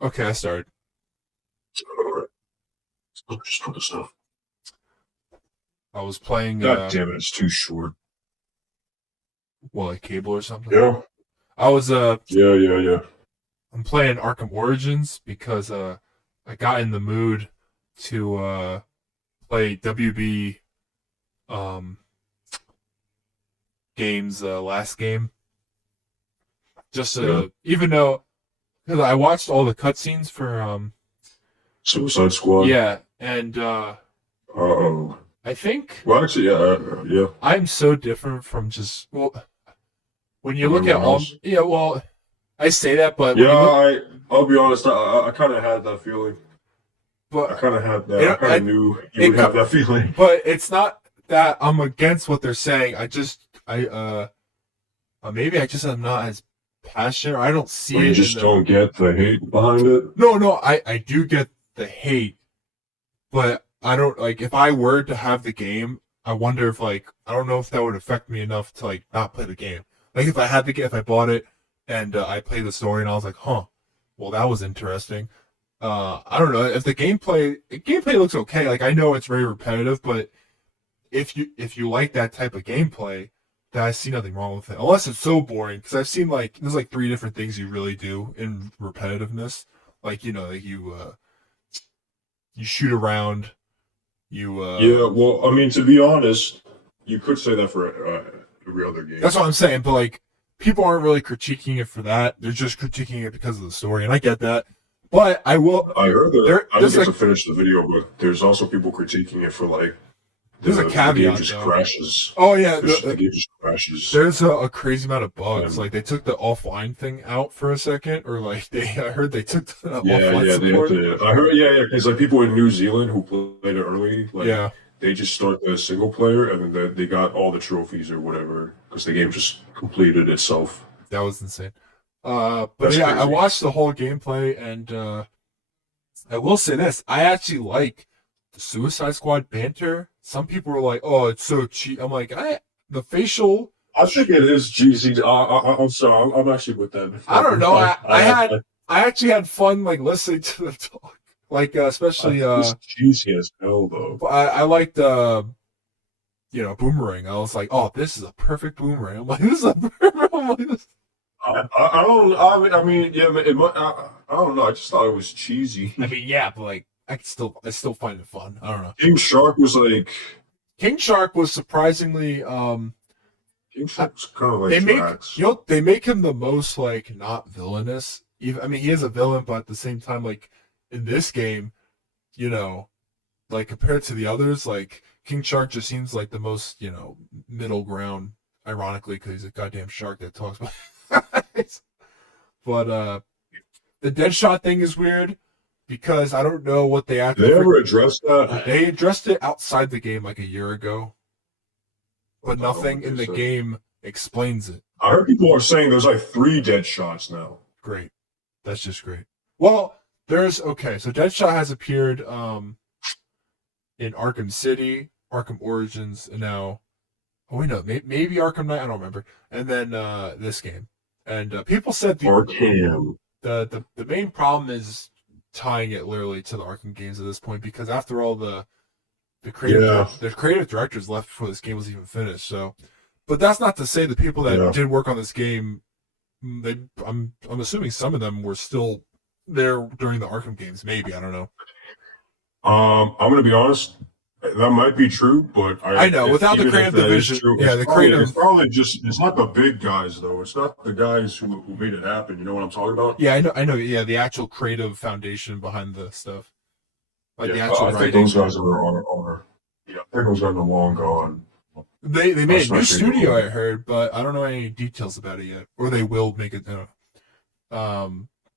Okay, I started. Alright, I'll just put this down. I was playing God damn it, it's too short. like Cable or something. Yeah, I was yeah. I'm playing Arkham Origins because I got in the mood to play WB um games last game. Just Yeah. even though because I watched all the cutscenes for Suicide Squad. yeah, and Uh-oh. I think Well, actually, yeah. I'm so different from just when you From look at everyone all else. I say that, but when Yeah, you look I'll be honest, I kind of had that feeling. I but kind of had that. I it kind of knew you it would have that feeling. but it's not that I'm against what they're saying. I maybe I just am not as passionate. Or I don't Or see you it in just the don't get the hate behind it. no. I do get the hate, but I don't like if I were to have the game. I wonder if like I don't know if that would affect me enough to like not play the game. Like if I had the game, if I bought it and I played the story and I was like, huh, well that was interesting. I don't know if the gameplay looks okay. Like I know it's very repetitive, but if you like that type of gameplay, then I see nothing wrong with it. Unless it's so boring, because I've seen like there's like three different things you really do in repetitiveness. Like like you shoot around, you Yeah, well, I mean, to be honest, you could say that for every other that's game. what I'm saying. But like people aren't really critiquing it for that. They're just critiquing it because of the story, and I get that. But I will I heard that. I didn't there's get like to finish the video, but there's also people critiquing it for like there's a the game caveat just though. crashes. Oh yeah, The game just crashes. there's a crazy amount of bugs. And Like they took the offline thing out for a second, or like I heard they took the offline yeah, they have support. to. I heard, because like people in New Zealand who played it early, like Yeah, they just start the single player and then they got all the trophies or whatever because the game just completed itself. that was insane. But That's yeah, I crazy. watched the whole gameplay, and I will say this: I actually like the Suicide Squad banter. Some people were like, "Oh, it's so cheap." I'm like, the facial. I think it is GZ. I'm sorry. I'm actually with them. I don't know. I I actually had fun like listening to the talk, like I especially think it's cheesy as hell though. I liked boomerang. I was like, "Oh, this is a perfect boomerang." I'm like, "This is a perfect." I'm like, this I don't. I mean, yeah. I don't know. I just thought it was cheesy. I mean, yeah, but like I still find it fun. I don't know. King Shark was like King Shark was surprisingly King Shark was kind of like Drax. they make him the most like not villainous. Even I mean he is a villain, but at the same time, like in this game, you know, like compared to the others, like King Shark just seems like the most, middle ground, ironically, because he's a goddamn shark that talks about but the Deadshot thing is weird because I don't know what they Did actually they ever address that? they addressed it outside the game like a year ago, but I don't know nothing what in they the said. game explains it. I heard people are saying there's like three dead shots now. Great. That's just great. Well, there's okay, so Deadshot has appeared in Arkham City, Arkham Origins, and now oh wait no, maybe Arkham Knight, I don't remember. And then this game. And people said Arkham. the main problem is tying it literally to the Arkham games at this point because after all Yeah, the creative directors left before this game was even finished. So, but that's not to say the people that yeah. did work on this game, I'm assuming some of them were still there during the Arkham games. Maybe I don't know. I'm gonna be honest. That might be true, but I know if without the even if creative that is division, true, yeah, the it's creative. probably just it's not the big guys though. It's not the guys who made it happen. You know what I'm talking about? Yeah, I know. Yeah, the actual creative foundation behind the stuff, like Yeah, the actual I think those writing. guys are yeah, I think those guys are long gone. They made That's a new my take studio, on I it. heard, but I don't know any details about it yet, or they will make it.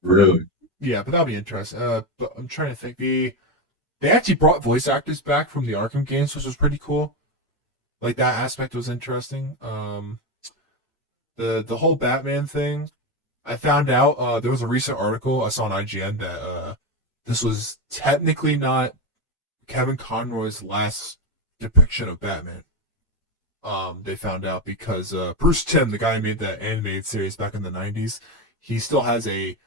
Really? Yeah, but that'll be interesting. But I'm trying to think. They actually brought voice actors back from the Arkham games, which was pretty cool. Like that aspect was interesting. The whole Batman thing. I found out there was a recent article I saw on IGN that this was technically not Kevin Conroy's last depiction of Batman. They found out because Bruce Timm, the guy who made that animated series back in the '90s, he still has a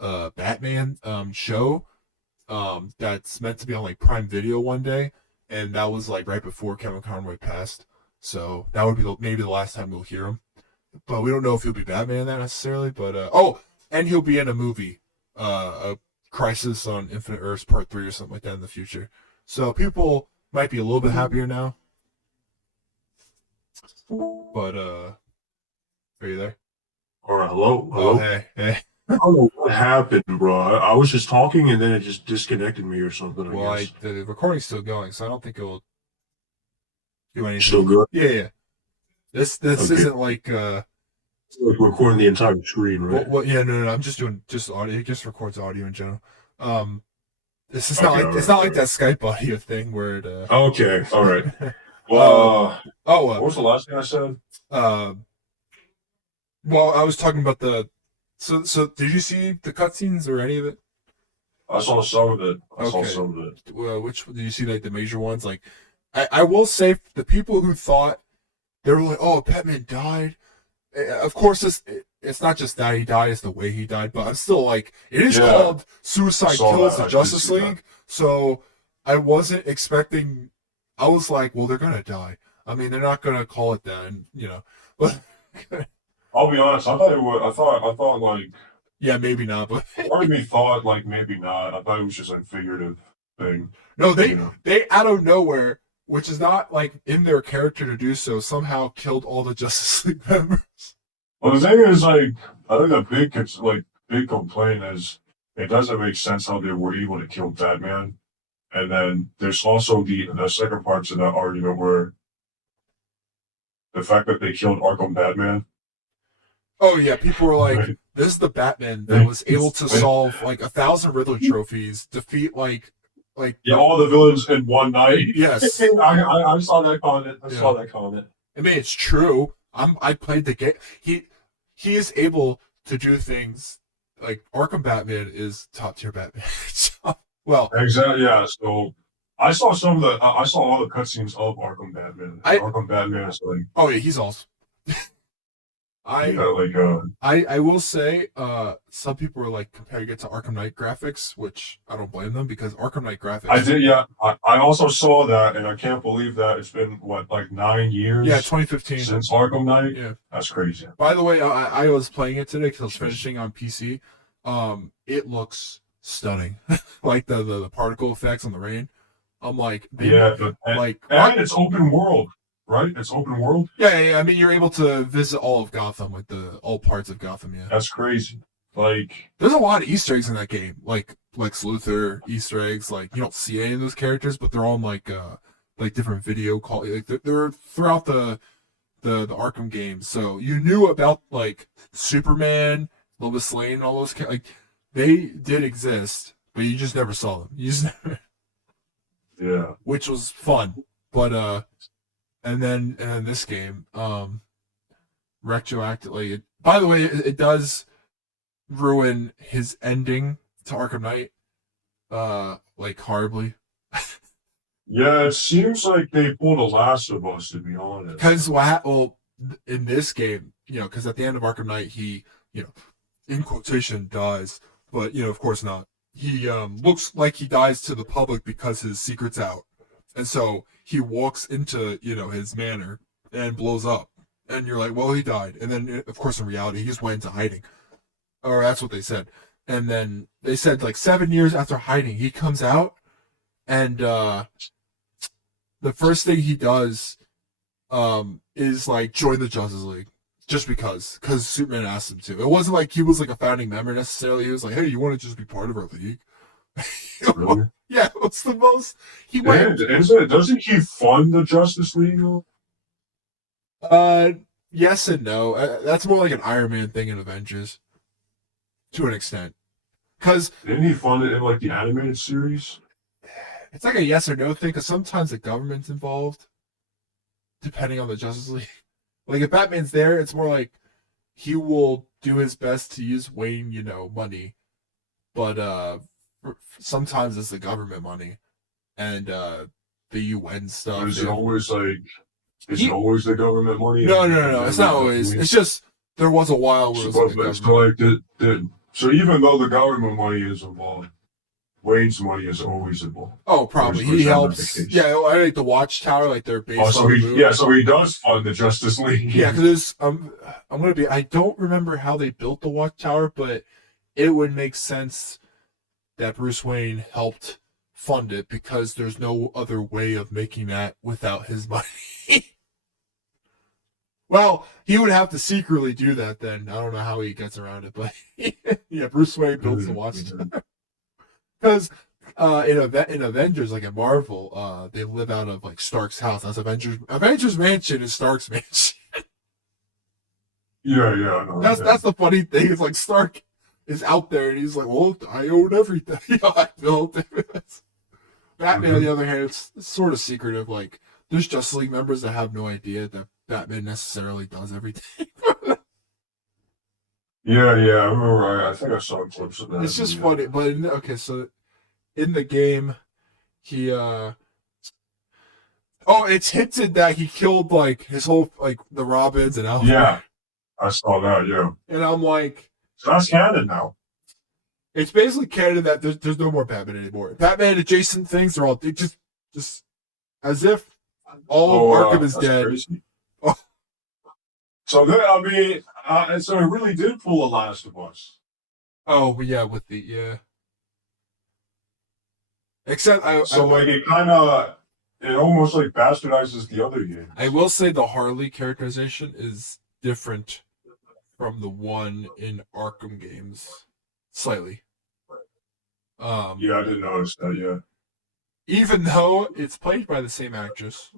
Batman show that's meant to be on like Prime Video one day, and that was like right before Kevin Conroy passed. So that would be maybe the last time we'll hear him. But we don't know if he'll be Batman in that necessarily. But and he'll be in a movie, a Crisis on Infinite Earths Part 3 or something like that in the future. So people might be a little bit happier now. But are you there? All right, hello, Oh, hello. hey. I don't know what happened, bro. I was just talking and then it just disconnected me or something. Well, I guess. the recording's still going, so I don't think it'll do anything. Still good. Yeah. This Okay. isn't like It's like recording the entire screen, right? yeah, no, I'm just doing just audio. It just records audio in general. This is Okay, not like all right, it's not all like right. that Skype audio thing where it Okay, all right. uh Well, oh what was the last thing I said? uh well I was talking about the so did you see the cutscenes or any of it? I saw some of it. I saw Okay. some of it. Which did you see like the major ones? Like I will say the people who thought they were like, oh, Batman died. Of course, it's not just that he died; it's the way he died. But I'm still like, it is Yeah, called I Suicide saw Kills that. the I did Justice see that. League. So I wasn't expecting. I was like, well, they're gonna die. I mean, they're not gonna call it that, and, But I'll be honest. I thought it would. I thought like yeah, maybe not. But part of me thought like maybe not. I thought it was just a figurative thing. no, You know. they out of nowhere, which is not like in their character to do so, somehow killed all the Justice League members. Well, the thing is, like, I think the big complaint is it doesn't make sense how they were able to kill Batman. And then there's also the second part to that argument where the fact that they killed Arkham Batman. Oh yeah, people were like, Right? "This is the Batman that was able to solve like 1,000 Riddler trophies, defeat like Yeah, all the villains in one night. yes, I saw that comment. I saw yeah. that comment. I mean it's true. I played the game. He is able to do things like Arkham Batman is top tier Batman. So, well, Exactly. Yeah. So I saw some of the. I saw all the cutscenes of Arkham Batman. I Arkham Batman is like, oh yeah, he's awesome. yeah, I like I will say, some people were like comparing it to Arkham Knight graphics, which I don't blame them because Arkham Knight I graphics. did, yeah. I also saw that, and I can't believe that it's been what, like 9 years Yeah, 2015. since Arkham Knight. Yeah. That's crazy. By the way, I was playing it today because I was That's crazy. finishing on PC. It looks stunning, like the particle effects on the rain. I'm like, Yeah, like, and it's open world, right? It's open world. yeah. I mean, you're able to visit all of Gotham, like all parts of Gotham. Yeah, That's crazy. Like, there's a lot of Easter eggs in that game, like Lex Luthor Easter eggs. Like you don't see any of those characters, but they're all in like different video call. Like they're throughout the Arkham games. So you knew about like Superman, Lois Lane, and all those like they did exist, but you just never saw them. You just never, yeah, which was fun. But and then this game, retroactively. By the way, it does ruin his ending to Arkham Knight, like horribly. yeah. It seems like they pulled a Last of Us, to be honest. Because well, in this game, because at the end of Arkham Knight, he, in quotation, dies, but of course not. He looks like he dies to the public because his secret's out, and so he walks into his manor and blows up, and you're like, well, he died, and then of course in reality he just went into hiding, or that's what they said, and then they said like 7 years after hiding he comes out, and the first thing he does is like join the Justice League just because Superman asked him to. It wasn't like he was like a founding member necessarily. He was like, hey, you want to just be part of our league? Really? Yeah, it was the most. He And went. doesn't he fund the Justice League? Uh, yes and no. That's more like an Iron Man thing in Avengers, to an extent, because Didn't he fund it in like the animated series? it's like a yes or no thing. Because sometimes the government's involved, depending on the Justice League. Like if Batman's there, it's more like he will do his best to use Wayne, money, but sometimes it's the government money and the UN Or stuff. is it always like? Is He, it always the government money? no, it's not always. It's just there was a while where it was like the So government. like So even though the government money is involved, Wayne's money is always involved. Oh, probably Or he is that not the helps. case? Yeah, I like the Watchtower, like they're Oh, based on the moon. so he does fund the Justice League. Yeah, because I'm gonna be. I don't remember how they built the Watchtower, but it would make sense that Bruce Wayne helped fund it because there's no other way of making that without his money. Well, he would have to secretly do that then. I don't know how he gets around it, but yeah, Bruce Wayne builds the Watchtower. Because in Avengers, like in Marvel, they live out of like Stark's house. That's Avengers Mansion is Stark's mansion. Yeah, I know. That's the funny thing. It's like Stark is out there and he's like, well, I own everything. I built it. Batman, on the other hand, it's sort of secretive. Like, there's Justice League members that have no idea that Batman necessarily does everything. Yeah, I remember. I think I saw clips of that. It's just funny. But so in the game, he it's hinted that he killed like his whole like the Robins and Alfred. Yeah, I saw that. Yeah, and I'm like, so that's canon now. It's basically canon that there's no more Batman anymore. Batman adjacent things are all just as if all of Arkham is dead. Crazy. Oh. So so it really did pull a Last of Us. Oh yeah, with the yeah. Except it almost like bastardizes the other game. I will say the Harley characterization is different from the one in Arkham games, slightly. Yeah, I didn't notice that. Yeah, even though it's played by the same actress,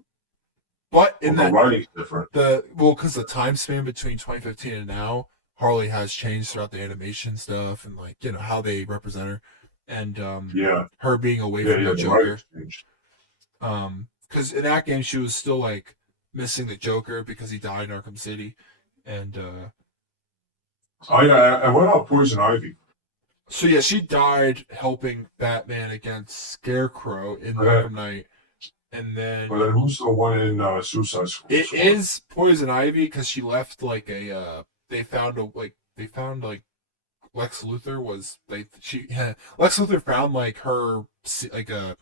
but in the writing's different. Because the time span between 2015 and now, Harley has changed throughout the animation stuff and like how they represent her, and her being away from the Joker. Because in that game she was still like missing the Joker because he died in Arkham City, and what about Poison Ivy? So yeah, she died helping Batman against Scarecrow in Arkham Knight, and then. But then who's the one in Suicide Squad? It is Poison Ivy because she left like they found Lex Luthor was Lex Luthor found like her like a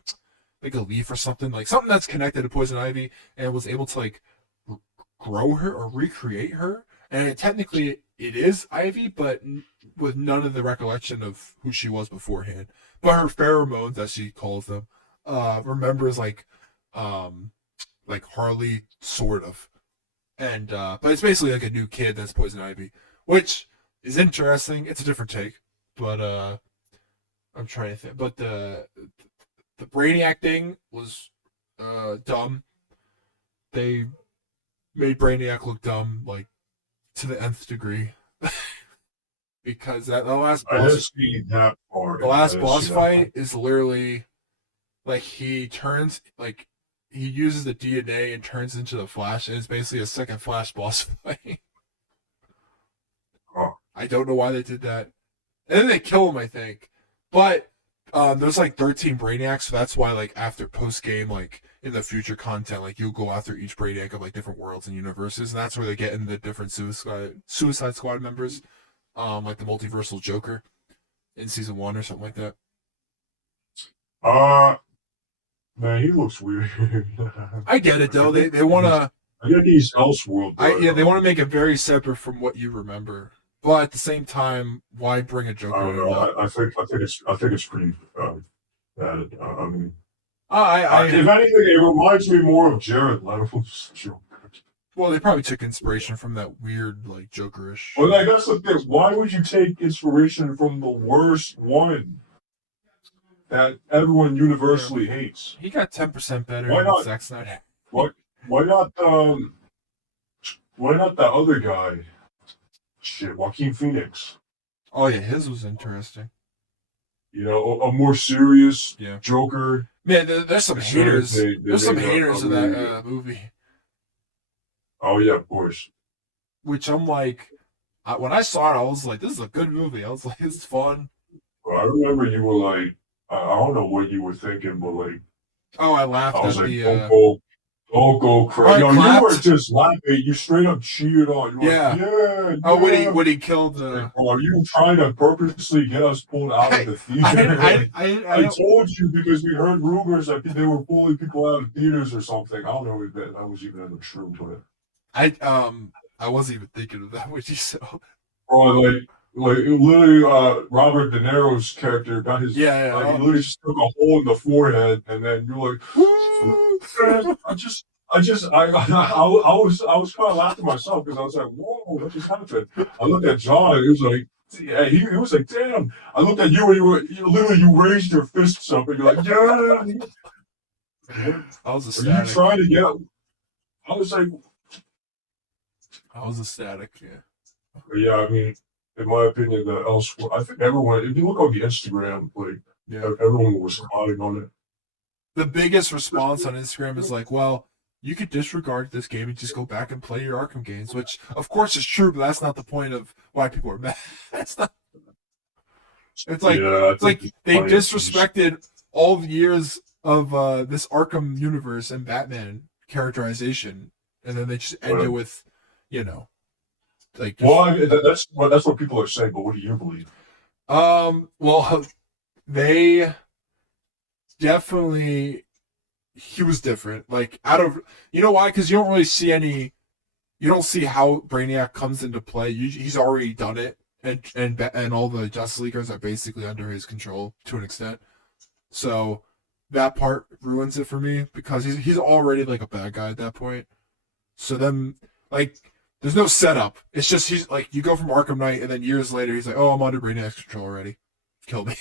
leaf or something that's connected to Poison Ivy and was able to like grow her or recreate her, and technically it is Ivy, but with none of the recollection of who she was beforehand. But her pheromones, as she calls them, remembers like Harley sort of, and but it's basically like a new kid that's Poison Ivy, which is interesting. It's a different take, but I'm trying to think. But the Brainiac thing was dumb. They made Brainiac look dumb like to the nth degree. Because the last boss fight is literally like he uses the DNA and turns into the Flash, and it's basically a second Flash boss fight. Oh. I don't know why they did that. And then they kill him, I think. But there's like 13 Brainiacs, so that's why like after post game, like in the future content, like you'll go after each Brainiac of like different worlds and universes, and that's where they get in the different Suicide Squad members. Like the multiversal Joker in season 1 or something like that. Man, he looks weird. I get it though. They want to. I get he's Elseworld. They want to make it very separate from what you remember, but at the same time, why bring a Joker? I don't know. I think it's pretty bad. I mean, if anything, it reminds me more of Jared Leto's Joker. Well, they probably took inspiration from that weird, like, Jokerish. Well, like, that's the thing. Why would you take inspiration from the worst one that everyone universally hates? He got 10% better than Zack Snyder. Why not that other guy? Shit, Joaquin Phoenix. Oh yeah, his was interesting. A more serious Joker. Man, there's some haters. There's some haters of that movie. Oh yeah, of course. Which I'm like, when I saw it, I was like, "This is a good movie." I was like, "It's fun." Well, I remember you were like, I don't know what you were thinking, but like, I laughed I was at like, the. Go crazy. Right, Yo, you were clapped. just laughing. You straight up cheered on. You were Yeah. like, yeah, Oh, yeah. when he killed Like, bro, are you trying to purposely get us pulled out of I the theater? Like, I I don't told you because we heard rumors that they were pulling people out of theaters or something. I don't know if that was even ever true, but I wasn't even thinking of that with you. So bro, like literally, Robert De Niro's character got his yeah, like he literally just took a hole in the forehead, and then you're like, Woo! I was kind of laughing myself because I was like, whoa, what just happened? I looked at John, and he was like, yeah, he was like, damn. I looked at you, and you raised your fists up, and you're like, yeah. What I was are you ecstatic. trying to get? I was like, I was ecstatic. Yeah. yeah, I mean, in my opinion, the elsewhere, I think everyone, if you look on the Instagram, like, Yeah. everyone was commenting on it. The biggest response on Instagram is like, well, you could disregard this game and just go back and play your Arkham games, which of course is true, but that's not the point of why people are mad. That's not. Yeah, I It's think like it's they funny. disrespected all the years of this Arkham universe and Batman characterization, and then they just end it with, you know, like just, Well, I mean, that's what people are saying. But what do you believe? well, they definitely he was different. Like out of you know why? Because you don't really see any. You don't see how Brainiac comes into play. He's already done it, and all the Justice Leaguers are basically under his control to an extent. So that part ruins it for me because he's already like a bad guy at that point. So then like there's no setup. It's just he's like you go from Arkham Knight and then years later he's like, oh, I'm under Brainiac's control already. Kill me.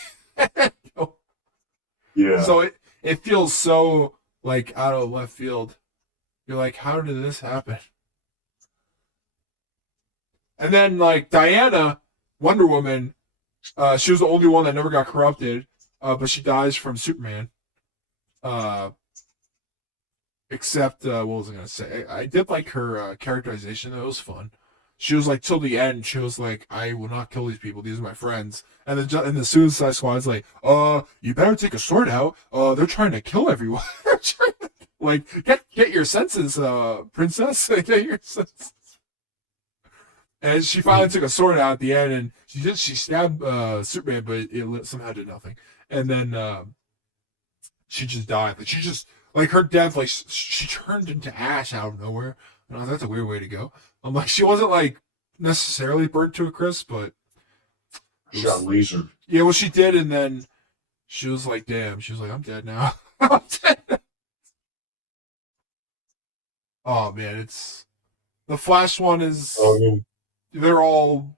Yeah. So it feels so like out of left field. You're like, how did this happen? And then like Diana, Wonder Woman, she was the only one that never got corrupted, but she dies from Superman. Uh, except what was I gonna say? I did like her characterization. It was fun. She was like till the end. She was like, "I will not kill these people. These are my friends." And the Suicide Squad's like, you better take a sword out. They're trying to kill everyone. Like, get your senses, princess. Get your senses. And she finally took a sword out at the end, and she stabbed Superman, but it somehow did nothing. And then she just died. Like she just like her death, like she turned into ash out of nowhere. And I was like, that's a weird way to go. I'm like, she wasn't like necessarily burnt to a crisp, but She got laser. yeah, well, she did, and then she was like, damn. She was like, I'm dead now. I'm dead. Oh man, it's the Flash one is. I mean, They're all.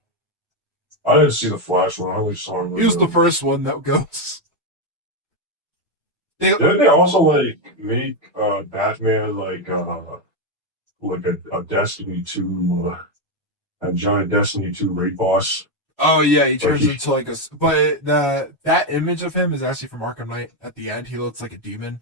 I didn't see the Flash one. I only saw him. He was the first one that goes. Didn't they also like make Batman like a Destiny 2 a giant Destiny 2 raid boss? Oh yeah, he turns into like a. But that image of him is actually from Arkham Knight. At the end, he looks like a demon.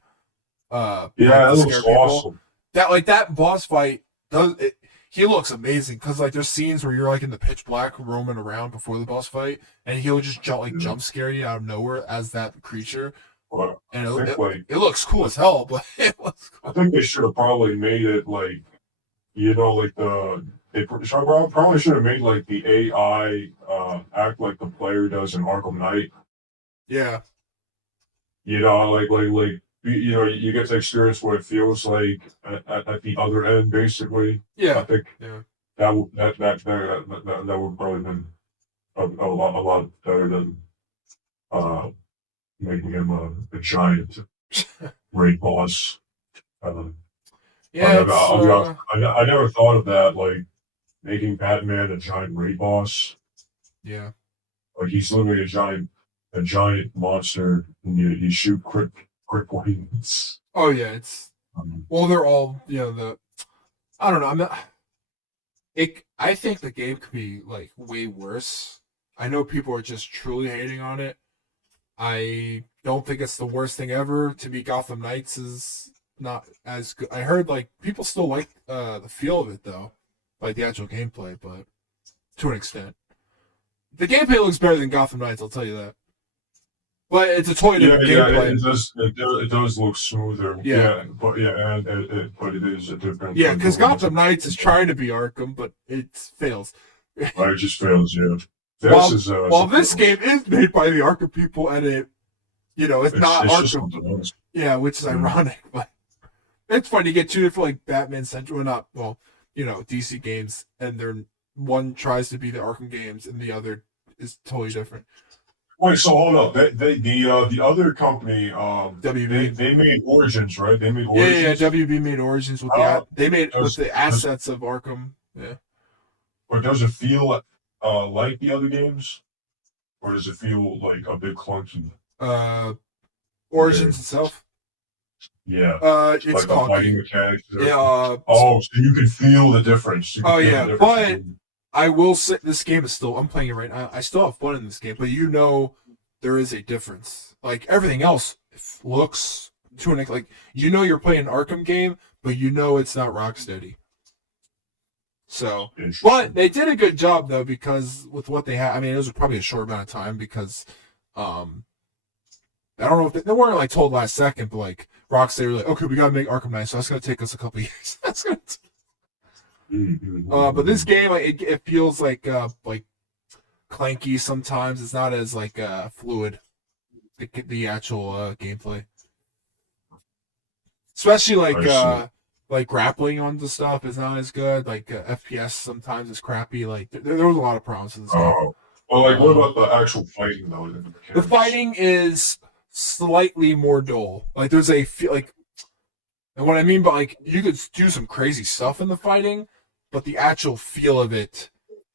Yeah, like, that to looks scare people. awesome. That boss fight does it. He looks amazing because like there's scenes where you're like in the pitch black roaming around before the boss fight, and he'll just jump scare you out of nowhere as that creature, But and I think it looks cool as hell. But it looks I cool. think they should have probably made it like like probably should have made like the AI act like the player does in Arkham Knight. Yeah, You get to experience what it feels like at the other end, basically. yeah, I think yeah. that would probably been a lot better than making him a giant raid boss. Yeah, I'll be honest, I never thought of that, like making Batman a giant raid boss. yeah. Like he's literally a giant monster, and you shoot quick points. Oh yeah, it's well, they're all the. I don't know. I'm not. I think the game could be like way worse. I know people are just truly hating on it. I don't think it's the worst thing ever. To me, Gotham Knights is not as good. I heard like people still like the feel of it though, like the actual gameplay, but to an extent, the gameplay looks better than Gotham Knights. I'll tell you that. but it's a totally different gameplay. It does look smoother. Yeah. But yeah, and but it is a different. Yeah, because Gotham Knights is trying to be Arkham, but it fails. It just fails. Yeah. While this game is made by the Arkham people, and it's not it's Arkham. just something else. Yeah, which is ironic, but it's funny to get two different like Batman Central, DC games, and one tries to be the Arkham games, and the other is totally different. Wait, so hold up. The other company, WB. they made Origins, right? They made Origins. Yeah. WB made Origins with with the assets of Arkham. Yeah. Or does it feel like the other games, or does it feel like a bit clunky? Origins itself. Yeah. It's like the fighting mechanics. Yeah. So you can feel the difference. But I will say this game is still. I'm playing it right now. I still have fun in this game, but there is a difference. Like everything else looks like you're playing an Arkham game, but it's not Rocksteady. So, but they did a good job though, because with what they had, I mean, it was probably a short amount of time because, I don't know if they weren't like told last second, but like Rocksteady were like, okay, we gotta make Arkham Knight, so that's gonna take us a couple years. But this game, it feels like clanky sometimes. It's not as like fluid. The actual gameplay, especially like grappling on the stuff is not as good. Like FPS sometimes is crappy. Like there was a lot of problems in this game. Oh, well, like what about the actual fighting though? The fighting is slightly more dull. Like there's a and what I mean by like you could do some crazy stuff in the fighting, but the actual feel of it,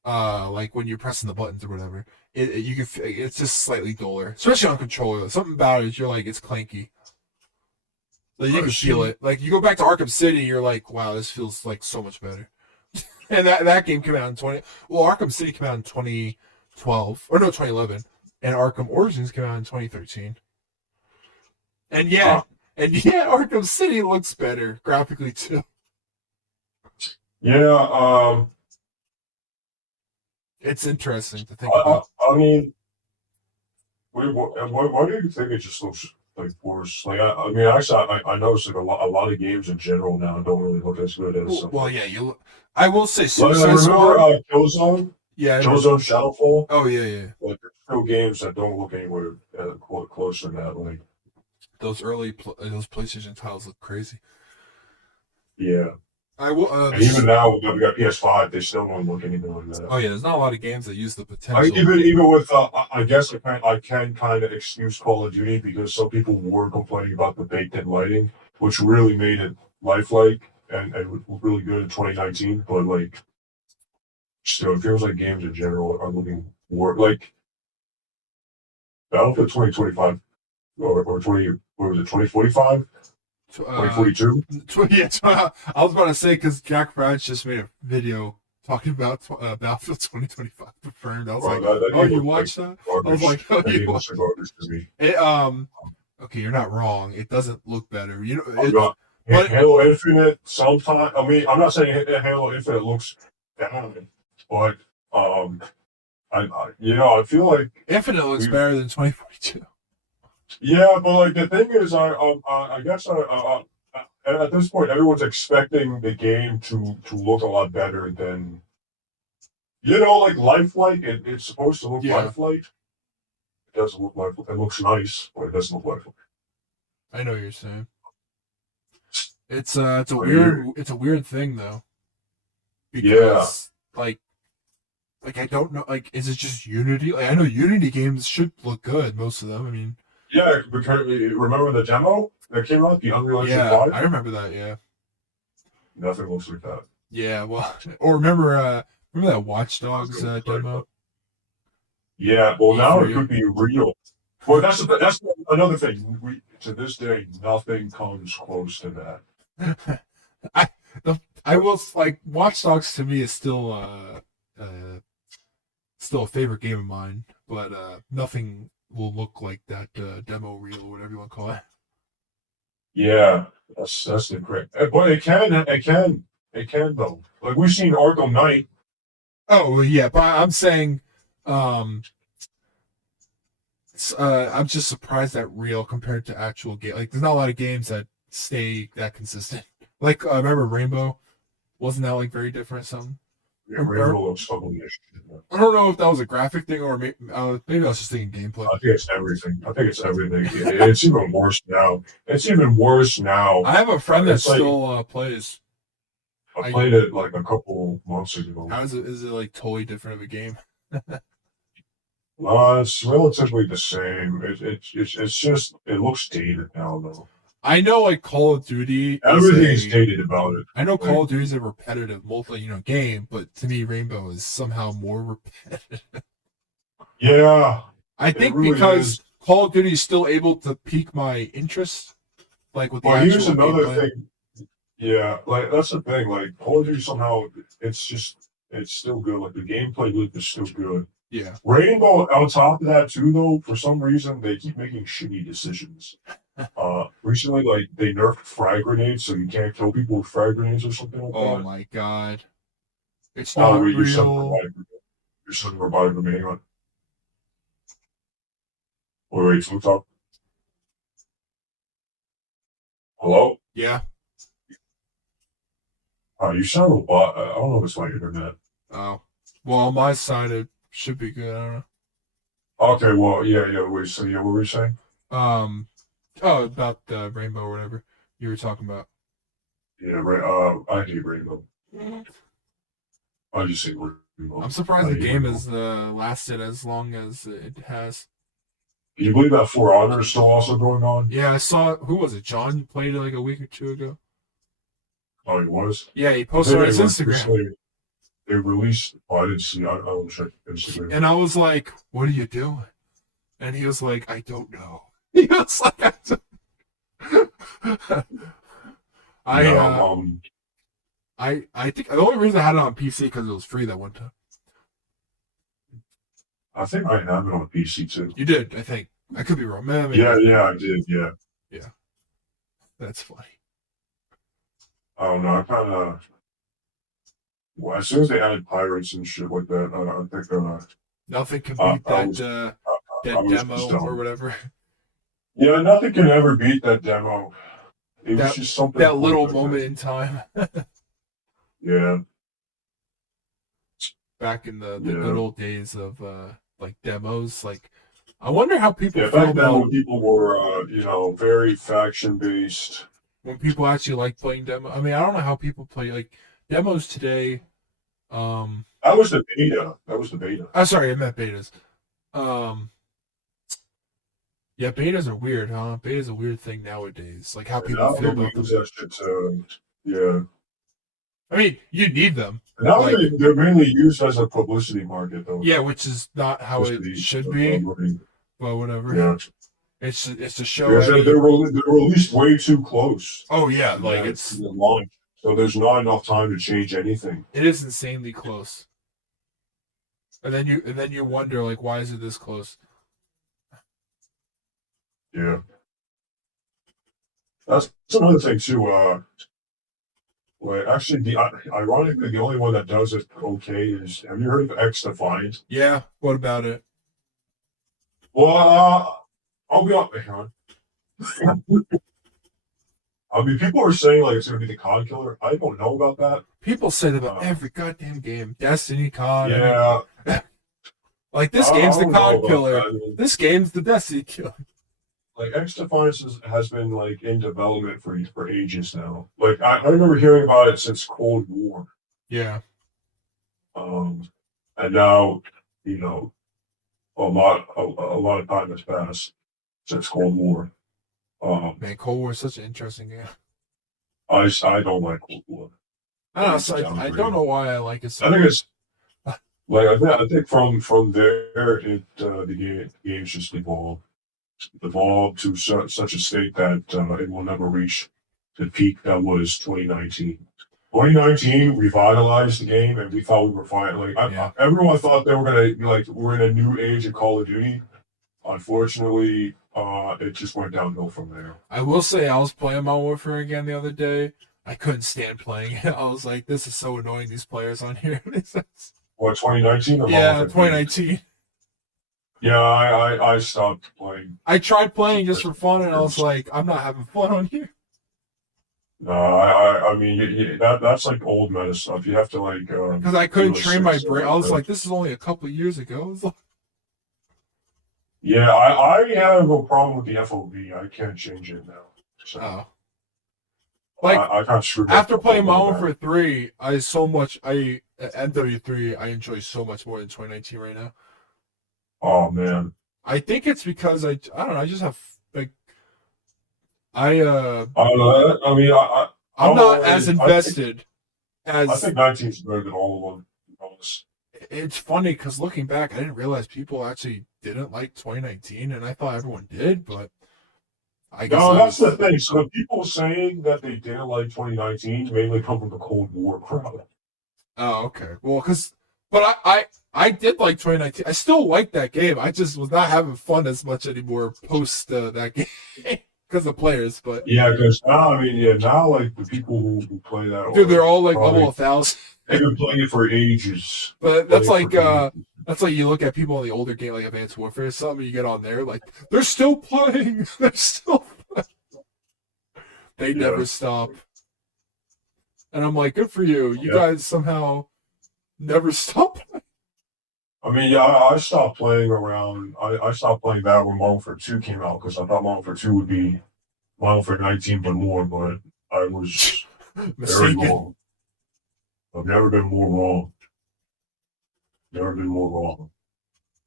like when you're pressing the buttons or whatever, it's just slightly duller, especially on controller. Something about it, you're like it's clanky. Like you can feel it. Like you go back to Arkham City, you're like, wow, this feels like so much better. And that game came out in Arkham City came out in 2012 or no 2011, and Arkham Origins came out in 2013. And Arkham City looks better graphically too. Yeah, it's interesting to think about. I mean, why do you think it just looks like worse? Like, I mean, actually, I noticed like a lot of games in general now don't really look as good as. Well, yeah, I will say Suicide Squad. Remember Killzone? Yeah, Killzone Shadowfall. Oh yeah. Like, there's no games that don't look anywhere close to that. Like those early those PlayStation titles look crazy. Yeah. I will. Even now, we got PS5. They still don't look anything like that. Oh yeah, there's not a lot of games that use the potential. Even with, I guess I can kind of excuse Call of Duty because some people were complaining about the baked-in lighting, which really made it lifelike and was really good in 2019. But like, still, it feels like games in general are looking like Battlefield 2025 or 20. What was it? 2045. 2042? Yeah, I was about to say because Jack Fratch just made a video talking about Battlefield 2025 confirmed. I was you watched that? I was like, oh, you watched it. Okay, you're not wrong. It doesn't look better. Halo Infinite sometimes. I mean, I'm not saying Halo Infinite looks bad, but I feel like Infinite looks better than 2042. Yeah, but like the thing is, I guess at this point everyone's expecting the game to look a lot better than like lifelike. It's supposed to look lifelike. It doesn't look lifelike. It looks nice, but it doesn't look lifelike. I know what you're saying. It's a weird thing though. Because like I don't know, like is it just Unity? Like I know Unity games should look good, most of them. I mean. Yeah, because remember the demo that came out, the Unreal Engine 5? Yeah, I remember that. Yeah, nothing looks like that. Yeah, well, or remember that Watch Dogs demo? Yeah, well, now it could be real. Well, that's another thing. To this day, nothing comes close to that. I will like Watch Dogs to me is still a favorite game of mine, but nothing will look like that demo reel or whatever you want to call it. Yeah, that's the correct. But it can though. Like we've seen Arkham Knight. Oh yeah, but I'm saying, I'm just surprised at real compared to actual game. Like, there's not a lot of games that stay that consistent. Like, I remember Rainbow. Wasn't that like very different? Or something. Yeah, Rainbow looks ugly as shit. I don't know if that was a graphic thing or maybe I was just thinking gameplay. I think it's everything. I think it's everything. It's even worse now. It's even worse now. I have a friend that It's like- still plays. I played it like a couple months ago. How is it? Is it like totally different of a game? It's relatively the same. It's just it looks dated now though. I know, like Call of Duty. Everything's dated about it. I know Call of Duty is a repetitive game, but to me, Rainbow is somehow more repetitive. Yeah, I think really because is. Call of Duty is still able to pique my interest, like with the Well, actual here's another gameplay. thing. Yeah, like that's the thing. Like Call of Duty somehow it's still good. Like the gameplay loop is still good. Yeah, Rainbow, on top of that too, though, for some reason they keep making shitty decisions. Recently, like they nerfed frag grenades, so you can't kill people with frag grenades or something like oh that. my god, it's Oh, not wait, real. you're sending revive grenade on. Wait, what's up? Hello? Yeah. You sound a lot. I don't know if it's my internet. Oh, well, on my side it should be good. I don't know. Okay, well, yeah. Wait, so yeah, what were you saying? Oh, about the Rainbow or whatever you were talking about. Yeah, I hate Rainbow. I just hate Rainbow. I'm surprised I the hate game Rainbow. has lasted as long as it has. Can you believe that For Honor is still also going on? Yeah, I saw. Who was it? John played it like a week or two ago. Oh, it was? Yeah, he posted on his They Instagram, They released. Oh, I didn't see. I don't check Instagram. and I was like, "What are you doing?" And he was like, "I don't know." He was like, I think the only reason I had it on PC because it was free that one time. I think I have it on PC too. You did, I think. I could be wrong. Man, maybe. Yeah, I did. Yeah. That's funny. I don't know. I kind of. Well, as soon as they added pirates and shit like that, I think. Nothing can I beat that was- that I was demo just dumb. or whatever. Yeah, nothing can ever beat that demo. It was just something. That little like moment in time Yeah. back in the Yeah. good old days of like demos. Like, I wonder how people Yeah, feel back then about when people were, very faction based. when people actually like playing demo. I mean, I don't know how people play like demos today. That was the beta. I'm sorry, I meant betas. Yeah, betas are weird, huh? Beta's a weird thing nowadays. Like how people Now feel people about them. use that shit to, yeah. I mean, you need them. Now Like- they're mainly used as a publicity market, though. Yeah, which is not how it Publicity, should be. marketing. But whatever. Yeah. It's to show. Because any- they're released way too close. Oh yeah, like to it's the launch. So there's not enough time to change anything. it is insanely close. And then you wonder like why is it this close? Yeah. That's another thing too. Like actually, ironically, the only one that does it okay is. Have you heard of X Defiant? Yeah. What about it? Well, I'll be up. Hang on. I mean, people are saying like it's gonna be the COD killer. I don't know about that. People say that about every goddamn game. Destiny, COD. Yeah, I mean, like this I game's the don't know COD about killer. that. I mean, This game's the Destiny killer. like X Defiance has been like in development for ages now. Like I remember hearing about it since Cold War. Yeah. And now a lot of time has passed since Cold War. Man, Cold War is such an interesting game. I don't like Cold War. I don't know. So I don't know why I like it so I think much. it's like I think from there the game's just evolved to such a state that it will never reach the peak that was 2019. 2019 revitalized the game, and we thought we were fine. Like everyone thought they were gonna be like we're in a new age of Call of Duty. Unfortunately, it just went downhill from there. I will say I was playing Modern Warfare again the other day. I couldn't stand playing it. I was like, this is so annoying, these players on here. What 2019? Yeah, 2019. Yeah, I stopped playing. I tried playing just for fun, and I was like, I'm not having fun on here. No, I mean, that's like old meta stuff. You have to like Because I couldn't do a train my six. brain. I was like, this is only a couple of years ago. It was like, Yeah, I have a problem with the FOV. I can't change it now. So oh. Like, I got screwed up after a playing little Modern bit. Warfare 3, I so much, MW3, I enjoy so much more than 2019 right now. Oh man. I think it's because I don't know, I just have, like, I, I don't know. I mean, I'm not as invested I as, think 19 is better than all of them. To be honest. it's funny because looking back, I didn't realize people actually didn't like 2019, and I thought everyone did, but I guess No, I that's the was, thing. So the people saying that they didn't like 2019 mainly come from the Cold War crowd. oh, okay. Well, but I did like 2019. I still like that game. I just was not having fun as much anymore post that game because of players. But Yeah, because now, I mean, yeah, now like the people who play that dude, they're are all like level probably 1,000. they've been playing it for ages. But Playing it for ages. that's like you look at people in the older game like Advanced Warfare or something. You get on there like they're still playing. They're still they Yeah, never stop. And I'm like, good for you. You yeah. guys somehow never stop. I mean, yeah, I stopped playing around. I stopped playing that when Modern Warfare 2 came out because I thought Modern Warfare 2 would be Modern Warfare 19 but more, but I was very Mistaken. wrong. I've never been more wrong. Never been more wrong.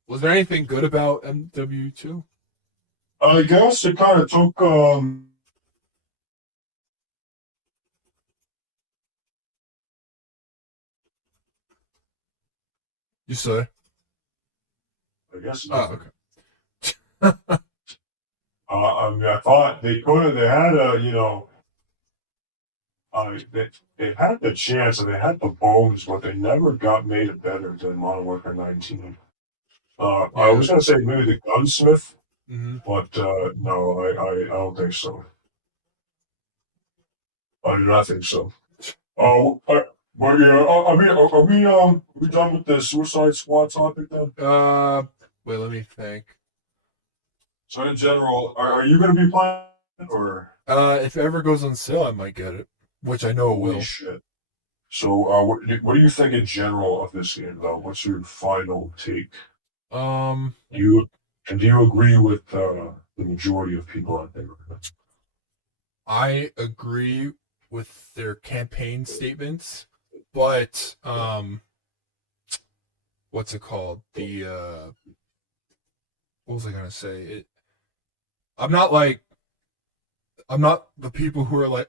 Was there anything good about MW2? I guess it kind of took You said. I guess Oh, nothing. okay. I mean, I thought they could have. They had a, they had the chance and they had the bones, but they never got made it better than Modern Warfare 19. I Yeah. was gonna say maybe the gunsmith, Hmm. but no, I don't think so. I do not think so. But yeah, are we done with the Suicide Squad topic then? Uh, wait, let me think. So in general, are you gonna be playing or If it ever goes on sale, I might get it, which I know it holy will. shit? So, what do you think in general of this game, though? What's your final take? Um, Do you do you agree with the majority of people out there? I agree with their campaign statements, but what's it called? What was I gonna say? I'm not like I'm not the people who are like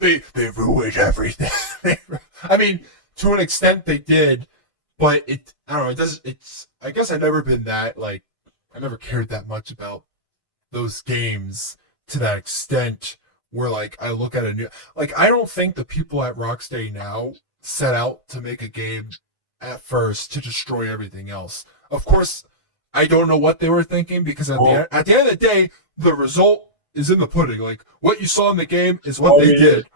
they ruined everything. I mean, to an extent they did, but I don't know. It does. It's I guess I've never been that like I never cared that much about those games to that extent where like I look at a new like I don't think the people at Rocksteady now set out to make a game at first to destroy everything else. Of course, I don't know what they were thinking because Well, at the end of the day, the result is in the pudding. Like what you saw in the game is what I they mean, did.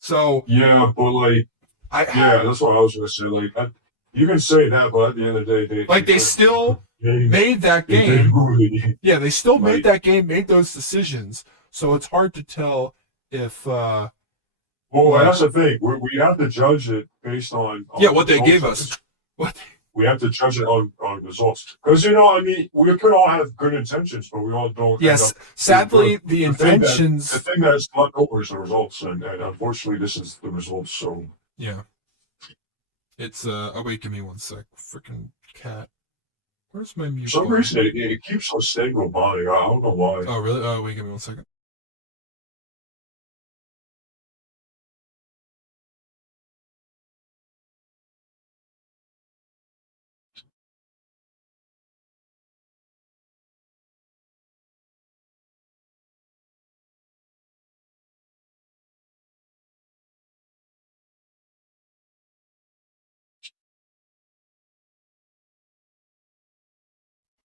So yeah, but like, I yeah, that's what I was gonna say. Like, you can say that, but at the end of the day, like they still they, made that they did game. ruin it. Yeah, they still made Like, that game, made those decisions. So it's hard to tell if well, like that's the thing. We have to judge it based yeah, on what they results gave of it. us. What We have to judge it on results. Because I mean, we could all have good intentions, but we all don't end yes, up being good. sadly the The intentions thing that's left over is the results, and unfortunately, this is the results. So yeah. It's oh wait, give me one sec. Freaking cat. Where's my for mute some button? reason, it keeps on staying robotic. I don't know why. Oh really? Oh wait, give me one second.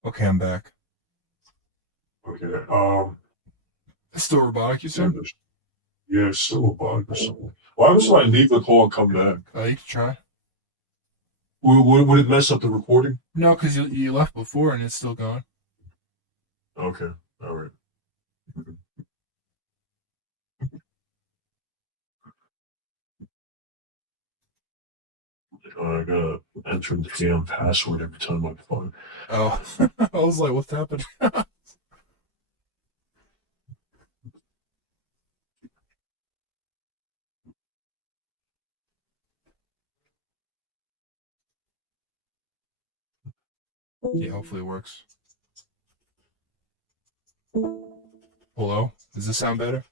Okay, I'm back. Okay. It's still robotic, you Yeah, said? yeah, it's still robotic or something. Why was I leave the call and come back? You can try. Would it mess up the recording? No, because you left before and it's still going. Okay. All right. I gotta enter the damn password every time I phone. Oh, I was like, what's happening? Yeah, hopefully it works. Hello? Does this sound better?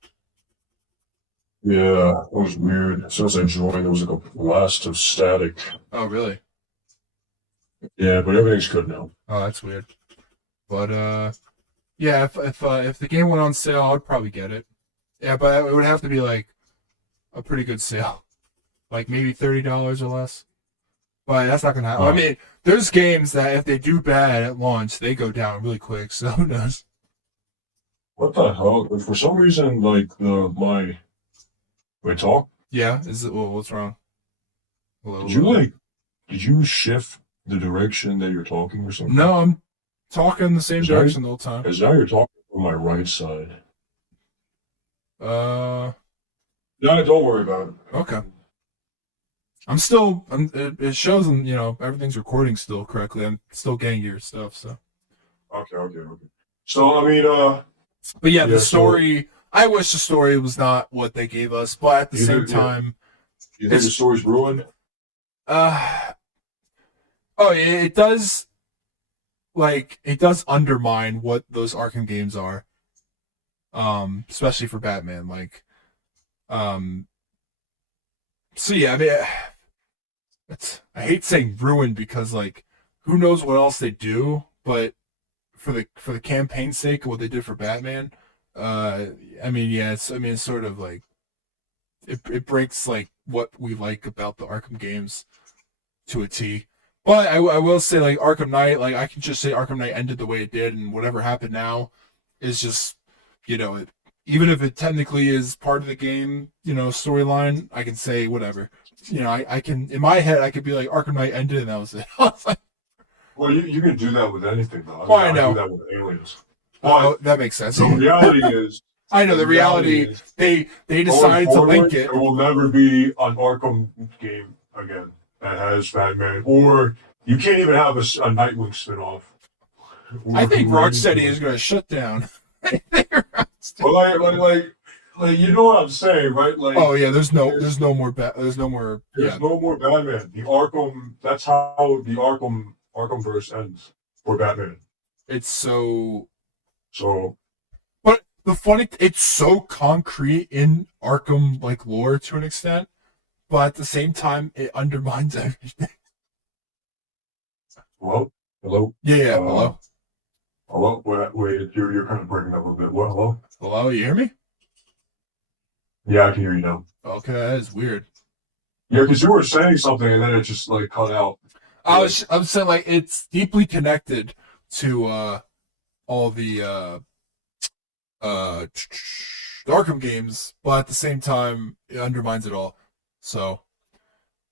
Yeah, it was weird. As soon as I joined, there was like a blast of static. Oh, really? Yeah, but everything's good now. Oh, that's weird. But yeah, if the game went on sale, I'd probably get it. Yeah, but it would have to be like a pretty good sale, like maybe $30 or less. But that's not gonna happen. I mean, there's games that if they do bad at launch, they go down really quick. So who knows? What the hell? For some reason, like my talk. Yeah, is it? Well, what's wrong? Hello, Did you hello? did you shift the direction that you're talking or something? No, I'm talking the same Is that- direction the whole time. Because now you're talking from my right side. Uh, No, don't worry about it. okay. I'm still. It shows, and everything's recording still correctly. I'm still getting your stuff. So, Okay. So I mean, but yeah, Yeah, the so- story. I wish the story was not what they gave us, but at the You same do, yeah. time, you think the It's- story's ruined? uh, oh, it does. Like, it does undermine what those Arkham games are. Especially for Batman. Like, um. So yeah, I mean, I hate saying ruined because like, who knows what else they do, but for the campaign's sake of what they did for Batman, I mean, yeah, it's sort of like it breaks like what we like about the Arkham games to a T. But I will say like Arkham Knight, like I can just say Arkham Knight ended the way it did, and whatever happened now is just even if it technically is part of the game, storyline, I can say whatever. I can in my head I could be like Arkham Knight ended and that was it. I was like, Well, you can do that with anything, though. Well, I I know. do that with aliens. oh, But that makes sense. the reality is, I know the reality. is, They going decided to forward, link it. there will never be an Arkham game again that has Batman, or you can't even have a Nightwing spinoff. I think Rocksteady is going to shut down. But like, you know what I'm saying, right? Like, Oh yeah, there's no more there's no more. there's Yeah, no more Batman. The Arkham. That's how the Arkhamverse ends for Batman. it's so. So But the funny, it's so concrete in Arkham like lore to an extent, but at the same time, it undermines everything. hello. Yeah. Uh, Hello. Hello. Wait. You're kind of breaking up a bit. What? Hello. Hello. You hear me? Yeah, I can hear you now. Okay, that is weird. Yeah, because you were saying something and then it just like cut out. I'm saying like it's deeply connected to all the Arkham games, but at the same time it undermines it all. So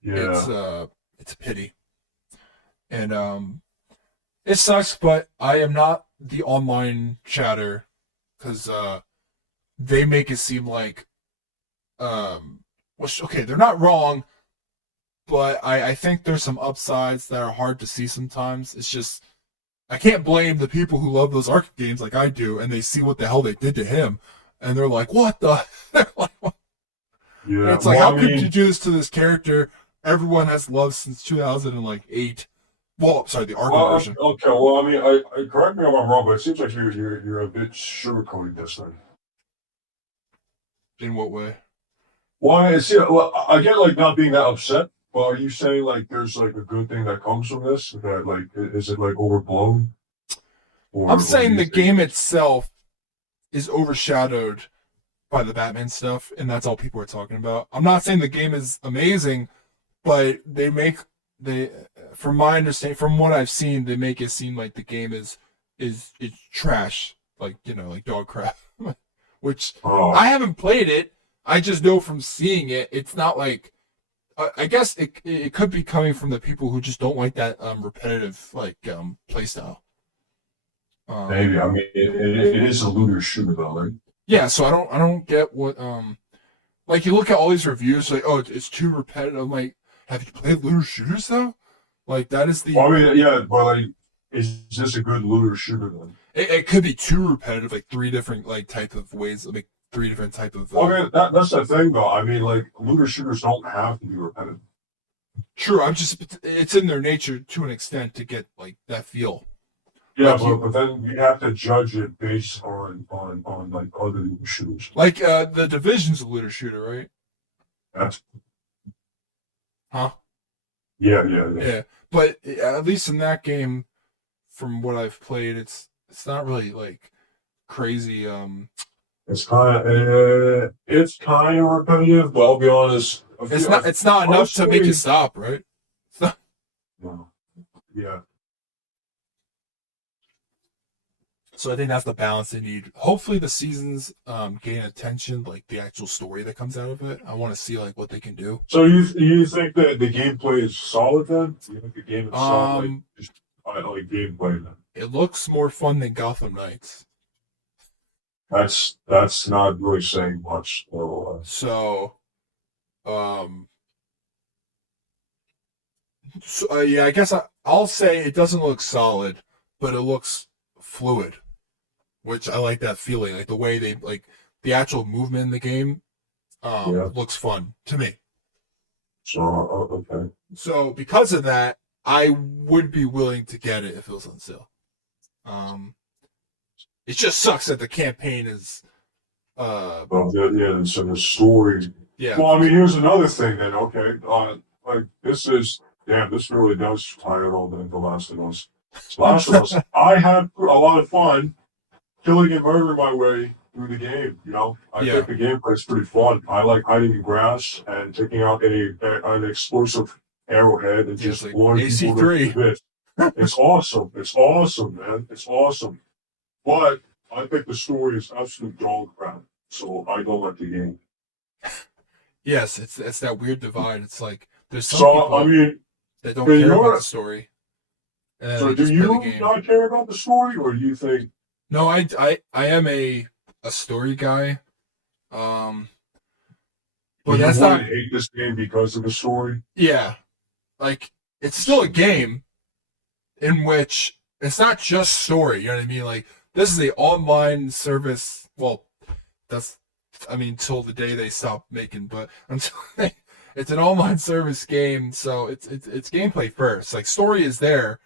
Yeah. it's a pity. And it sucks, but I am not the online chatter because they make it seem like okay, they're not wrong, but I think there's some upsides that are hard to see sometimes. It's just I can't blame the people who love those Arkham games like I do, and they see what the hell they did to him, and they're like, "What the?" They're like, what? Yeah. And it's like, Well, how I could mean, you do this to this character everyone has loved since 2008? Well, sorry, the Arkham version. okay. Well, I mean, I correct me if I'm wrong, but it seems like you're a bit sugarcoating this thing. In what way? Why? See, well, I get like not being that upset, but are you saying like there's like a good thing that comes from this? That like is it like overblown? I'm Or saying do the you think- game itself is overshadowed by the Batman stuff, and that's all people are talking about. I'm not saying the game is amazing, but they, from my understanding, from what I've seen, they make it seem like the game is it's trash, like like dog crap. Which Oh, I haven't played it. I just know from seeing it, it's not like I guess it could be coming from the people who just don't like that repetitive play style. Maybe. I mean, it is a looter shooter though, right? Yeah, so I don't get what like you look at all these reviews like, oh, it's too repetitive. I'm like, have you played looter shooters though? Like that is Well, the I mean, yeah, but like, is this a good looter shooter then? it could be too repetitive, like three different like type of ways, like three different type of Well, I mean, that's the thing though. I mean, like, looter shooters don't have to be repetitive. true. I'm just it's in their nature to an extent to get like that feel. Yeah, Like you but then you have to judge it based on like other looter shooters. like the Division's a looter shooter, right? That's Huh? yeah. Yeah. But at least in that game, from what I've played, it's not really like crazy. It's kind of repetitive, but I'll be honest. It's not enough to make you Mostly, stop, right? It's not, no. Yeah. so I think that's the balance they need. Hopefully the seasons gain attention, like the actual story that comes out of it. I want to see like what they can do. So you think that the gameplay is solid then? You think the game itself like Um, just like gameplay then? it looks more fun than Gotham Knights. That's not really saying much. So, So, um, yeah, I guess I'll say it doesn't look solid, but it looks fluid, which I like that feeling. Like the way they like the actual movement in the game, yeah. looks fun to me. So okay. So because of that, I would be willing to get it if it was on sale. Um, it just sucks that the campaign is, Well, yeah. So the story. yeah, Well, I mean, here's another thing then. Okay. Like this is damn. This really does tie it all into Last of Us. Last of Us. I had a lot of fun killing and murdering my way through the game. You know, I yeah, think the gameplay is pretty fun. I like hiding in grass and taking out an explosive arrowhead and yeah. It's just like blowing people to AC3. bits. It's awesome. It's awesome, man. It's awesome. But I think the story is absolute dog crap. So I don't like the game. Yes, it's that weird divide. It's like there's some So I people mean, that don't in care about the your story, and then so they do just play the you game. not care about the story, or do you think No, I am a story guy. Um, but you that's wouldn't not. hate this game because of the story? Yeah, like it's still a game in which it's not just story. You know what I mean? Like this is a online service. Well, that's I mean till the day they stop making, but until it's an online service game, so it's gameplay first. Like story is there,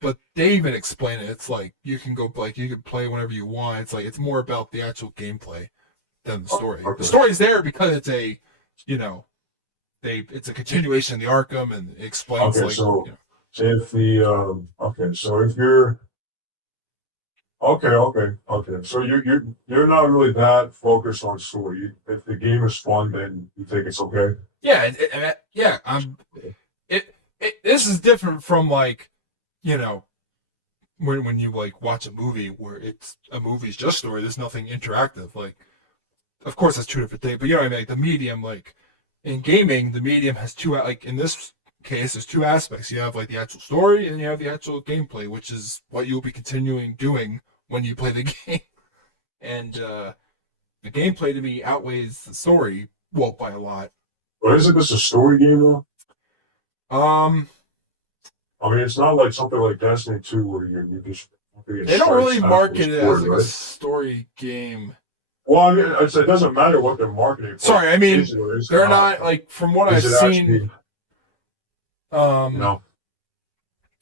but they even explain it. It's like you can go like you can play whenever you want. It's like it's more about the actual gameplay than the Oh, story. The okay. story's there because it's a you know it's a continuation of the Arkham and it explains Okay, like so if the okay, so if you're okay, so you're not really that focused on story. If the game is fun, then you think it's okay. yeah yeah this is different from like you know when you like watch a movie where it's a movie's just story. There's nothing interactive. Like of course that's two different things, but you know what I mean. Like the medium like in gaming, the medium has two like in this case there's two aspects. You have like the actual story and you have the actual gameplay, which is what you'll be continuing doing when you play the game. And the gameplay to me outweighs the story, well, by a lot. But isn't this a story game though? Um, I mean, it's not like something like Destiny 2 where you just it they don't starts really after the market it as story, like a right? story game. Well, I mean, it doesn't matter what they're marketing for. Sorry, I mean Is it or is it they're not? not like from what I've Is it seen. actually, you Um, know?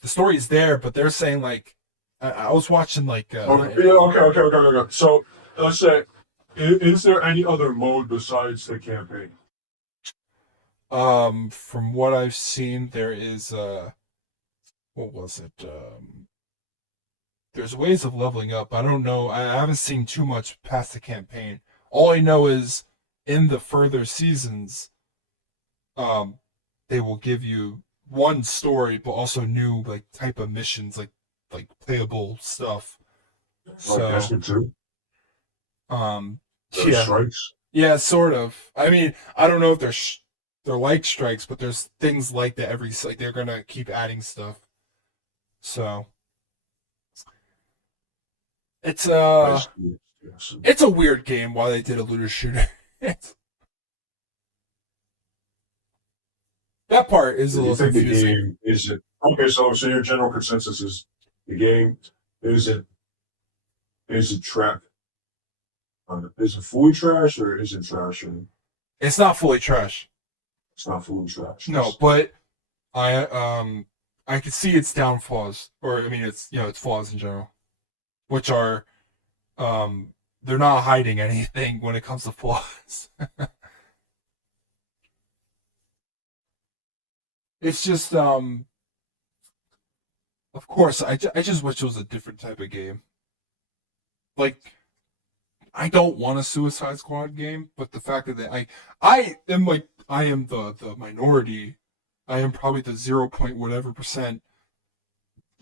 the story's there, but they're saying like I was watching like Okay, yeah, okay. So let's say, is there any other mode besides the campaign? from what I've seen there is what was it there's ways of leveling up. I don't know. I haven't seen too much past the campaign. All I know is in the further seasons, um, they will give you one story, but also new like type of missions, like playable stuff. Like So, Destiny 2? um, The yeah, strikes? yeah, sort of. I mean, I don't know if they're they're like strikes, but there's things like that like they're gonna keep adding stuff. So it's I uh see. Yes. it's a weird game why they did a looter shooter. That part is Do a you little think the confusing. game isn't okay? So your general consensus is the game isn't isn't trash. Is it fully trash or is it trash and It's not fully trash. it's not fully trash? No, but I can see its downfalls, or I mean its its flaws in general, which are they're not hiding anything when it comes to flaws. It's just of course I just wish it was a different type of game. Like I don't want a Suicide Squad game, but the fact that I am like I am the minority. I am probably the 0 point whatever percent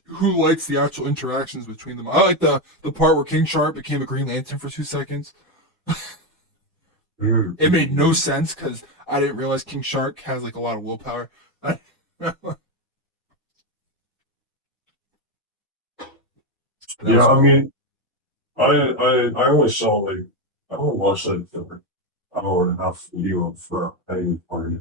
who likes the actual interactions between them. I like the part where King Shark became a Green Lantern for 2 seconds. It made no sense because I didn't realize King Shark has like a lot of willpower. Yeah, I Cool. mean, I only saw like I only watched like the hour and a half video of Penny Party.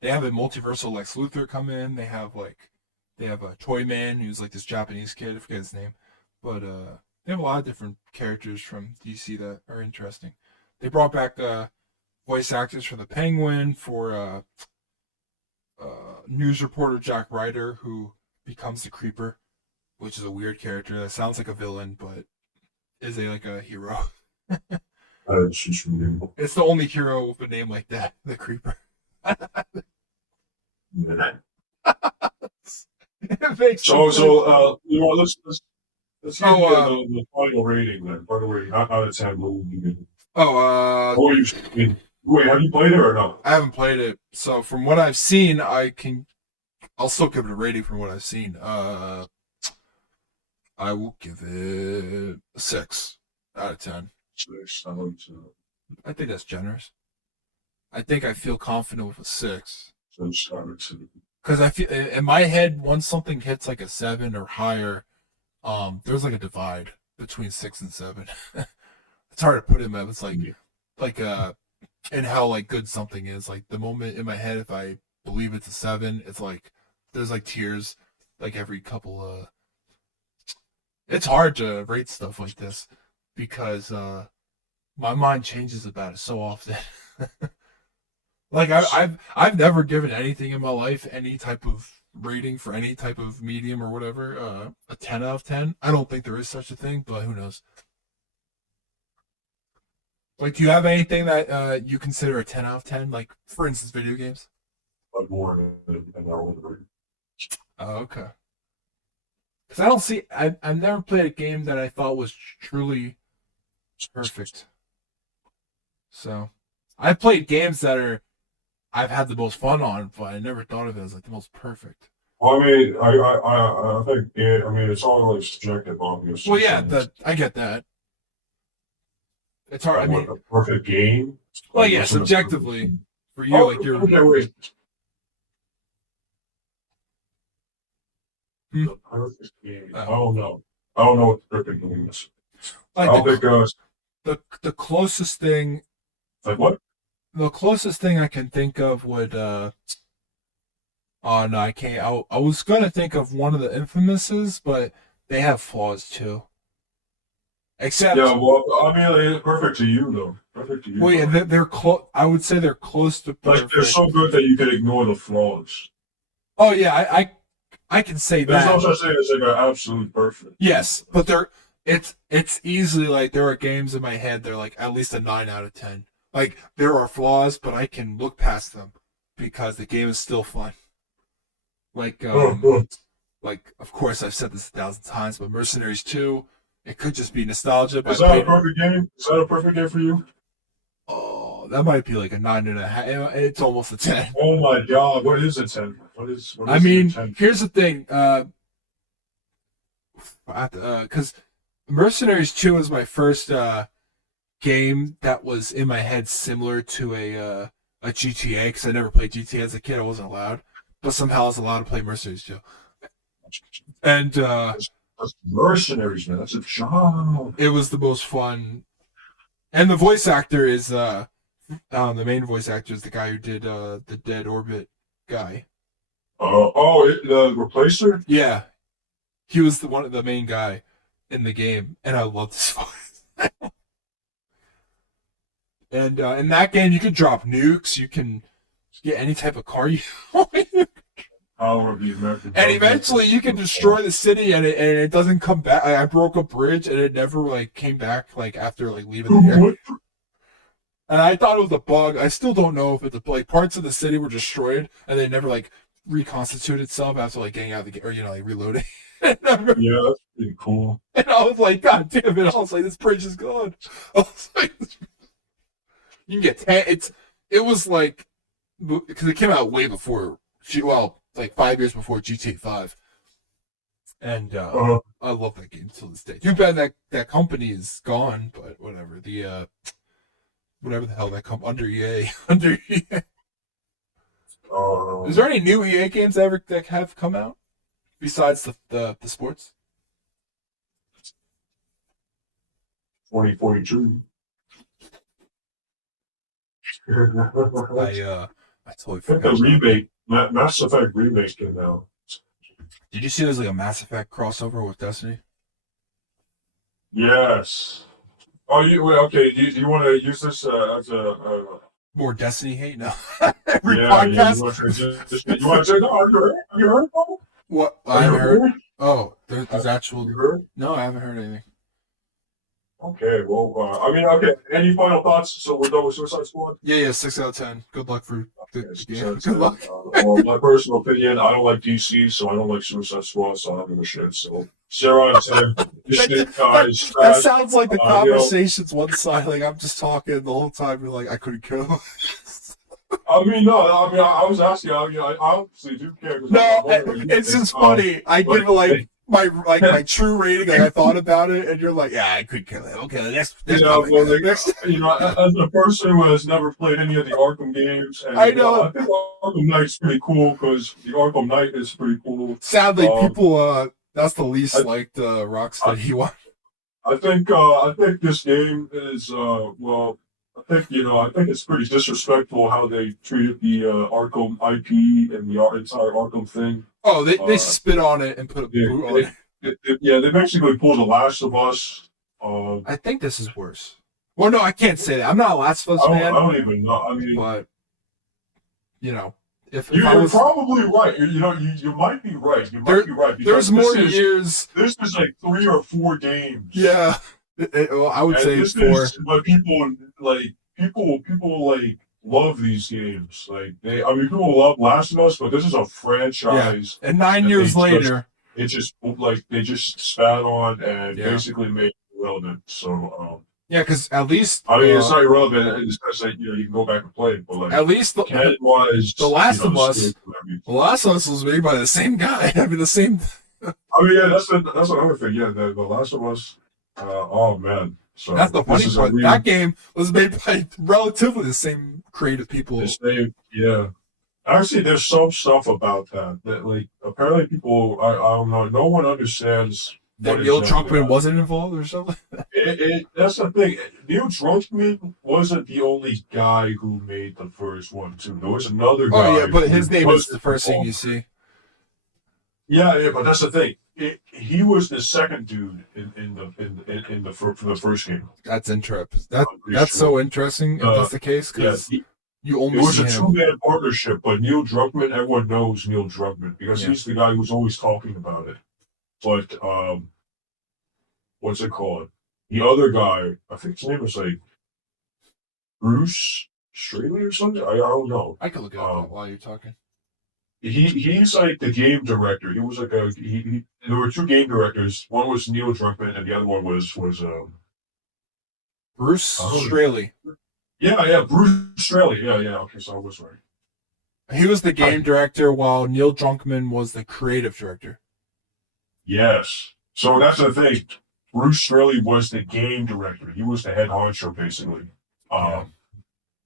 They have a multiversal Lex Luthor come in. They have a Toy Man who's like this Japanese kid. I forget his name, but they have a lot of different characters from DC that are interesting. They brought back voice actors for the Penguin, for news reporter Jack Ryder, who becomes the Creeper, which is a weird character that sounds like a villain, but is a hero. It's just really, It's the only hero with a name like that, the Creeper. yeah. It makes You know, let's get the final rating then. Final rating out of 10. What would you give it? oh, You wait, have you played it or no? I haven't played it, so from what I've seen, I'll still give it a rating from what I've seen. I will give it a 6 out of 10. Six. I like to I think that's generous. I think I feel confident with a 6. six out of 10. Because I feel in my head, once something hits like a 7 or higher, there's like a divide between 6 and 7. It's hard to put in, but it's like and how like good something is. Like the moment in my head, if I believe it's a 7, it's like there's like tears, like every couple of. It's hard to rate stuff like this because my mind changes about it so often. Like I've never given anything in my life any type of rating for any type of medium or whatever a 10 out of 10. I don't think there is such a thing, but who knows? Like, do you have anything that you consider a 10 out of 10? Like, for instance, video games. But more than an hour rating. Oh, okay. Because I don't see. I've never played a game that I thought was truly perfect. So, I've played games that I've had the most fun on, but I never thought of it as like the most perfect. Well, I mean, I think I mean it's all like subjective, obviously. Well, yeah, I get that. It's hard. I mean, a perfect game. well, Like, yeah, what's in a subjectively perfect for game? you, like you're. Okay, wait. Hmm? The perfect game. I don't know. I don't know what the perfect game is. I Like don't think the closest thing like what? the closest thing I can think of would oh no, I can't. I was gonna think of one of the Infamouses, but they have flaws too. Except, Yeah, well, I mean, it's perfect to you though. Perfect to you. well, yeah, though. they're close. I would say they're close to Like they're perfect. so good that you can ignore the flaws. Oh yeah, I can say There's no that. such thing as like an absolute perfect. Yes, but it's easily like there are games in my head they're like at least a 9 out of 10. Like there are flaws, but I can look past them because the game is still fun. Like like of course I've said this 1,000 times, but Mercenaries 2, it could just be nostalgia. But Is that a perfect game? Is that a perfect game for you? oh, that might be like a 9.5. It's almost a 10. Oh my god, what is a 10? What is I mean, a 10? here's the thing. Because Mercenaries 2 was my first game that was in my head similar to a GTA because I never played GTA as a kid. I wasn't allowed, but somehow I was allowed to play Mercenaries too. And That's mercenaries, man. That's a job. it was the most fun. And the voice actor is the main voice actor is the guy who did the Dead Orbit guy. The replacer? Yeah, he was the main guy in the game, and I loved his voice. And in that game, you can drop nukes. You can get any type of car you want. Power of the American And eventually you can destroy the city and it doesn't come back. I broke a bridge and it never like came back like after like leaving the air. And I thought it was a bug. I still don't know if it's like parts of the city were destroyed and they never like reconstituted itself after like getting out of the game or like reloading. Yeah, that's pretty cool. And I was like, God damn it! I was like, this bridge is gone. I was like, you can get it was like because it came out way before like 5 years before GTA 5. And I love that game till this day. Too bad that company is gone, but whatever. The whatever the hell that under EA. Under EA. Is there any new EA games that have come out? Besides the sports? 2042. I totally The forgot. remake, Mass Effect remake came out. Did you see there's like a Mass Effect crossover with Destiny? Yes. Oh, okay? You want to use this as a More Destiny hate? No. Every yeah? podcast. You want to say no? Have you heard? What? I haven't heard. Oh, there's Have actual. you heard? No, I haven't heard anything. Okay, well, okay. Any final thoughts? So we're done with Suicide Squad. Yeah, 6 out of 10. Good luck for the Yes, game. Good luck. Well, my personal opinion, I don't like DC, so I don't like Suicide Squad, so I don't give a shit. So 0 out of 10. This shit is That trash. sounds like the You know- conversation's one side. Like I'm just talking the whole time. You're like, I couldn't kill. I was asking. I honestly do care. 'Cause No, I'm wondering what you it's think. just funny. I give it like- my true rating. Like I thought about it, and you're like, yeah, I could kill it. Okay, next. As a person who has never played any of the Arkham games, and, I know. I think Arkham Knight's pretty cool because the Arkham Knight is pretty cool. Sadly, Um, people. That's the least liked Rocksteady one. I think this game is I think it's pretty disrespectful how they treated the Arkham IP and the entire Arkham thing. Oh, they spit on it and put a boot on it. They basically pulled The Last of Us. I think this is worse. Well, no, I can't say that. I'm not a Last of Us I fan, don't even know. I mean, but if I you're was, probably right. You might be right. You might be right. there's more years. This is like 3 or 4 games. Yeah, well, I would And say this 4. is what people like love these games. People love Last of Us, but this is a franchise. And 9 that years they later, they just spat on and Yeah. basically made it irrelevant. So yeah, because at least it's not irrelevant in the sense that you can go back and play it, but like at least canon wise, The Last of Us- story and everything. The Last of Us was made by the same guy. I mean, the same. That's another thing. Yeah, the Last of Us. Oh man, so That's the funny this is part. a real- That game was made by relatively the same creative people. Yeah. Actually, there's some stuff about that like apparently people. I don't know. No one understands That what Neil exactly Druckmann wasn't involved or something. That's the thing. Neil Druckmann wasn't the only guy who made the first one too. There was another guy. Oh yeah, but his who name is wasn't the first thing you involved. see. Yeah, but that's the thing. He was the second dude for the first game. That's interesting. I'm pretty That's sure. so interesting if that's the case Yeah, because you only it was see a him. 2-man partnership, but Neil Druckmann, everyone knows Neil Druckmann because Yeah. he's the guy who's always talking about it. But what's it called? The other guy, I think his name was like Bruce Straley or something. I don't know. I can look it up while you're talking. He's like the game director. He was like there were 2 game directors. One was Neil Druckmann, and the other one was Bruce Oh. Straley. Bruce Straley. Yeah. Okay, so I was right. He was the game director while Neil Druckmann was the creative director. Yes. So that's the thing. Bruce Straley was the game director. He was the head honcho, basically. Yeah.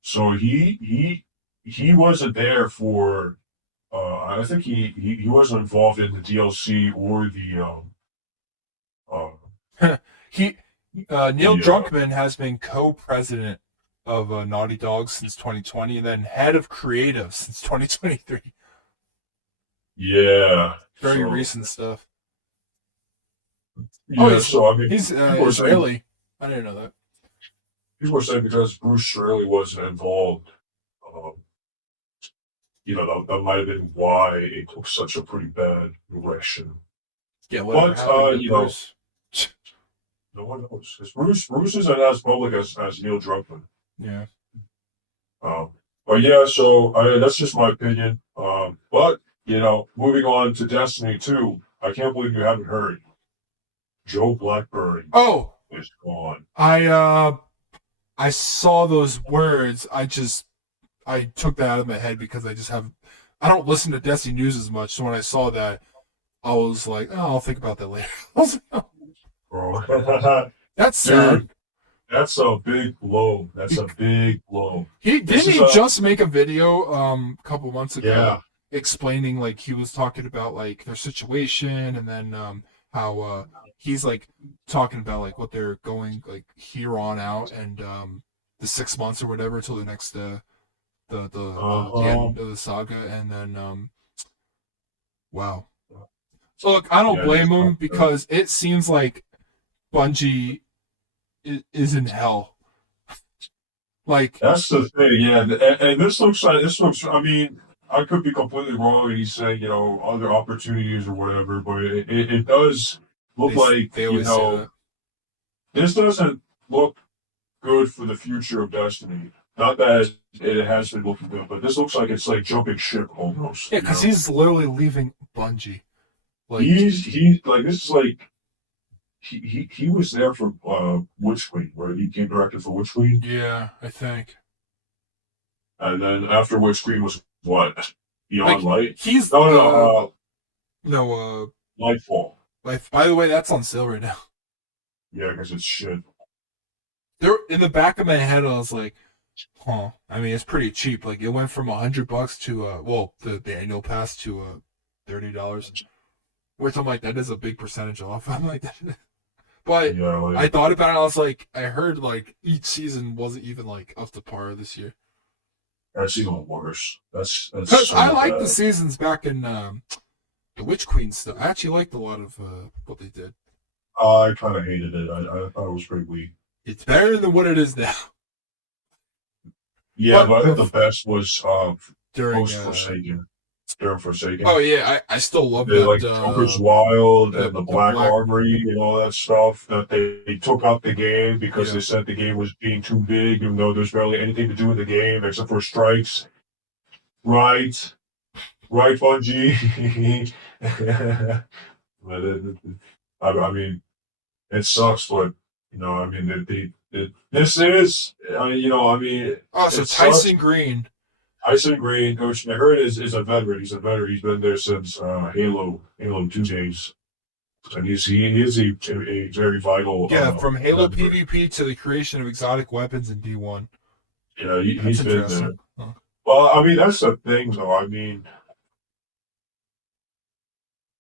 So he he wasn't there for. I think he wasn't involved in the DLC or uh, he Neil the Druckmann has been co-president of Naughty Dog since 2020, and then head of creative since 2023. yeah. Very So recent stuff. Oh, yeah. So I mean, he's people are saying Israeli. I didn't know that. because Bruce Shirley wasn't involved, um, that might have been why it took such a pretty bad direction. Yeah, whatever But happened to Bruce? no one knows. 'Cause Bruce isn't as public as Neil Druckmann. Yeah. Um, but yeah, so that's just my opinion. But moving on to Destiny 2, I can't believe you haven't heard. Joe Blackburn Oh, is gone. I saw those words. I took that out of my head because I don't listen to Destiny news as much. So when I saw that, I was like, oh, I'll think about that later. I was like, oh, Bro. that's sad. Dude, that's a big blow. That's a big blow. He This didn't is he just make a video a couple months ago yeah. explaining like he was talking about like their situation and then how he's like talking about like what they're going like here on out and the 6 months or whatever until the next the Uh-huh. end of the saga and then wow. So look, I don't Yeah, he's blame him not good. because it seems like Bungie is in hell. Like That's the thing, yeah. And this looks. I mean, I could be completely wrong, and he's saying other opportunities or whatever, but it does look they like they always say that. this doesn't look good for the future of Destiny. Not that it has been looking good, but this looks like it's like jumping ship almost. Yeah, because he's literally leaving Bungie. Like, He's like this is like he was there for Witch Queen, where he came directed for Witch Queen, yeah, I think. and then after Witch Queen was what Beyond Like, Light. he's No, no, no. no Lightfall. like by the way, that's on sale right now. Yeah, because it's shit. There in the back of my head, I was like, huh. I mean, it's pretty cheap. Like, it went from $100 to the annual pass to $30, which I'm like, that is a big percentage off. I'm like, but Yeah, I like thought about it. I was like, I heard like each season wasn't even like up to par this year. that's even worse. That's Because I so liked the bad. seasons back in the Witch Queen stuff. I actually liked a lot of what they did. I kind of hated it. I thought it was pretty weak. It's better than what it is now. Yeah, But but I think the best was during post Forsaken. During oh Forsaken. yeah, I still love They that like Joker's Wild and the the Black black Armory and all that stuff that they took out the game because yeah they said the game was being too big, even though there's barely anything to do in the game except for strikes. Right, right, Bungie. But I mean, it sucks, but I mean, this is, I mean, oh so it sucks. Tyson Green Tyson Green, Coach Hurt is a veteran. He's a veteran. He's been there since Halo 2 days. And he is a very vital yeah from Halo member. PvP to the creation of exotic weapons in D1. Yeah, That's he's been there. interesting. Huh. Well, I mean, that's the thing, though. I mean,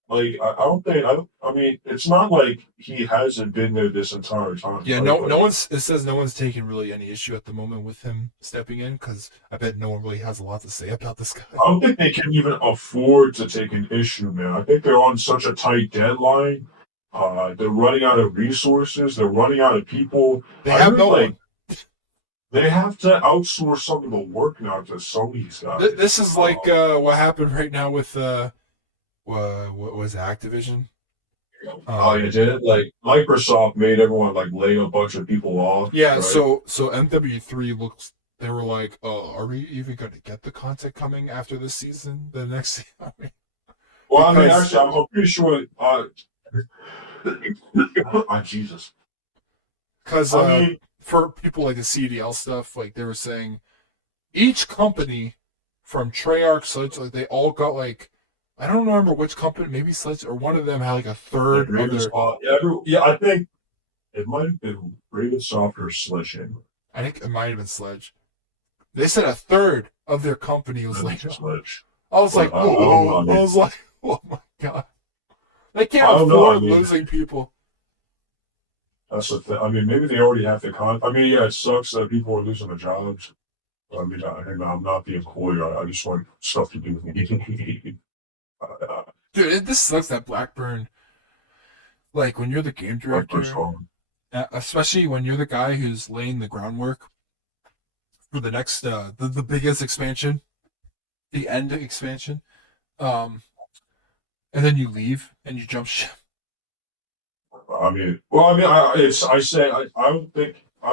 like, I mean, it's not like he hasn't been there this entire time, Yeah, right? no Like, one's. It says no one's taking really any issue at the moment with him stepping in because I bet no one really has a lot to say about this guy. I don't think they can even afford to take an issue, man. I think they're on such a tight deadline. They're running out of resources. They're running out of people. They I have heard no like one. they have to outsource some of the work now to Sony's This guys. is like what happened right now with what was it, Activision? Oh, you did it? Like Microsoft made everyone like lay a bunch of people off, Yeah, right? so MW3 looks. They were like, "Oh, are we even going to get the content coming after this season? The next season?" I mean, Well, I mean, because actually, I'm pretty sure. Oh, Jesus. because I mean, for people like the CDL stuff, like they were saying, each company from Treyarch, Sledge, like they all got like I don't remember which company, maybe Sledge or one of them had like a like third of their. Ravensoft, yeah, I think it might have been Ravensoft or Sledgehammer. I think it might have been Sledge. They said a third of their company was laid That's off. much. I was like, But I don't know. oh, I was like, oh my god, they I can't don't know. I afford mean, losing people. that's the thing. I mean, maybe they already have the con. I mean, yeah, it sucks that people are losing their jobs. I mean, I'm not the employer. I just want stuff to do with me. Dude, this sucks that Blackburn. Like when you're the game director, Home. especially when you're the guy who's laying the groundwork for the next, the biggest expansion, the end expansion, um, and then you leave and you jump ship. I mean, well, I mean, I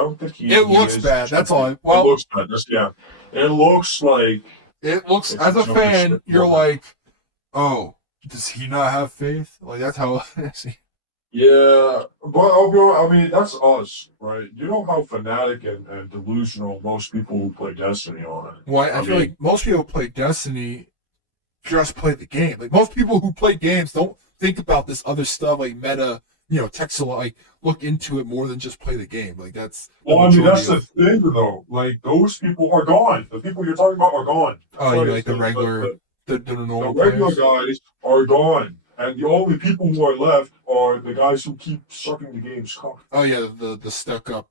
don't think It he looks is. bad. That's all. It Well, looks bad. Yeah, it looks like it looks it's as a jumping fan, ship you're moment. like, oh, does he not have faith? Like that's how. Yeah, but I mean, that's us, right? You know how fanatic and delusional most people who play Destiny are. Why I I feel mean, like most people who play Destiny just play the game. Like most people who play games don't think about this other stuff like meta, text a lot, like look into it more than just play the game. Like that's the well, I mean, majority that's the of. thing, though. Like those people are gone. The people you're talking about are gone. Oh, That's right. like the regular, the The normal regular players. guys are gone, and the only people who are left are the guys who keep sucking the game's cock. Oh yeah, the stuck up.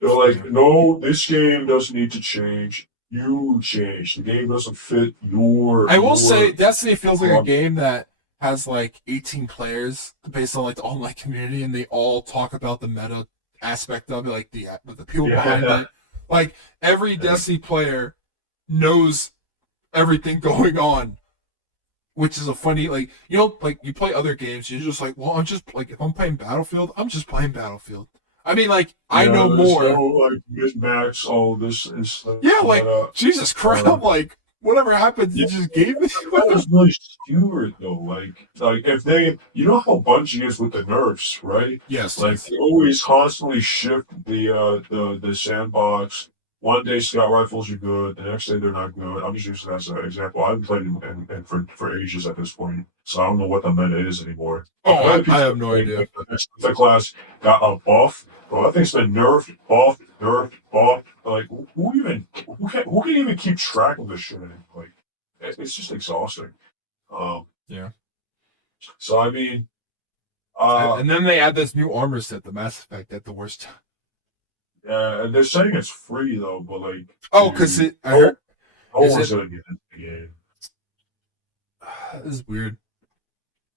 They're like, no, this game doesn't need to change. You change. The game doesn't fit I will say, your. Destiny feels like a Um, game that has like 18 players based on like the online community, and they all talk about the meta aspect of it, like the people behind yeah, it. Like every Destiny player knows everything going on, which is a funny like like you play other games, you're just like, well, I'm just like if I'm playing Battlefield, I'm just playing Battlefield. I mean, like I yeah. know There's no more. like min-max. Oh, this is Yeah, like meta. Jesus Christ, Uh, like whatever happens, you yeah, just gave me. that is really stupid though. Like if they, you know how Bungie is with the nerfs, right? Yes, Like yes. they always constantly shift the sandbox. One day scout rifles are good, the next day they're not good. I'm just using that as an example. I've played in for ages at this point, so I don't know what the meta is anymore. Oh, I've had I people have no playing idea. the class got a buff, but I think it's been nerfed, buffed, nerfed, buffed. Like who can even keep track of this shit? Like it's just exhausting. Um, Yeah. so I mean, And then they add this new armor set, the Mass Effect, at the worst time. and they're saying it's free though, but like, Oh, because dude, I heard no is one's it gonna get into the game. this is weird.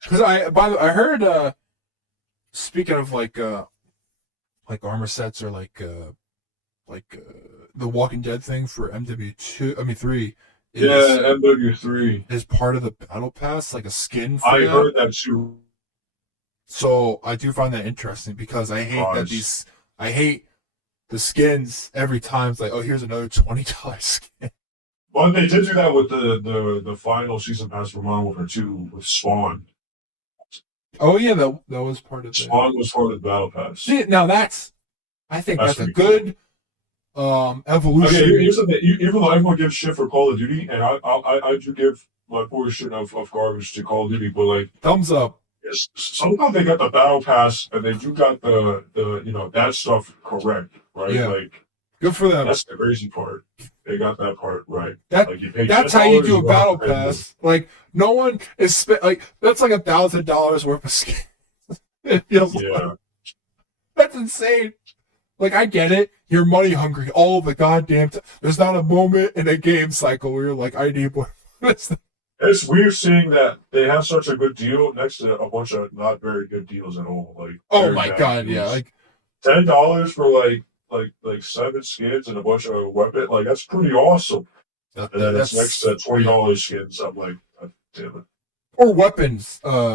Because I heard speaking of like armor sets or the Walking Dead thing for MW2, I mean 3 Yeah, MW3. is part of the battle pass, like a skin for I that. heard that too. So I do find that interesting because I hate the skins every time. It's like, oh, here's another $20 skin. But they did do that with the final season pass for Modern Warfare 2 with Spawn. Oh yeah, that was part of it. Spawn was part of the battle pass. See, now I think that's a pretty good evolution. Okay, here's the thing. Even though everyone gives shit for Call of Duty, and I do give my portion of garbage to Call of Duty, but like Thumbs up. somehow they got the battle pass and they do got the that stuff correct, right? Yeah. Like Good for them. that's the crazy part. They got that part right. That Like you pay that's how you $10, do a don't battle have to pay pass. Like no one is like that's like $1,000 worth of skin. It feels more. like Yeah, that's insane. Like I get it, you're money hungry all the goddamn time. There's not a moment in a game cycle where you're like, I need more. it's weird seeing that they have such a good deal next to a bunch of not very good deals at all. Like Oh very my bad god, deals. yeah. Like $10 for like 7 skins and a bunch of weapon. Like that's pretty awesome. And then it's next to $20 skins. I'm like, God damn it. or weapons, like Or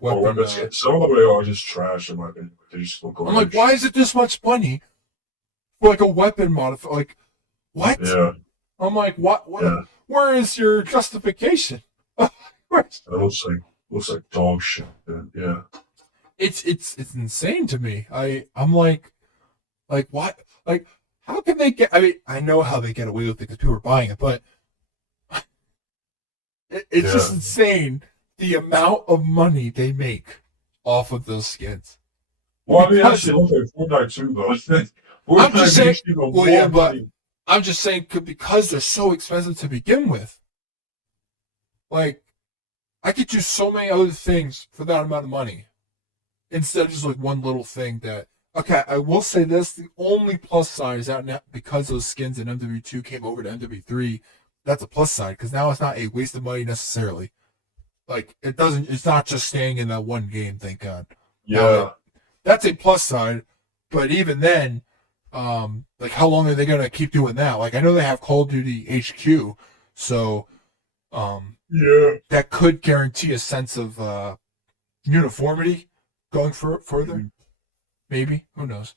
weapon. weapon skins. Some of them are just trash in my opinion. They just look I'm like, why is it this much money for like a weapon modifier? Like, what? Yeah, I'm like, what? yeah. Where is your justification? Where's- It looks like dog shit. Yeah. it's insane to me. I'm like what? Like, how can they get? I mean, I know how they get away with it because people are buying it, but it's just Yeah. insane the amount of money they make off of those skins. Well, I mean, Because- actually, look at Fortnite too, though. I'm just Fortnite saying. makes even Well, yeah, more but money. I'm just saying because they're so expensive to begin with. Like, I could do so many other things for that amount of money instead of just like one little thing that. Okay, I will say this: the only plus side is that now because those skins in MW2 came over to MW3, that's a plus side because now it's not a waste of money necessarily. Like it doesn't, it's not just staying in that one game. Thank God. Yeah. That's a plus side, but even then, like how long are they gonna keep doing that? Like I know they have Call of Duty HQ, so Yeah. that could guarantee a sense of uniformity going further. Maybe, who knows?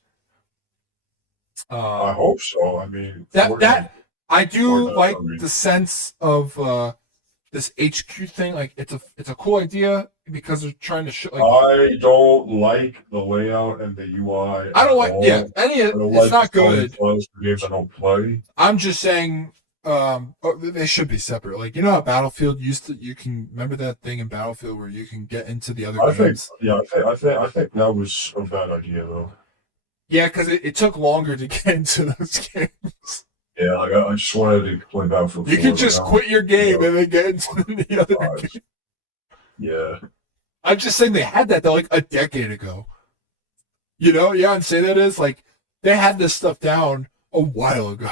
I hope so. I mean, That I do Fortnite, like I mean, the sense of this HQ thing. Like it's a cool idea because they're trying to show. Like I don't like the layout and the UI I at don't like, yeah, all. any. I don't It's like not calling good. close for games I don't play. I'm just saying, they should be separate. Like you know how Battlefield used to. You can remember that thing in Battlefield where you can get into the other I think, games. yeah, I think that was a bad idea though. Yeah, because it took longer to get into those games. Yeah, like I just wanted to play Battlefield You 4 can right just now. quit your game Yeah. and then get into the other Five. game. Yeah. I'm just saying they had that though, like a decade ago. You know, yeah, and say that is like they had this stuff down a while ago.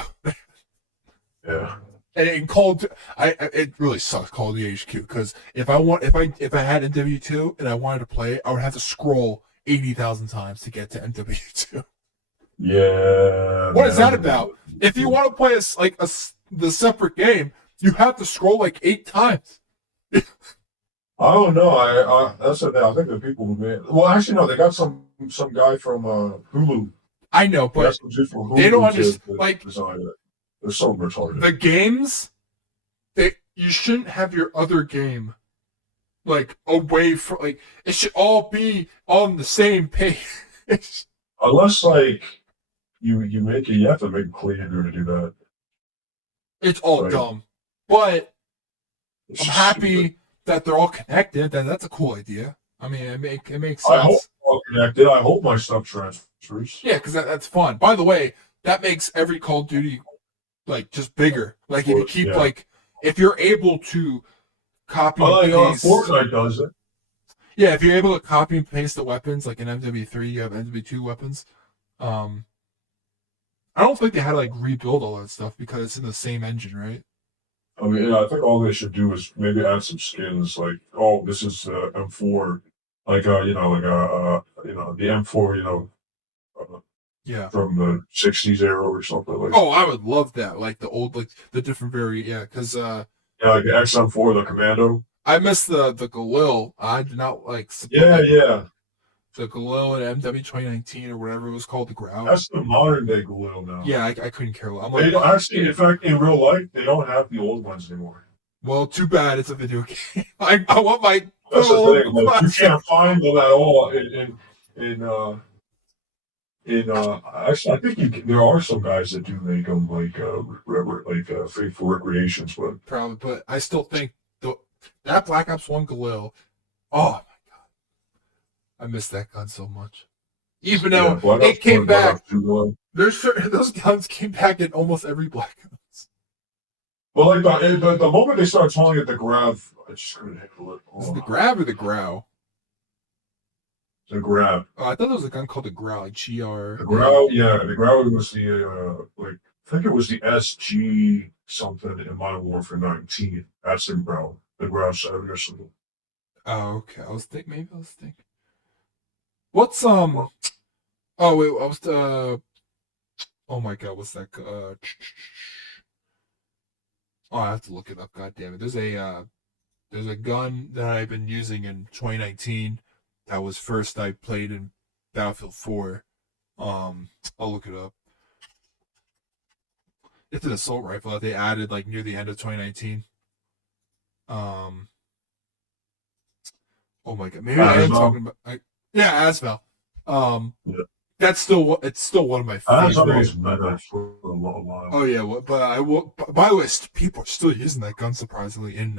Yeah. And it called, it really sucks Call of Duty HQ because if I had MW2 and I wanted to play it, I would have to scroll 80,000 times to get to MW2. Yeah. What is that man. about? If you want to play the separate game, you have to scroll like 8 times. I don't know. That's the thing. I think the people who made. Well, actually, no. They got some guy from Hulu. I know, They got but some dude from they don't Hulu understand. to Like design it. They're so retarded. the games, you shouldn't have your other game like away from like it should all be on the same page. Unless like you make it, you have to make it clear to do that. It's all Like, dumb, but it's I'm just happy stupid. that they're all connected. That's a cool idea. I mean, it makes I hope sense. I'm connected. I hope my stuff transfers. Yeah, because that's fun. By the way, that makes every Call of Duty like just bigger. Like if you keep Yeah. like if you're able to copy I and like paste. Fortnite does it. Yeah, if you're able to copy and paste the weapons, like in MW3, you have MW2 weapons. Um, I don't think they had to like rebuild all that stuff because it's in the same engine, right? I mean, yeah, I think all they should do is maybe add some skins. Like, oh, this is M4, like the M4, uh, Yeah. from the '60s era or something like. Oh, I would love that. Like the old, like the different yeah, because Yeah, like the XM4, the Commando. I miss the Galil. I did not like Yeah, yeah. the Galil and MW 2019 or whatever it was called, the Growl. That's the modern day Galil now. Yeah, I couldn't care. I'm They like, actually, in fact, in real life, they don't have the old ones anymore. well, too bad it's a video game. I want my That's the old thing. Like, you classic. can't find them at all actually, I think there are some guys that do make them free for recreations, but Probably, but I still think that Black Ops 1 Galil. Oh my god, I miss that gun so much. Even though Black it Ops came 1, Black back, Ops 2, there's certain those guns came back in almost every Black Ops. well, like the moment they started calling it the Grav, I just couldn't handle it. Is it the Grab or the Grow? The Grab. Oh, I thought there was a gun called the Grow, like GR. The Grav, yeah, the Grav was the I think it was the SG something in Modern Warfare 19. That's the Grav. The Grav 7 or something. Oh, okay. I was thinking. What's Oh wait, I was oh my god, what's that? Oh, I have to look it up. God damn it! There's a gun that I've been using in 2019. That was first I played in Battlefield 4. I'll look it up. It's an assault rifle that they added like near the end of 2019. Oh my god, maybe I am talking about. Yeah, Asval. Yeah. That's it's still one of my That's favorite. always meta for a while. Oh yeah, but I will. By the way, people are still using that gun surprisingly in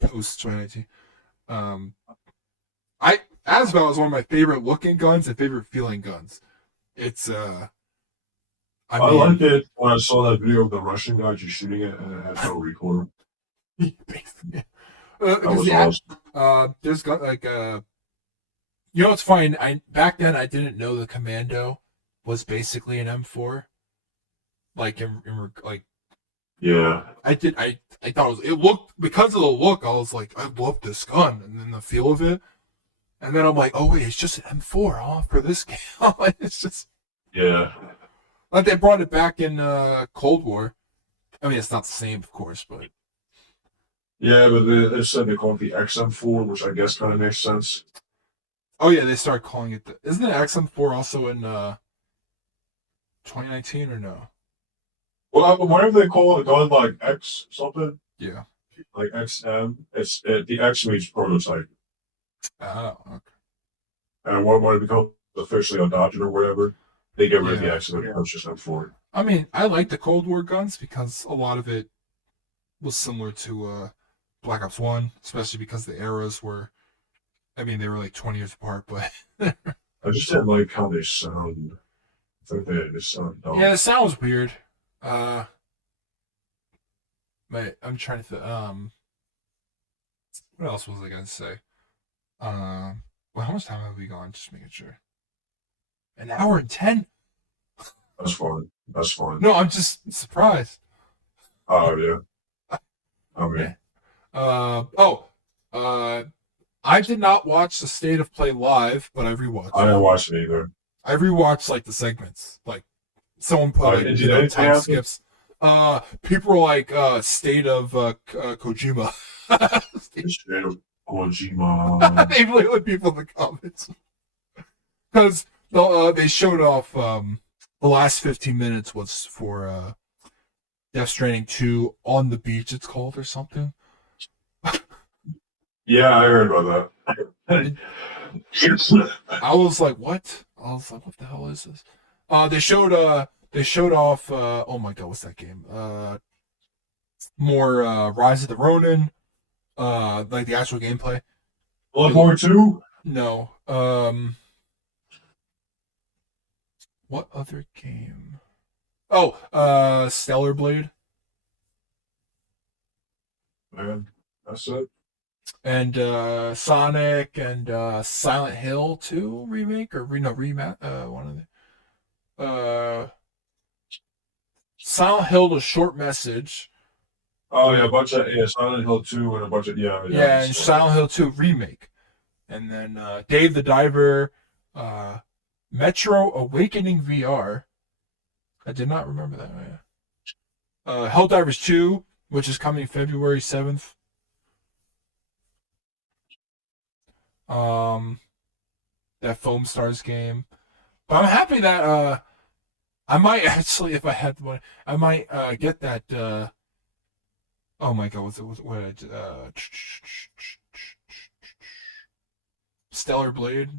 post 2019. Asval is one of my favorite looking guns and favorite feeling guns. It's I I liked mean, it when I saw that video of the Russian guy just shooting it and it had no recoil. basically, That because was awesome. there's got like you know, it's fine. I back then I didn't know the Commando was basically an M4. Like like Yeah. I thought it looked, because of the look, I was like, I love this gun, and then the feel of it, and then I'm like, oh wait, it's just an M4, huh, for this game. It's just Yeah. like they brought it back in Cold War. I mean, it's not the same, of course, but Yeah, but they said they call it the XM4, which I guess kind of makes sense. oh yeah, they started calling it isn't the XM4 also in 2019 or no? Well, whenever they call a gun like X something, Yeah. like XM, the X means prototype. Oh, okay. And when it becomes officially adopted or whatever, they get rid of the Yeah. X and it becomes just M4. I mean, I like the Cold War guns because a lot of it was similar to Black Ops 1, especially because the eras were, I mean, they were like 20 years apart, but I just didn't like how they sound. I think they sound yeah, dumb. it sounds weird. Uh, but I'm trying to what else was I gonna say? Well, how much time have we gone? Just making sure. An hour and 10? That's fine. That's fine. No, I'm just surprised. Oh, yeah. I Yeah. mean, Oh, uh, I did not watch the State of Play live, but I I rewatched didn't it. watch it either. I rewatched like the segments. Like someone put like, Did anything time happen? skips. People were like State of Kojima. Straight up Kojima. They literally people in the comments because they showed off the last 15 minutes was for Death Stranding 2 on the beach. It's called or something. Yeah, I heard about that. I was like, what? I was like, what the hell is this? They showed off oh my god, what's that game? More Rise of the Ronin, like the actual gameplay. Bloodborne 2? No. What other game? Oh, Stellar Blade Man, that's it. and Sonic and Silent Hill 2 remake or no remat one of the Silent Hill the short message. Oh, yeah, a bunch of Silent Hill 2 and a bunch of, yeah, Yeah, and that's Silent Hill 2 remake. And then Dave the Diver, uh, Metro Awakening VR. I did not remember that. Helldivers 2, which is coming February 7th. Um, that Foam Stars game. But I'm happy that I might actually, if I had one, I might get that. Oh my god, what? Stellar Blade.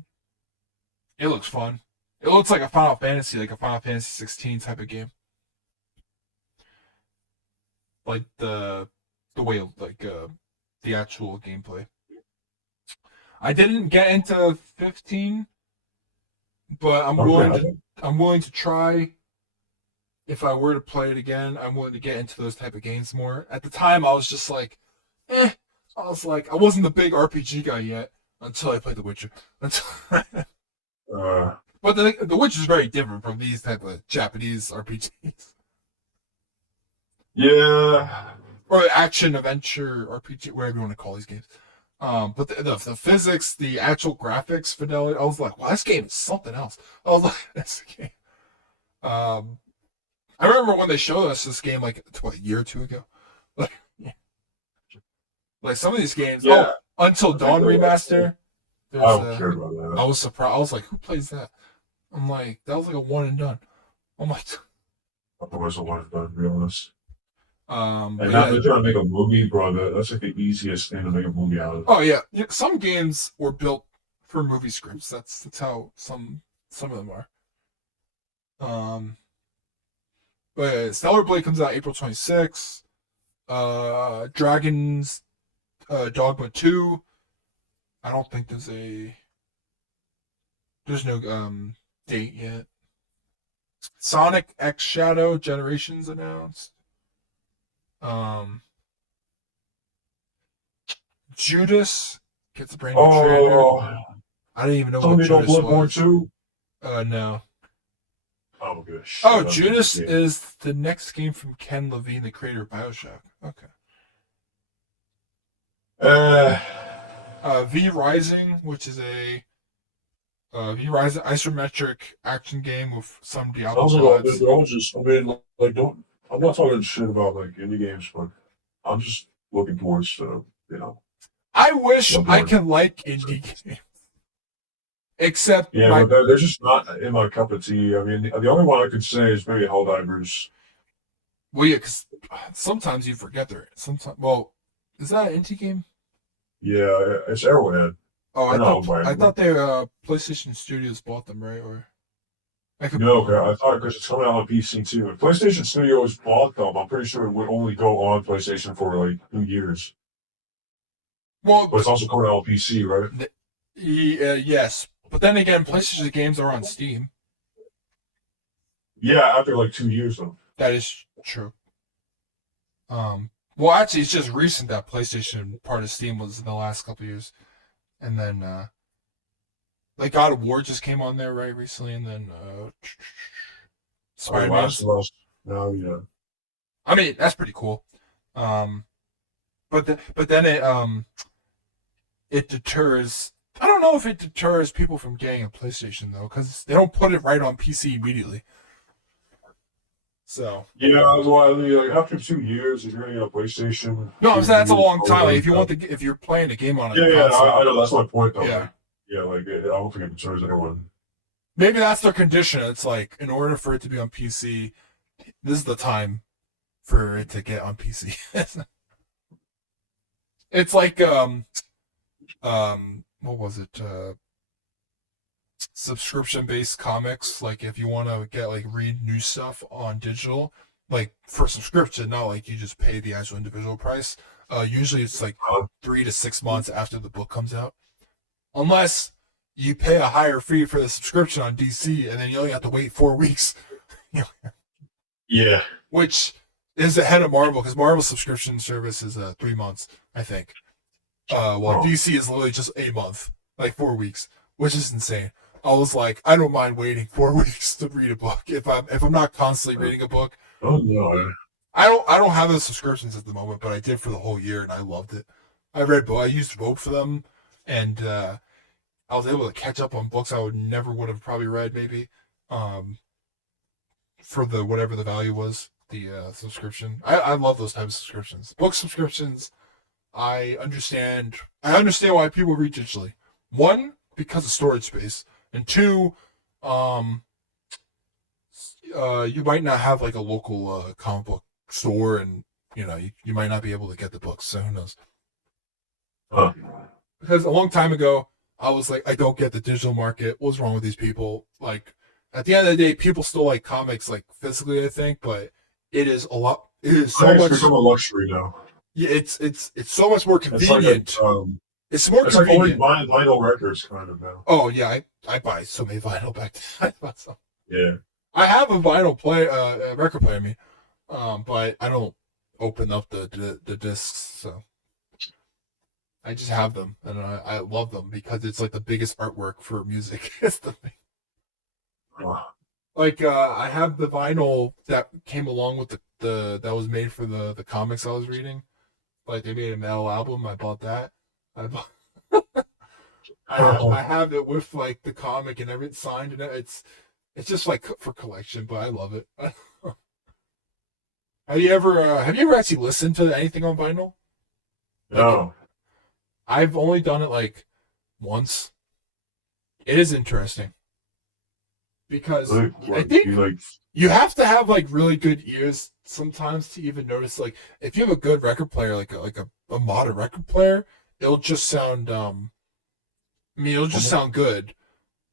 It looks fun. It looks like a Final Fantasy, like a Final Fantasy 16 type of game. Like the way like the actual gameplay. I didn't get into 15, but okay. I'm willing to try. If I were to play it again, I'm willing to get into those type of games more. At the time, I was just like, eh. I was like, I wasn't the big RPG guy yet until I played The Witcher. but the Witcher is very different from these type of Japanese RPGs Yeah. or action adventure RPG, whatever you want to call these games. But the physics, the actual graphics, fidelity, I was like, wow, this game is something else. I was like, this game. Um, I remember when they showed us this game like what, a year or two ago. Like, yeah. Like some of these games. Yeah. Oh, Until Dawn remaster. I don't care about that. I was surprised. I was like, who plays that? I'm like, that was like a one and done. I'm like, I was a lot of fun, to be honest. but And now yeah. they're trying to make a movie, bro. That's like the easiest thing to make a movie out of. Oh yeah. Some games were built for movie scripts. That's how some of them are. But yeah, Stellar Blade comes out April 26th. Dragon's Dogma 2. I don't think there's no date yet. Sonic X Shadow Generations announced. Um, Judas gets a brand new trailer. Oh, I didn't even know what somebody know Judas Bloodborne was. 2? No. I'm good. Shit Oh, on this Judas game. is the next game from Ken Levine, the creator of Bioshock. Okay. Uh, V Rising, which is a V Rising isometric action game with some Diablo sounds like all vibes. they're all just. I mean, like, don't. I'm not talking shit about like indie games, but I'm just looking towards, you know, I wish I Bloodborne. could like indie games, except Yeah, my but they're just not in my cup of tea. I mean, the only one I could say is maybe Helldivers. well, yeah, because sometimes you forget they're sometimes. Well, is that an indie game? Yeah, it's Arrowhead. Oh, Or not I Helldivers. thought they PlayStation Studios bought them, right? Or I could be No, wrong. okay, I thought because it's coming out on PC too. If PlayStation Studios bought them, I'm pretty sure it would only go on PlayStation for like 2 years. Well, But it's also coming out on PC, right? yes, but then again, PlayStation games are on Steam. Yeah, after like 2 years though. That is true. Well, actually, it's just recent that PlayStation part of Steam was in the last couple of years, and then like God of War just came on there right recently, and then Spider Last Man's. of Us. No, yeah. I mean, that's pretty cool. But then it deters. I don't know if it deters people from getting a PlayStation though, because they don't put it right on PC immediately. So Yeah, well, I mean, like after 2 years, if you're gonna get a PlayStation, no, I'm saying that's a long time. Like, probably, if you want if you're playing a game on a yeah, console, I know that's my point though. yeah. Like, yeah, like I don't think it deters anyone. Maybe that's their condition. It's like in order for it to be on PC, this is the time for it to get on PC. It's like what was it? Subscription based comics. Like if you want to get like read new stuff on digital, like for subscription, not like you just pay the actual individual price. Usually it's like Uh, 3 to 6 months after the book comes out, unless you pay a higher fee for the subscription on DC, and then you only have to wait 4 weeks. yeah, Which is ahead of Marvel because Marvel's subscription service is 3 months, I think. While oh, DC is literally just a month, like 4 weeks, which is insane. I was like, I don't mind waiting 4 weeks to read a book if I'm not constantly reading a book. oh no, I don't have those subscriptions at the moment, but I did for the whole year and I loved it. I used both for them, and I was able to catch up on books I would have probably read maybe. Um, for the whatever the value was, the subscription. I love those types of subscriptions. Book subscriptions, I understand why people read digitally. One, because of storage space, and two, um, you might not have like a local comic book store, and you might not be able to get the books. So who knows? huh. Because a long time ago, I was like, I don't get the digital market. What's wrong with these people? Like, at the end of the day, people still like comics, like physically, I think, but it is a lot. It is I so think it's much. become a luxury now. Yeah, it's so much more It's like convenient. It's more it's like only convenient. buying vinyl records kind of now. Oh yeah, I buy so many vinyl back then. I bought some. Yeah, I have a vinyl record player. I mean, but I don't open up the discs, so I just have them, and I love them because it's like the biggest artwork for music. It's the thing. uh, Like I have the vinyl that came along with the that was made for the comics I was reading. Like they made a metal album. I bought that. I bought. I have it with like the comic and everything signed, and it's just like for collection. But I love it. Have you ever actually listened to anything on vinyl? Like no. I've only done it like once. It is interesting because Like, I what, think you like? you have to have like really good ears sometimes to even notice. Like if you have a good record player, like a modern record player, it'll just sound I mean, it'll just sound good.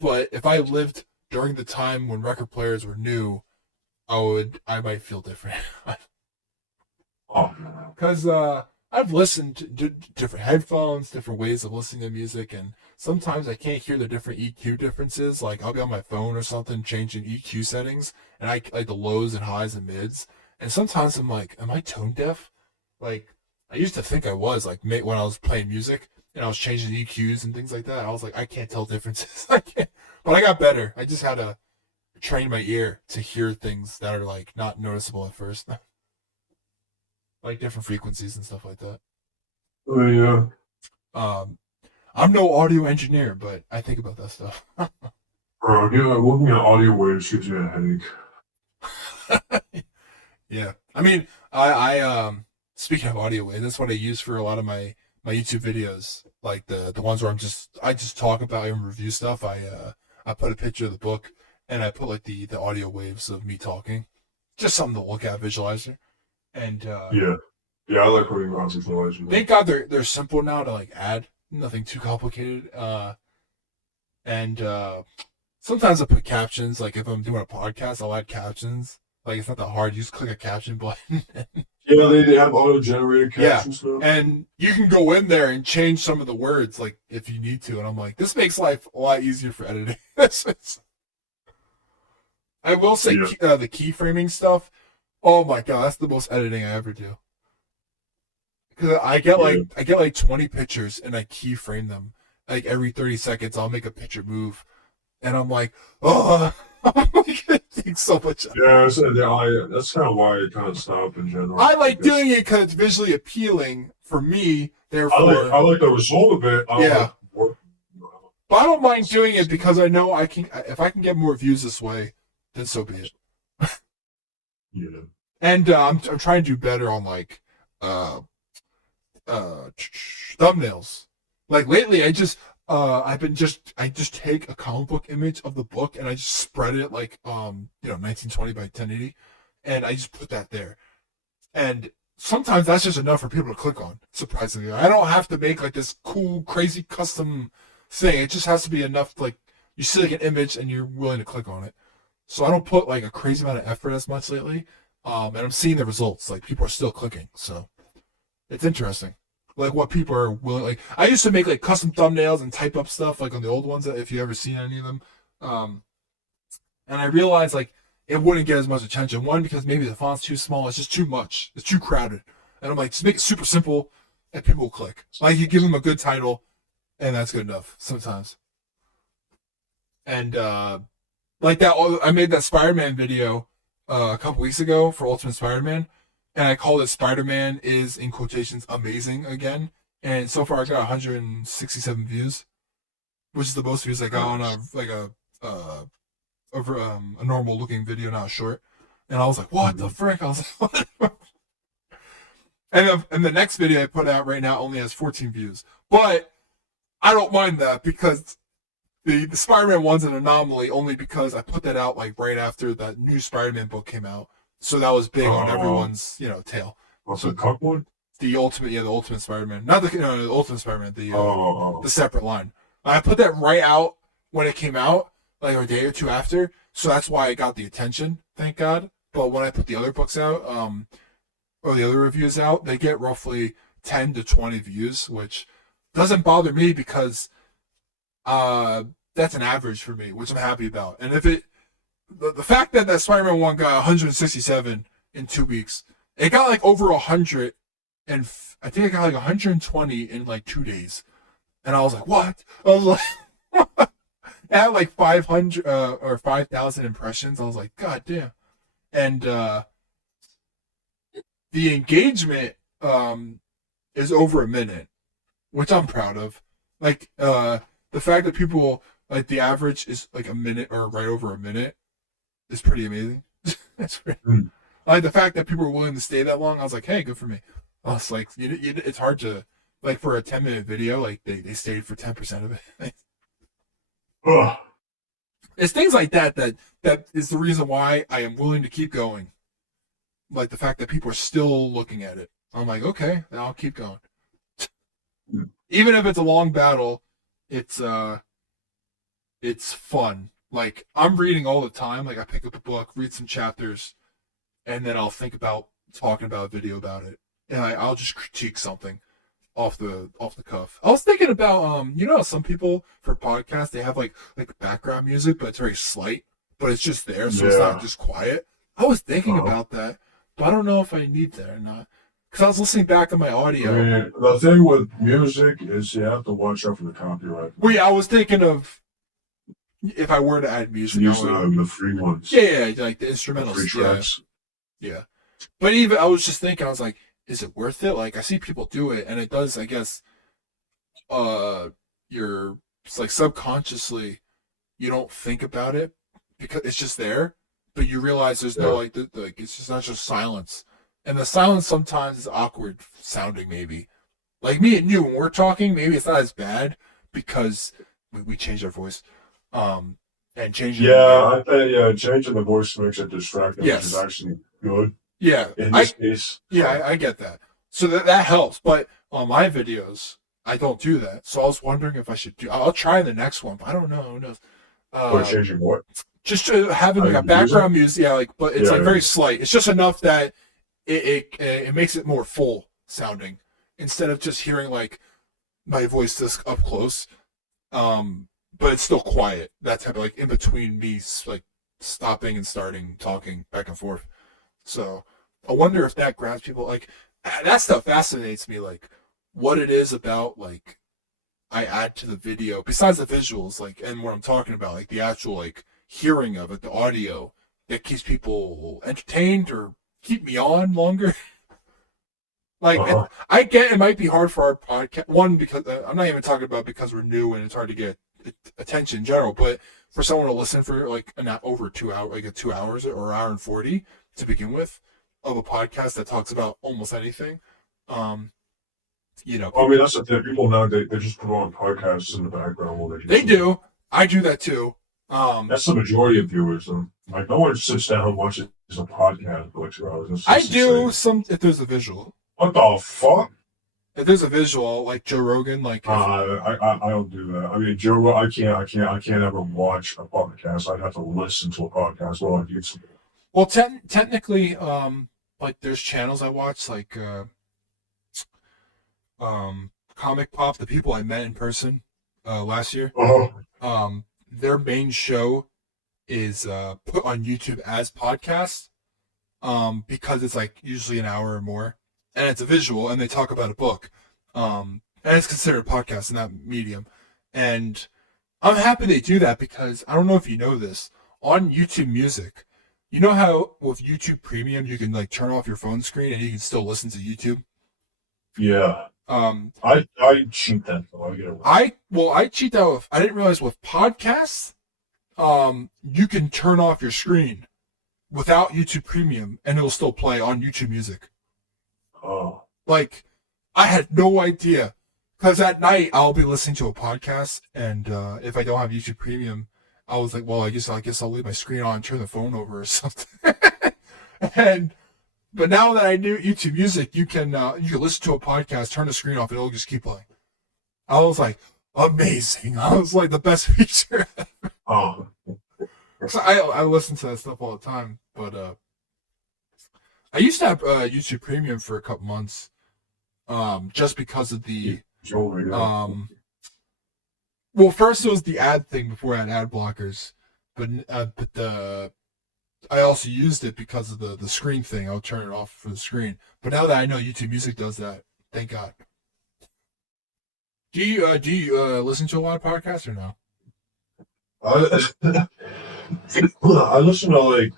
But if I lived during the time when record players were new, I might feel different. Oh, Because I've listened to different headphones, different ways of listening to music, and sometimes I can't hear the different EQ differences. Like I'll be on my phone or something, changing EQ settings, and I like the lows and highs and mids. And sometimes I'm like, am I tone deaf? Like I used to think I was like when I was playing music and I was changing EQs and things like that. I was like, I can't tell differences. I can't. But I got better. I just had to train my ear to hear things that are like not noticeable at first, like different frequencies and stuff like that. Oh, yeah. Um, I'm no audio engineer, but I think about that stuff. Bro, yeah, looking at audio waves gives me a headache. Yeah, I mean, I speaking of audio waves, that's what I use for a lot of my YouTube videos, like the ones where I just talk about and review stuff. I put a picture of the book and I put like the audio waves of me talking, just something to look at, visualizer, and Yeah. Yeah, I like putting around visualization. thank God they're simple now to like add, nothing too complicated. And sometimes I put captions, like if I'm doing a podcast, I'll add captions. Like it's not that hard. You just click a caption button. Yeah, they have auto-generated Yeah, captions stuff. and you can go in there and change some of the words, like if you need to. And I'm like, this makes life a lot easier for editing. I will say Yeah. the keyframing stuff. Oh my god, that's the most editing I ever do. Because I get like 20 pictures and I keyframe them. Like every 30 seconds, I'll make a picture move, and I'm like, oh, it takes so much. Yeah, so that's kind of why I kind of stopped in general. I like because doing it because it's visually appealing for me. I Therefore, like the result of it. I don't yeah. like work. But I don't mind doing it because I know I can. If I can get more views this way, then so be it. Yeah. And I'm trying to do better on like thumbnails. Like lately, I just take a comic book image of the book and I just spread it like 1920 by 1080, and I just put that there. And sometimes that's just enough for people to click on. Surprisingly, I don't have to make like this cool, crazy custom thing. It just has to be enough. Like you see like an image and you're willing to click on it. So I don't put like a crazy amount of effort as much lately. And I'm seeing the results. Like people are still clicking. So it's interesting. Like what people are willing. Like I used to make like custom thumbnails and type up stuff like on the old ones. If you ever seen any of them, and I realized like it wouldn't get as much attention. One, because maybe the font's too small. It's just too much. It's too crowded. And I'm like, just make it super simple, and people will click. Like you give them a good title, and that's good enough sometimes. And like that, I made that Spider-Man video a couple weeks ago for Ultimate Spider-Man, and I called it "Spider-Man is in quotations amazing again." And so far, I got 167 views, which is the most views I got on a normal looking video, not short. And I was like, "What the frick?" I was like, "What?" And the next video I put out right now only has 14 views, but I don't mind that because the Spider-Man one's an anomaly only because I put that out like right after that new Spider-Man book came out, so that was big on everyone's tail. What's the cup one? The Ultimate Spider-Man, not the Ultimate Spider-Man, the Oh. separate line. I put that right out when it came out, like a day or two after, so that's why it got the attention. Thank God. But when I put the other books out, or the other reviews out, they get roughly 10 to 20 views, which doesn't bother me because that's an average for me, which I'm happy about. And if the fact that that Spider-Man one got 167 in 2 weeks, it got like over 100, and I think it got like 120 in like 2 days, and I was like, what? I was like, it had like 500 or 5,000 impressions. I was like, god damn. And the engagement is over a minute, which I'm proud of. Like the fact that people like the average is like a minute or right over a minute is pretty amazing. That's pretty. Like the fact that people are willing to stay that long, I was like, hey, good for me. I was like, it's hard to like for a 10-minute video, like they stayed for 10% of it. Ugh. It's things like that is the reason why I am willing to keep going. Like the fact that people are still looking at it. I'm like, okay, I'll keep going. Even if it's a long battle, it's fun. Like I'm reading all the time. Like I pick up a book, read some chapters, and then I'll think about talking about a video about it. And I'll just critique something. off the cuff. I was thinking about you know, some people for podcasts they have like background music, but it's very slight, but it's just there, so it's not Yeah. just quiet. I was thinking Uh-huh. about that, but I don't know if I need that or not. Because I was listening back to my I audio. mean, the thing with music is you have to watch out for the copyright. Well, yeah, I was thinking of if I were to add music, I Use would. the free ones, Yeah, like the the free instrumentals. Yeah, tracks. yeah. But even I was just thinking, I was like, is it worth it? Like I see people do it, and it does. I guess uh, you're it's like subconsciously you don't think about it because it's just there, but you realize there's no Yeah. like it's just not just silence, and the silence sometimes is awkward sounding. Maybe like me and you when we're talking, maybe it's not as bad because we changed our voice, and changing the Yeah, name. I think yeah, changing the voice makes it distracting, which is Yes, actually good yeah, in this case. yeah, So I get that. So that helps. But on my videos, I don't do that. So I was wondering if I should do. I'll try the next one. But I don't know. Who knows? what Uh, changing what? just having How like you a use it? background music, yeah, like, but it's Yeah, like yeah. very slight. It's just enough that it makes it more full sounding instead of just hearing like my voice just up close. But it's still quiet. That type of like in between me like stopping and starting talking back and forth. So I wonder if that grabs people. Like that stuff fascinates me. Like what it is about like I add to the video besides the visuals, like and what I'm talking about, like the actual like hearing of it, the audio that keeps people entertained or keep me on longer. Like Uh-huh. I get it might be hard for our podcast. One because I'm not even talking about because we're new and it's hard to get attention in general, but for someone to listen for like not over 2 hours, like a 2 hours or hour and 40 to begin with of a podcast that talks about almost anything. Um, you know, I mean, people that's the thing. People now they just put on podcasts in the background while they do they something. do. I do that too. That's the majority of viewers. Like no one sits down and watches a podcast for like 2 hours. It's I just do insane. some if there's a visual. What the fuck? If there's a visual, like Joe Rogan, like if I don't do that. I mean, Joe, I can't ever watch a podcast. I'd have to listen to a podcast while I do something. well, technically, like there's channels I watch, like Comic Pop, the people I met in person last year. Uh-huh. Their main show is put on YouTube as podcasts because it's like usually an hour or more, and it's a visual, and they talk about a book, and it's considered a podcast in that medium, and I'm happy they do that because I don't know if you know this on YouTube Music. You know how with YouTube Premium you can like turn off your phone screen and you can still listen to YouTube. Yeah. Um, I cheat that though. I get it. I cheat that with I didn't realize with podcasts, you can turn off your screen without YouTube Premium and it'll still play on YouTube Music. Oh. Like I had no idea because at night I'll be listening to a podcast and if I don't have YouTube Premium, I was like, well, I guess I'll leave my screen on and turn the phone over or something. and but now that I knew YouTube Music, you can listen to a podcast, turn the screen off, and it'll just keep playing. I was like, amazing. I was like the best feature. Oh. So I listen to that stuff all the time, but I used to have YouTube Premium for a couple months, just because of the Joe, yeah. well, first it was the ad thing before I had ad blockers, but the I also used it because of the screen thing. I'll turn it off for the screen. But now that I know YouTube Music does that, thank God. Do you listen to a lot of podcasts or no? I, I listen to like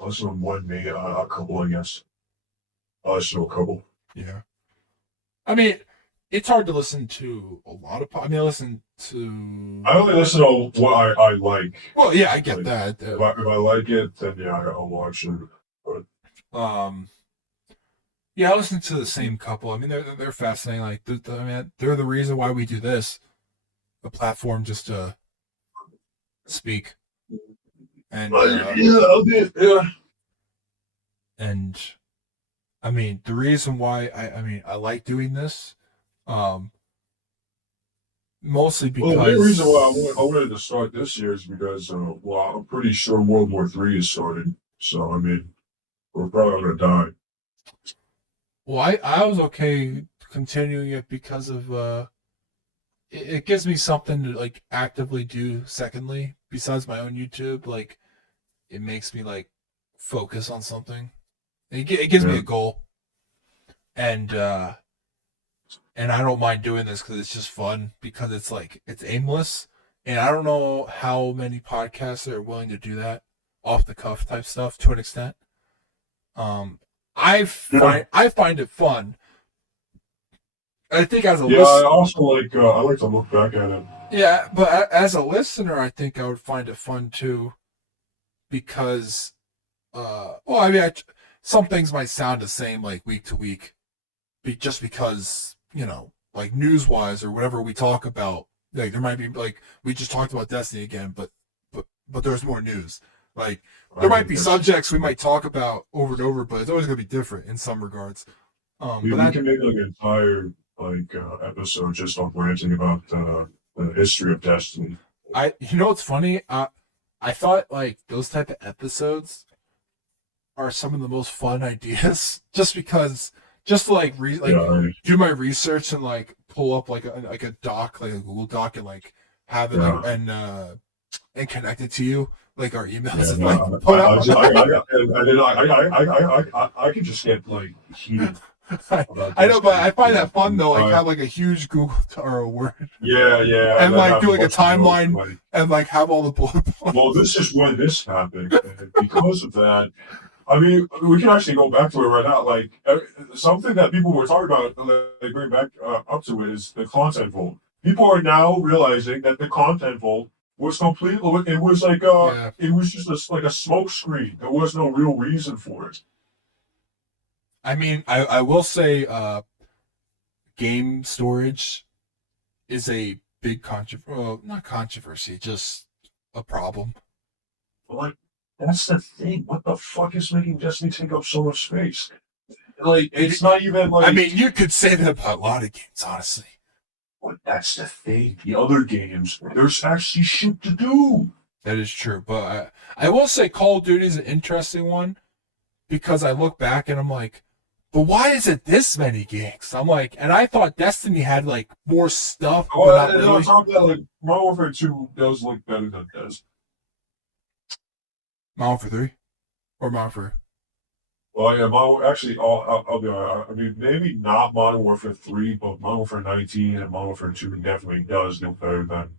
I listen to one, maybe a couple, I guess. I listen to a couple. Yeah. I mean, it's hard to listen to a lot of. I mean, I listen to. I only listen to what I like. Well, yeah, I get Like, that. if I like it, then yeah, I'll watch it. But Um, yeah, I listen to the same couple. I mean, they're fascinating. Like, I mean, they're the reason why we do this, a platform just to speak and yeah, I'll be, yeah. and I mean the reason why I mean I like doing this, um, mostly Well, the main reason why because I wanted to start this year is because, well, I'm pretty sure World War III is started. So, I mean, we're probably going to die. well I was okay continuing it because of it gives me something to like actively do. Secondly, besides my own YouTube, like it makes me like focus on something. It gives me a goal, and I don't mind doing this because it's just fun because it's like it's aimless, and I don't know how many podcasts are willing to do that off the cuff type stuff to an extent. I find it fun. I think as a I also like I like to look back at it. yeah, but as a listener, I think I would find it fun too, because well, I mean, some things might sound the same like week to week, just because like news wise or whatever we talk about, like there might be like we just talked about Destiny again, but there's more news. Like there might be subjects we might talk about over and over, but it's always gonna be different in some regards. We can make like an entire episode just on ranting about the history of Destiny. What's funny? I thought like those type of episodes are some of the most fun ideas, just because, just to like do my research and like pull up like a doc, like a Google Doc, and like have it and connect it to you, like our emails. I could just get like heated. I know, but I find that fun though. Like have like a huge Google or a Word. Yeah. And like do like a timeline and like have all the bullet points. Well, this is when this happened, and because of that, I mean, we can actually go back to it right now. Like something that people were talking about, like bring back up to it, is the content vault. People are now realizing that the content vault was complete. It was like it was just like a smoke screen. There was no real reason for it. I mean, I will say game storage is a big not controversy, just a problem. Like, that's the thing. What the fuck is making Destiny take up so much space? Like, it's not even like... I mean, you could say that about a lot of games, honestly. But that's the thing. The other games, there's actually shit to do. That is true, but I will say Call of Duty is an interesting one, because I look back and I'm like, but why is it this many gigs? I'm like, and I thought Destiny had like more stuff. Oh, and on top of that, like Modern Warfare 2 does look better than it does. Modern Warfare 3 or Modern Warfare? Well, yeah, actually, I'll be honest. I mean, maybe not Modern Warfare 3, but Modern Warfare 19 and Modern Warfare 2 definitely does look better than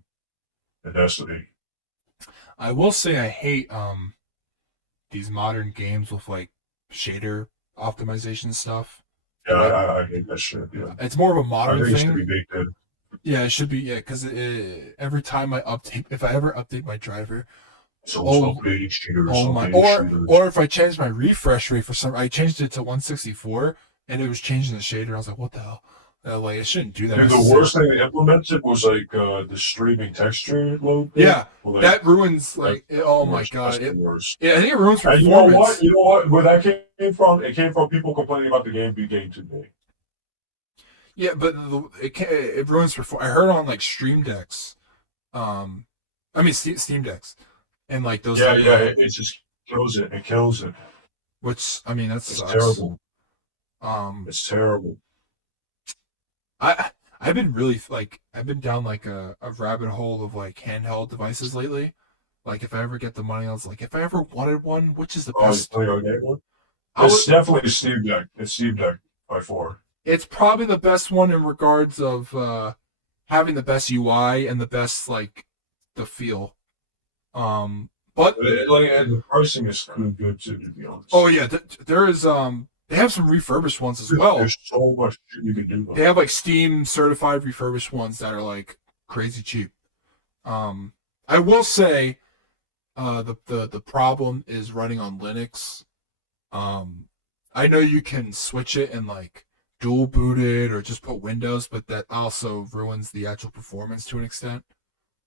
Destiny. I will say I hate these modern games with like shader optimization stuff. Yeah, I hate that shit. Yeah, it's more of a modern thing. It should be baked in. Yeah, it should be. Yeah, because every time I update, if I ever update my driver, updating shaders, or if I change my refresh rate I changed it to 164 and it was changing the shader. I was like, what the hell? Like, it shouldn't do that. And the worst thing they implemented was like the streaming texture load. Yeah, that ruins like. Oh my god! I think it ruins performance. And you know what? Where that came from? It came from people complaining about the game being too big. Yeah, but it ruins performance. I heard on like Stream Decks, Steam Decks, and like those. Yeah, it just kills it. It kills it. Which I mean, that's terrible. It's terrible. I've been really I've been down like a rabbit hole of like handheld devices lately. Like if I ever get the money, I was like, if I ever wanted one, which is the best? It's definitely Steam Deck. It's Steam Deck by far. It's probably the best one in regards of having the best UI and the best like the feel. But and the pricing is good too, to be honest. Oh yeah, there is they have some refurbished ones as well. There's so much shit you can do. They have like Steam certified refurbished ones that are like crazy cheap. I will say, the problem is running on Linux. I know you can switch it and like dual boot it or just put Windows, but that also ruins the actual performance to an extent.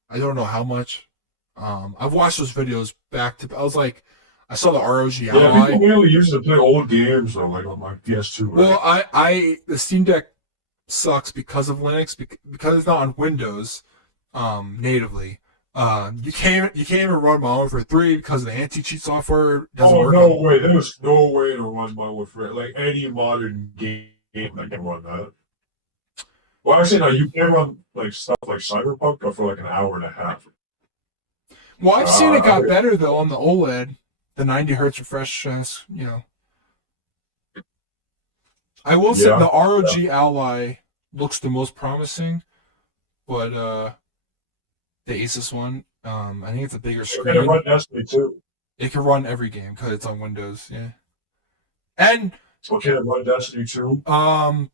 I don't know how much. I've watched those videos back to. I was like, I saw the ROG Ally. Yeah, people really use it to play old games though, like on my PS2. Right? Well, the Steam Deck sucks because of Linux, because it's not on Windows natively. You can't even run Modern Warfare 3 because the anti-cheat software doesn't work. Oh no way! There's no way to run Modern Warfare like any modern game that can run that. Well, actually, no, you can run like stuff like Cyberpunk for like an hour and a half. Well, I've seen it I got better though on the OLED, the 90 hertz refresh. I will say yeah, the ROG Ally looks the most promising, but the Asus one, I think it's a bigger and it run screen. Destiny too. It can run every game because it's on Windows. Yeah, and So can it run Destiny too? um,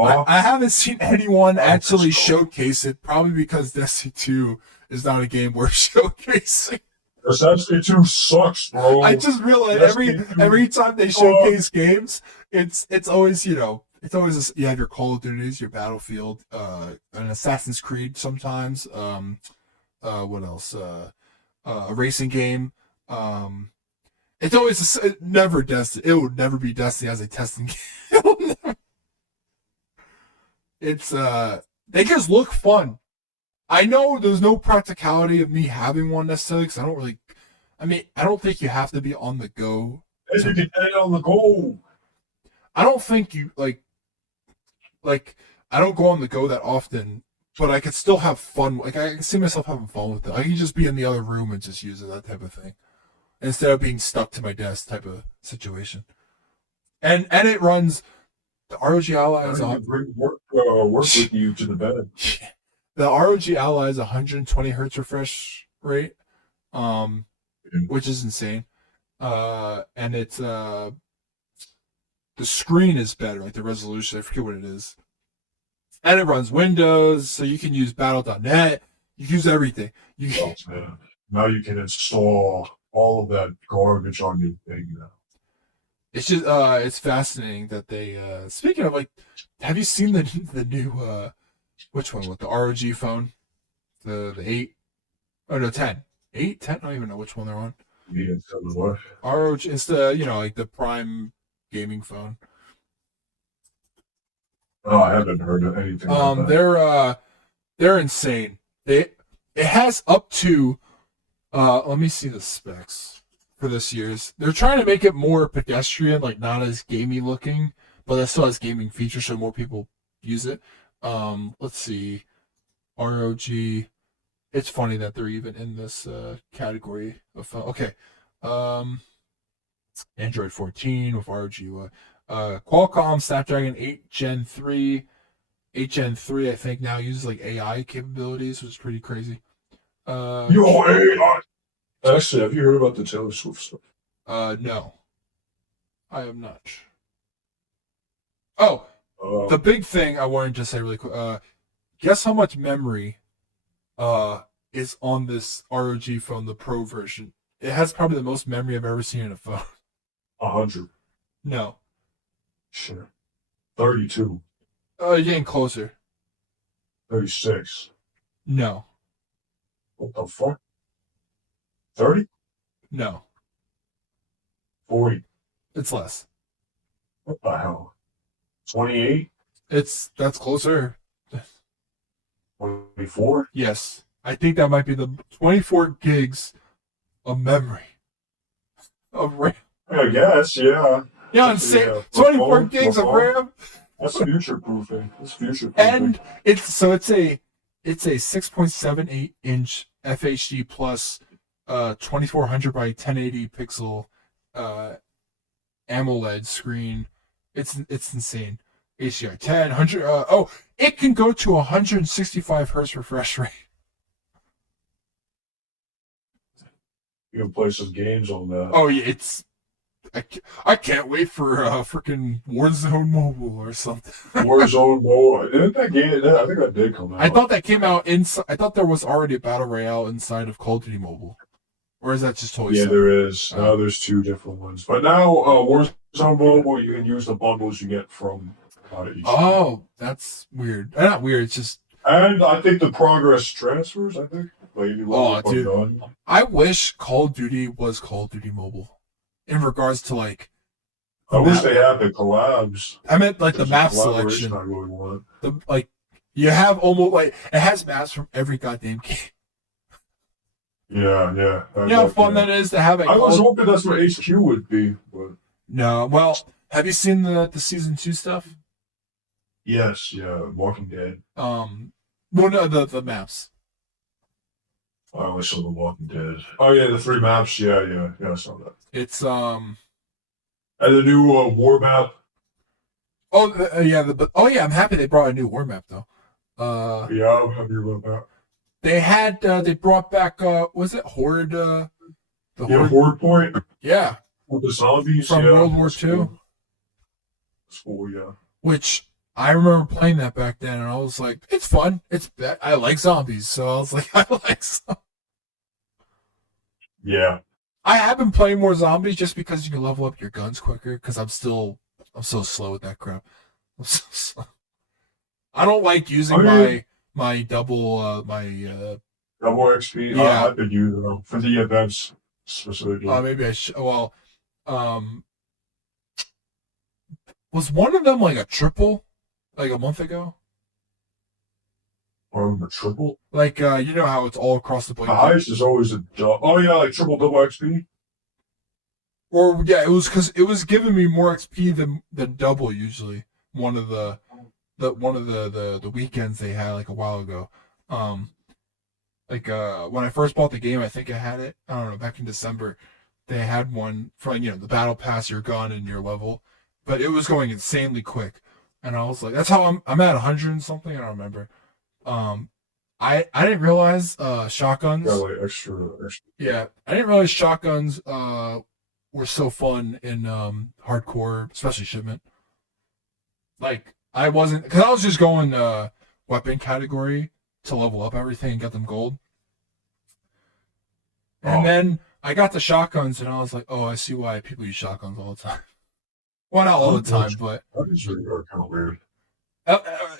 Oh, I haven't seen anyone I don't think actually so. showcase it. Probably because Destiny 2 is not a game worth showcasing. Because Destiny 2 sucks, I bro. just realized Destiny 2 every time they sucks. showcase games, it's always it's always you have your Call of Duties, your Battlefield, an Assassin's Creed sometimes. What else? A racing game. It's always never Destiny. It would never be Destiny as a testing game. It's they just look fun. I know there's no practicality of me having one necessarily because I don't really. I mean, I don't think you have to be on the go. And you can end on the goal. I don't think you like. I don't go on the go that often, but I could still have fun. Like I can see myself having fun with it. I can just be in the other room and just use it, that type of thing, instead of being stuck to my desk type of situation. And it runs the ROG Ally I is need to on. bring work with you to the bed. The ROG Ally is 120 hertz refresh rate, which is insane. And it's the screen is better, like the resolution. I forget what it is, and it runs Windows, so you can use Battle.net. You can use everything. Oh, man. Now you can install all of that garbage on your thing now. It's just it's fascinating that they speaking of like, have you seen the new which one with the ROG phone, the 8? Oh no, 10. 8, 10? I don't even know which one they're on. Yeah, tell me what. ROG, it's the like the prime gaming phone. Oh, I haven't heard of anything about that. They're insane. It has up to let me see the specs for this year's. They're trying to make it more pedestrian, like not as gamey looking, but it still has gaming features so more people use it. Let's see. ROG. It's funny that they're even in this category of phone. Okay. Um Android 14 with ROG UI. Qualcomm Snapdragon 8 Gen 3. 8 Gen 3, I think, now uses like AI capabilities, which is pretty crazy. Yo, AI. Actually, have you heard about the Taylor Swift stuff? No, I am not. Oh, Uh, the big thing I wanted to say really quick. Guess how much memory is on this ROG phone, the Pro version? It has probably the most memory I've ever seen in a phone. 100. No. Sure. 32. You're getting closer. 36. No. What the fuck? 30? No. 40. It's less. What the hell? 28? That's closer. 24? Yes. I think that might be the 24 gigs of memory. Of RAM. I guess, yeah. Yeah, insane. Yeah, 24 gigs of RAM. That's future proofing. That's future proofing. And it's a 6.78 inch FHD plus 2400 by 1080 pixel AMOLED screen. It's insane. HDR10, 100. It can go to 165 hertz refresh rate. You can play some games on that. Oh yeah, I can't wait for freaking Warzone Mobile or something. Warzone Mobile. Didn't that game? I think that did come out. I thought that came out inside. I thought there was already a battle royale inside of Call of Duty Mobile, or is that just totally? Yeah, separate? there is. Now there's two different ones. But now Warzone Mobile, you can use the bundles you get from each. Oh, that's weird. Not weird. It's just. And I think the progress transfers. I think. Like you level up a Dude. gun. I wish Call of Duty was Call of Duty Mobile, in regards to like. I wish they had the collabs. I meant like the There's map a collaboration selection. I really want. You have almost like it has maps from every goddamn game. Yeah. You know how fun that is to have it. I was hoping that's what HQ would be, but no. Well, have you seen the season 2 stuff? Yes, yeah, Walking Dead. Well, no, the maps. I only saw The Walking Dead. Oh yeah, the three maps. Yeah, I saw that. It's And the new war map. oh yeah, oh yeah, I'm happy they brought a new war map though. Yeah, I'm happy about that. They had they brought back was it Horde the Yeah, Horde, Horde Point yeah, with the zombies. from Yeah, World War that's Two, cool. That's cool. Yeah. which I remember playing that back then, and I was like, it's fun. I like zombies, so I was like, I like. Yeah. I have been playing more zombies just because you can level up your guns quicker. Because I'm so slow with that crap. I'm so slow. I don't like using my double Double XP. yeah. I've been using them for the events specifically. Maybe I should. Well, um, was one of them like a triple, like a month ago? Or the triple. Like you know how it's all across the board. The highest is always a double. Oh yeah, like triple double XP. Or yeah, it was because it was giving me more XP than double usually. One of the weekends they had like a while ago. When I first bought the game, I think I had it. I don't know, back in December, they had one for the battle pass, your gun and your level, but it was going insanely quick, and I was like, that's how I'm at 100 and something. I don't remember. I didn't realize shotguns. Got like extra. Yeah, I didn't realize shotguns were so fun in hardcore, especially shipment. Like I wasn't, because I was just going weapon category to level up everything and get them gold. And then I got the shotguns and I was like, oh, I see why people use shotguns all the time. Well, not all the time, but These are kind of weird.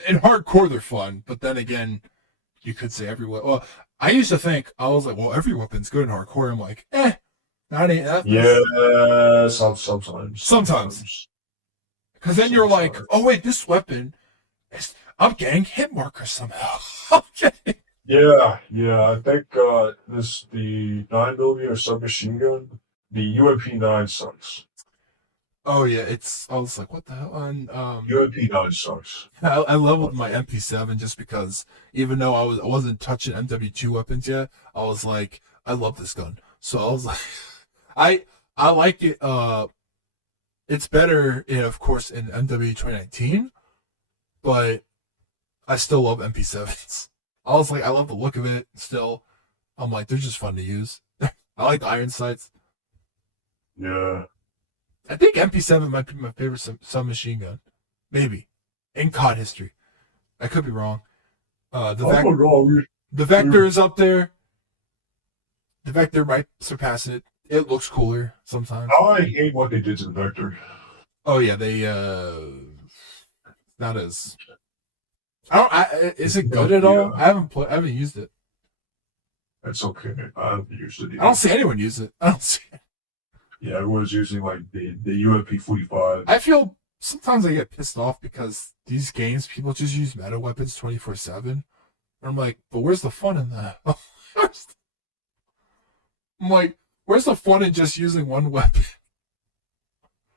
In hardcore they're fun. But then again, you could say every weapon. Well, I used to think, I was like, well, every weapon's good in hardcore. I'm like, not ain't that. Yeah, sometimes. Sometimes. Because then you're like, oh wait, this weapon I'm getting hit markers somehow. Okay. Yeah. I think the 9mm submachine gun, the UMP9 sucks. Oh yeah, I was like, what the hell? And UMP9 sucks. I leveled my MP7 just because, even though I wasn't touching MW2 weapons yet, I was like, I love this gun. So I was like, I like it. It's better, of course, in MW 2019, but I still love MP7s. I was like, I love the look of it still. I'm like, they're just fun to use. I like the iron sights. Yeah. I think MP7 might be my favorite submachine gun. Maybe. In COD history. I could be wrong. The Vector is up there. The Vector might surpass it. It looks cooler sometimes. I hate what they did to the Vector. Oh yeah, they not as. Is it good at all? I haven't used it. It's okay. I haven't used it either. I don't see anyone use it. I don't see it. Yeah, everyone's using like the UMP 45. I feel sometimes I get pissed off because these games people just use meta weapons 24/7. I'm like, but where's the fun in that? I'm like, where's the fun in just using one weapon?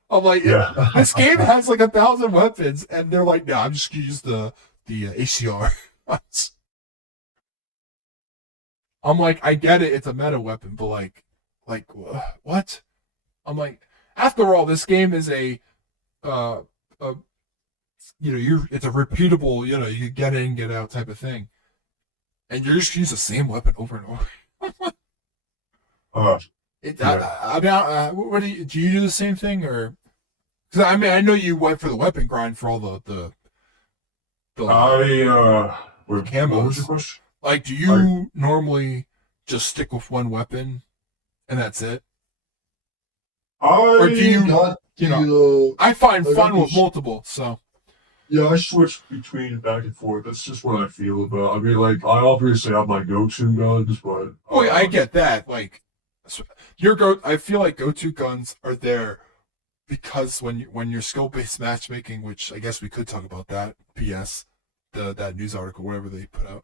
I'm like, this game has like 1,000 weapons, and they're like, no, I'm just gonna use the ACR. I'm like, I get it, it's a meta weapon, but like what? I'm like, after all, this game is it's a repeatable, you get in, get out type of thing, and you're just use the same weapon over and over. What do you do the same thing, or? Because I know you went for the weapon grind for all the camos. What was your question? Like, do you normally just stick with one weapon and that's it? Or do you, I find fun with multiple, so. Yeah, I switch between back and forth. That's just what I feel about. I mean, like, I obviously have my go-to guns, but. Oh, yeah, I get that. Like, I feel like go-to guns are there because when you're skill-based matchmaking, which I guess we could talk about that, PS, that news article, whatever they put out.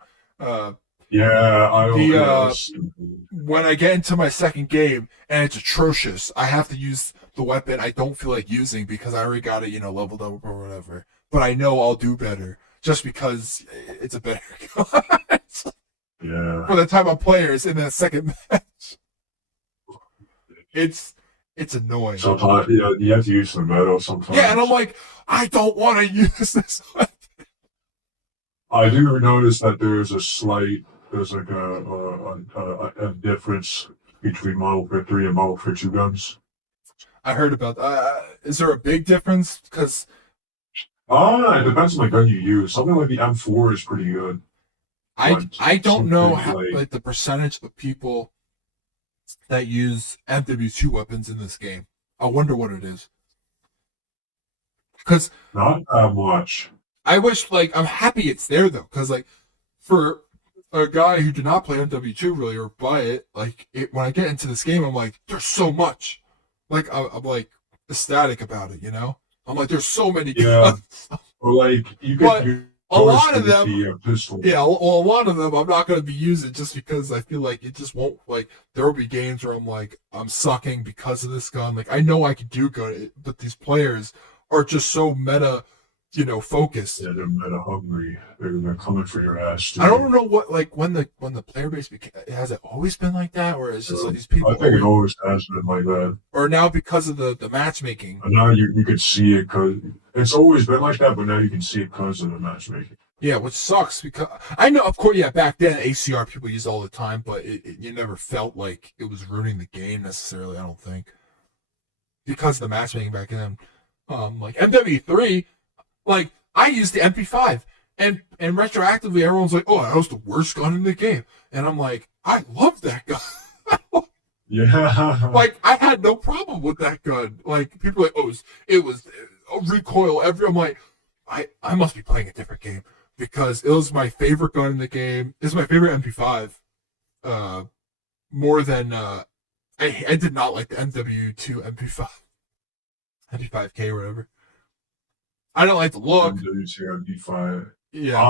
When I get into my second game and it's atrocious, I have to use the weapon I don't feel like using because I already got it, leveled up or whatever. but I know I'll do better just because it's a better gun Yeah. for the type of players in that second match. It's annoying. Sometimes, yeah, you have to use the metal sometimes. Yeah, and I'm like, I don't want to use this weapon. I do notice that there's like a difference between Model Warfare 3 and Model Warfare 2 guns. I heard about that. Is there a big difference? Because It depends on the gun you use. Something like the M4 is pretty good. I don't know how like like the percentage of people that use MW2 weapons in this game. I wonder what it is. Because not that much. I wish, like, I'm happy it's there though. Because like for a guy who did not play MW2 really or buy it, like when I get into this game, I'm like, there's so much. Like I'm like ecstatic about it, you know. I'm like, there's so many guns. Or like you But could use a lot of with them, the pistol. yeah, well, a lot of them I'm not going to be using just because I feel like it just won't, like, there will be games where I'm like, I'm sucking because of this gun. Like, I know I can do good, but these players are just so meta, focused. Yeah, they're meta hungry. They're coming for your ass. Dude. I don't know what, like, when the player base has it always been like that, or it's just like these people. I think it always has been like that. Or now because of the matchmaking. And now you could see it because it's always been like that, but now you can see it because of the matchmaking. Yeah, which sucks because I know, of course, yeah, back then ACR people used all the time, but you never felt like it was ruining the game necessarily. I don't think because of the matchmaking back then. Like MW3, like I used the MP5, and retroactively everyone's like, "Oh, that was the worst gun in the game," and I'm like, "I love that gun." Yeah. Like I had no problem with that gun. Like people are like, "Oh, it was recoil every." I'm like, I must be playing a different game. Because it was my favorite gun in the game. It's my favorite MP5. More than I did not like the MW2 MP5, MP5K or whatever. I don't like the look. MW2 MP5. Yeah.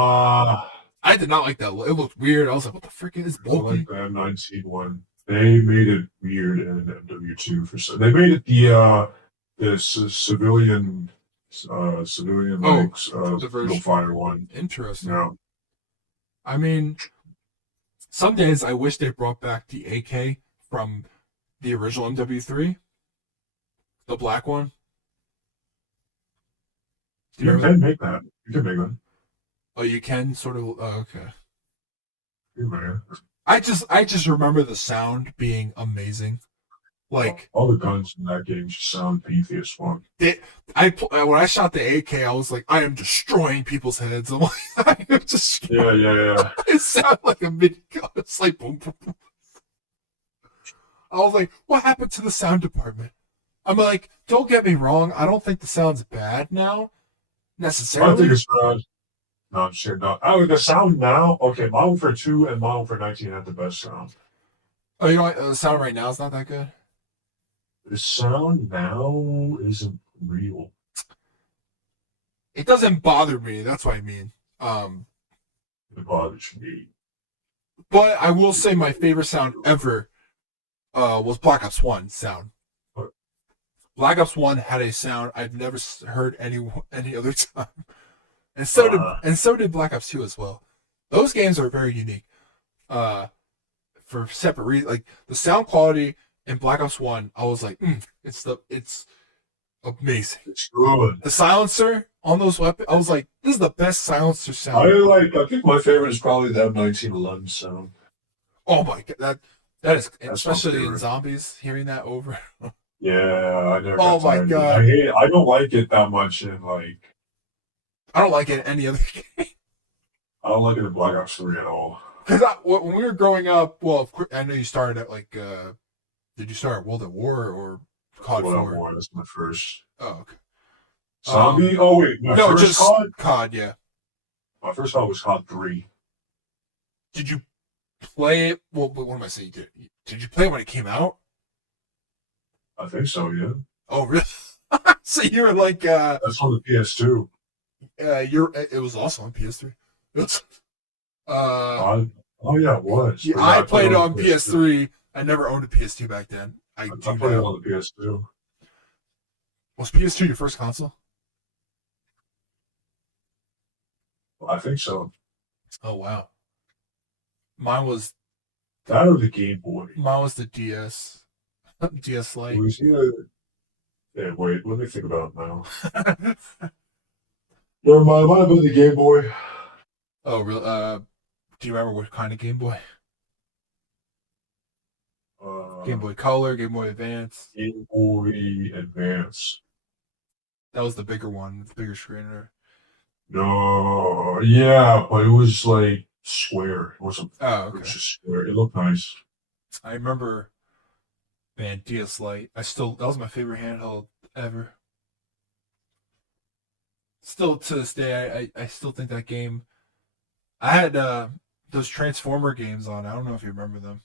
I did not like that look. It looked weird. I was like, what the frick is I bulky? like the M19 one. They made it weird in MW2 for some. They made it the civilian field fire one. Interesting. Yeah. I mean, some days I wish they brought back the AK from the original MW3, the black one. You can make that. You can make that. Oh, you can sort of. Oh, okay. You man. I just remember the sound being amazing. Like all the guns in that game just sound beefy as fuck. When I shot the AK, I was like, I am destroying people's heads. I'm like, I am just. Yeah. It sounded like a mini gun. It's like boom, boom, boom. I was like, what happened to the sound department? I'm like, don't get me wrong. I don't think the sound's bad now, necessarily. I think it's bad. No, I'm sure not. Oh, the sound now? Okay, Model Warfare 2 and Model Warfare 19 had the best sound. Oh, you know what? The sound right now is not that good? The sound now isn't real. It doesn't bother me. That's what I mean. It bothers me. But I will say my favorite sound ever was Black Ops 1 sound. What? Black Ops 1 had a sound I've never heard any other time. And so did Black Ops 2 as well. Those games are very unique. For separate reasons. Like the sound quality in Black Ops 1, I was like, it's amazing. It's good. The silencer on those weapons, I was like, this is the best silencer sound. I think my favorite is probably the M1911 sound. Oh my god, that is, especially in zombies, hearing that over. Yeah, I never. Oh my god, I don't like it that much in like. I don't like it in any other game. I don't like it in Black Ops 3 at all. Because when we were growing up, well, of course, I know you started at like, did you start at World at War or COD 4? World at War, that's my first. Oh, okay. Zombie? First COD? COD, yeah. My first COD was COD 3. Did you play it? Well, what am I saying? Did you play it when it came out? I think so, yeah. Oh, really? So you were like, that's on the PS2. It was also on PS3. Oh yeah, it was. Yeah, I played it on PS3. I never owned a PS2 back then. I played it on the PS2. Was PS2 your first console? I think so. Oh wow. Mine was That or the Game Boy. mine was the DS. DS It Lite. was either. Yeah, wait, let me think about it now. Never mind, it might have been the Game Boy. Oh real do you remember what kind of Game Boy? Game Uh, Boy Color, Game Boy Advance. Game Boy Advance. That was the bigger one, the bigger screen. No, yeah, but it was like square. Oh, It was okay. just square. It looked nice. I remember, man, DS Lite. That was my favorite handheld ever. Still to this day, I still think that game. I had those Transformer games on. I don't know if you remember them.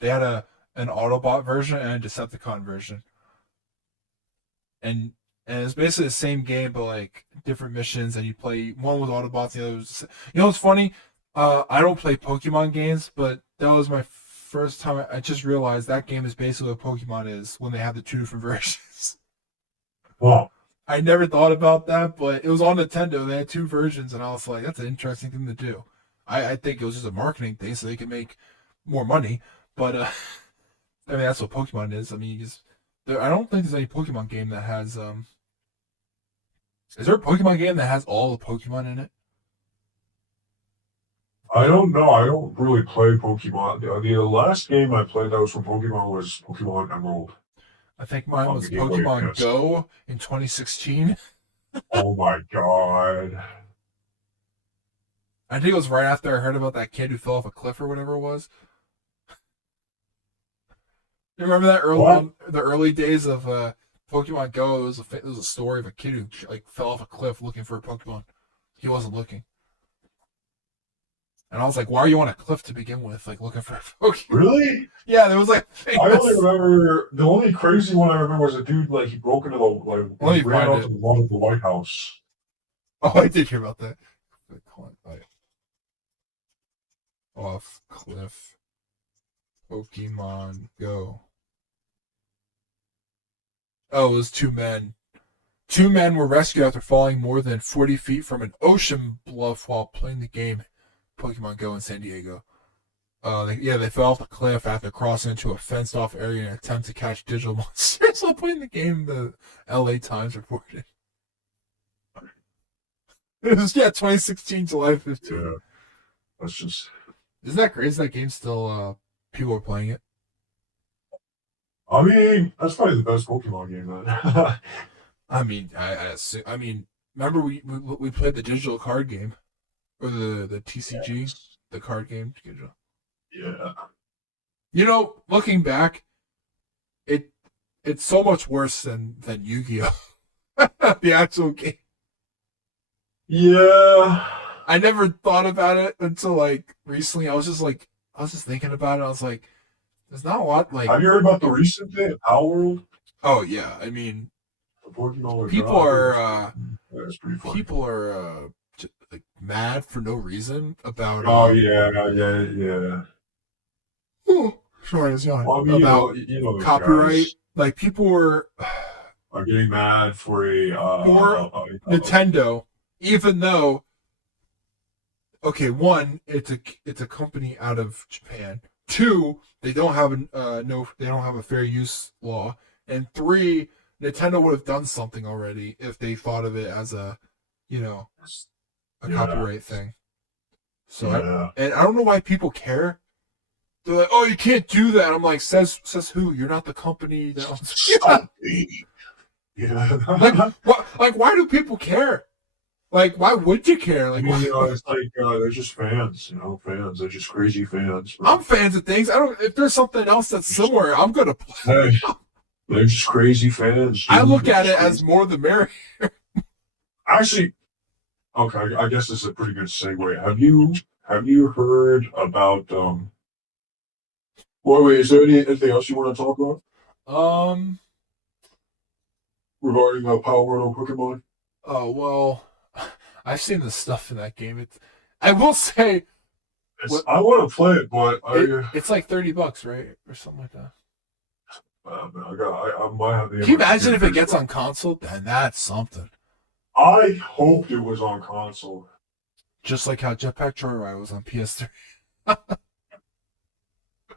They had an Autobot version and a Decepticon version, and it's basically the same game but like different missions. And you play one with Autobots, the other was. You know what's funny? I don't play Pokemon games, but that was my first time. I just realized that game is basically what Pokemon is when they have the two different versions. Well, I never thought about that, but it was on Nintendo. They had two versions, and I was like, that's an interesting thing to do. I think it was just a marketing thing so they can make more money. But I mean, that's what Pokemon is. I mean, I don't think there's any Pokemon game that has. Is there a Pokemon game that has all the Pokemon in it? I don't know. I don't really play Pokemon. The last game I played that was from Pokemon was Pokemon Emerald I think mine on the was Game Boy Pokemon Advance. Go in 2016. Oh my god. I think it was right after I heard about that kid who fell off a cliff or whatever it was. You remember that What? the early days of Pokemon Go? It was a story of a kid who like fell off a cliff looking for a Pokemon. He wasn't looking, and I was like, "Why are you on a cliff to begin with? Like looking for a Pokemon?" Really? Yeah, there was like I only famous. remember the only crazy one I remember was a dude like he broke into the like Let he me ran find out to it. the lawn of the White House. Oh, I did hear about that. Off cliff Pokemon Go. Oh, it was two men. Two men were rescued after falling more than 40 feet from an ocean bluff while playing the game Pokemon Go in San Diego. They fell off the cliff after crossing into a fenced-off area in an attempt to catch digital monsters while playing the game. The L.A. Times reported. It was 2016, July 15th. Yeah, that's just. Isn't that crazy? That game still people are playing it. I mean, that's probably the best Pokemon game then. I mean, I mean, remember we played the digital card game or the TCG, the card game. Yeah. You know, looking back, it it's so much worse than Yu-Gi-Oh. The actual game. Yeah. I never thought about it until like recently. I was just thinking about it. I was like, there's not a lot like. Have you heard about the recent thing, Power World? Oh yeah, I mean, The Pokemon with people Rocket. are That's pretty funny. people are like mad for no reason about Oh yeah, yeah, yeah. sorry, it's yawning. Well, I mean, About you know those copyright. guys Like people were are getting mad for a for Nintendo, even though okay, one, it's a company out of Japan. Two, they don't have they don't have a fair use law. And three, Nintendo would have done something already if they thought of it as a, you know, a yeah, copyright thing. So yeah. and I don't know why people care. They're like, "Oh, you can't do that." I'm like, "Says who? You're not the company that owns." Something. Yeah. Like, why do people care? Like, why would you care? I Like, mean, why? it's like they're just fans, fans. They're just crazy fans. I'm fans of things. I don't. If there's something else that's similar, I'm gonna play. Hey, they're just crazy fans, I dude. look They're at just it as crazy. more the merrier. Actually, okay, I guess this is a pretty good segue. Have you heard about wait, is there anything else you want to talk about Um. regarding Power World or Pokemon? Oh well, I've seen the stuff in that game. I will say, what I want to play it, but it's like $30, right, or something like that. I might have the. Can you imagine if it gets on console? Then that's something. I hoped it was on console. Just like how Jetpack Joyride was on PS3.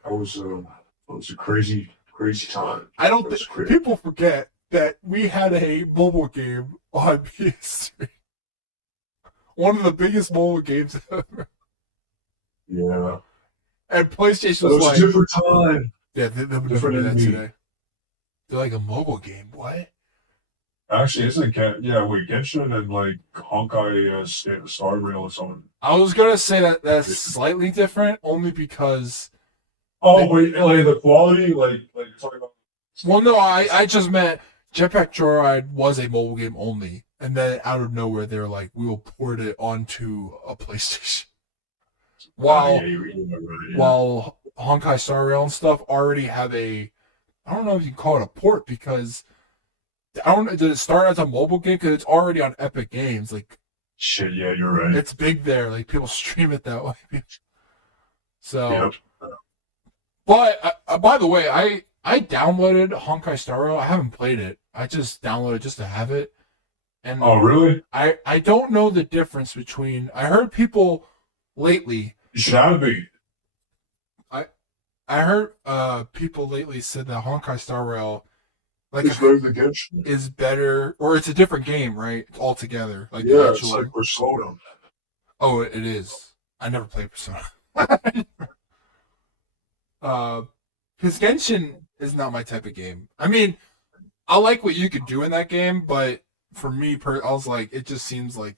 It was a crazy, crazy time. I It don't think was crazy. people forget that we had a mobile game on PS3. One of the biggest mobile games ever. Yeah. And PlayStation It was was a like, different time. yeah, they would never Different do than that me. today. They're like a mobile game. What? Actually, isn't yeah, wait, Genshin and like Honkai Star Rail or something. I was gonna say that that's slightly different, only because. Oh, wait, like the quality, like you're talking about. Well, no, I just meant Jetpack Joyride was a mobile game only, and then out of nowhere they're like, we will port it onto a PlayStation. Yeah, While you're right, yeah. while Honkai Star Rail and stuff already have a, I don't know if you can call it a port because I don't know, did it start as a mobile game because it's already on Epic Games, like Shit, yeah, you're right. it's big there, like people stream it that way. So, Yep. but by the way, I downloaded Honkai Star Rail. I haven't played it. I just downloaded just to have it, and Oh, really? I don't know the difference between. I heard people lately. You should have me. I I heard people lately said that Honkai Star Rail like It's better than Genshin. is better, or it's a different game, right? Altogether, like the Yeah, it's actual. like Persona. Oh, it is. I never played Persona. Because Genshin is not my type of game. I mean, I like what you could do in that game, but for me, I was like, it just seems like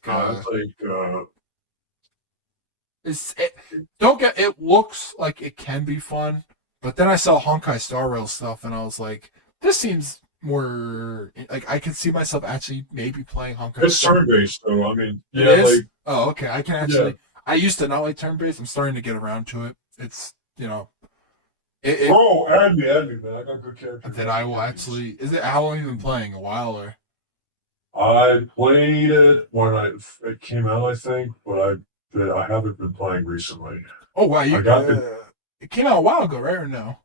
It's like it, don't get. It looks like it can be fun, but then I saw Honkai Star Rail stuff, and I was like, this seems more like I can see myself actually maybe playing Honkai it's Star. turn based though. I mean, It yeah, is. like Oh, okay. I can yeah. actually. I used to not like turn based. I'm starting to get around to it. It's it Bro, add me, man. I got good characters. then I will actually. Is it how long have you been playing? A while or? I played it when it came out, I think, but I haven't been playing recently. Oh wow, I got the it came out a while ago, right or no?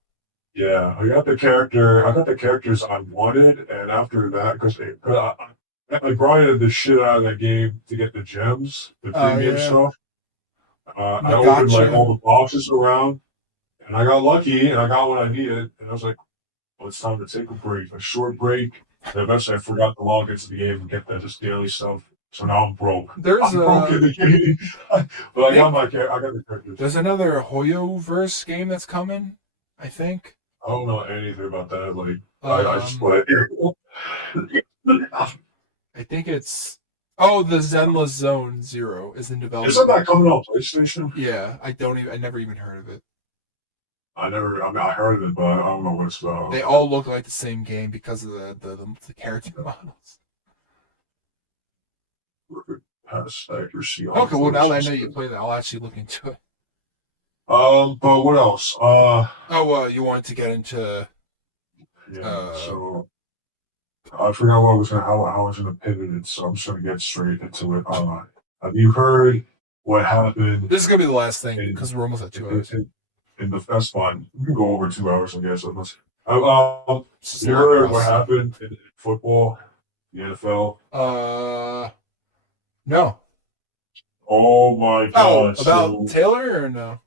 Yeah, I got the character. I got the characters I wanted, and after that, because I grinded the shit out of that game to get the gems, the Oh premium yeah, stuff. I no, opened like gotcha. all the boxes around, and I got lucky, and I got what I needed, and I was like, "Well, it's time to take a break, a short break." And eventually, I forgot to log into the game and get that just daily stuff. So now I'm broke. There's I'm broke in the game, but I think I got the characters. there's another Hoyo verse game that's coming. I think. I don't know anything about that. Like I just Um, play. I think it's. Oh, the Zenless Zone Zero is in Isn't development. that coming on PlayStation? Yeah, I don't even. I never even heard of it. I mean, I heard of it, but I don't know what it's about. They all look like the same game because of the character models. Pass accuracy on Okay, well now that I know you system. play that, I'll actually look into it. But what else? Oh, you wanted to get into Yeah. uh So I forgot what I was gonna how I was gonna pivot it, so I'm just gonna get straight into it. Have you heard what happened this is gonna be the last thing in because we're almost at 2 hours. that's fine. We can go over 2 hours, I guess. Unless This is you long heard what enough. happened in football, the NFL. No. Oh my Oh, God! about So Taylor or no?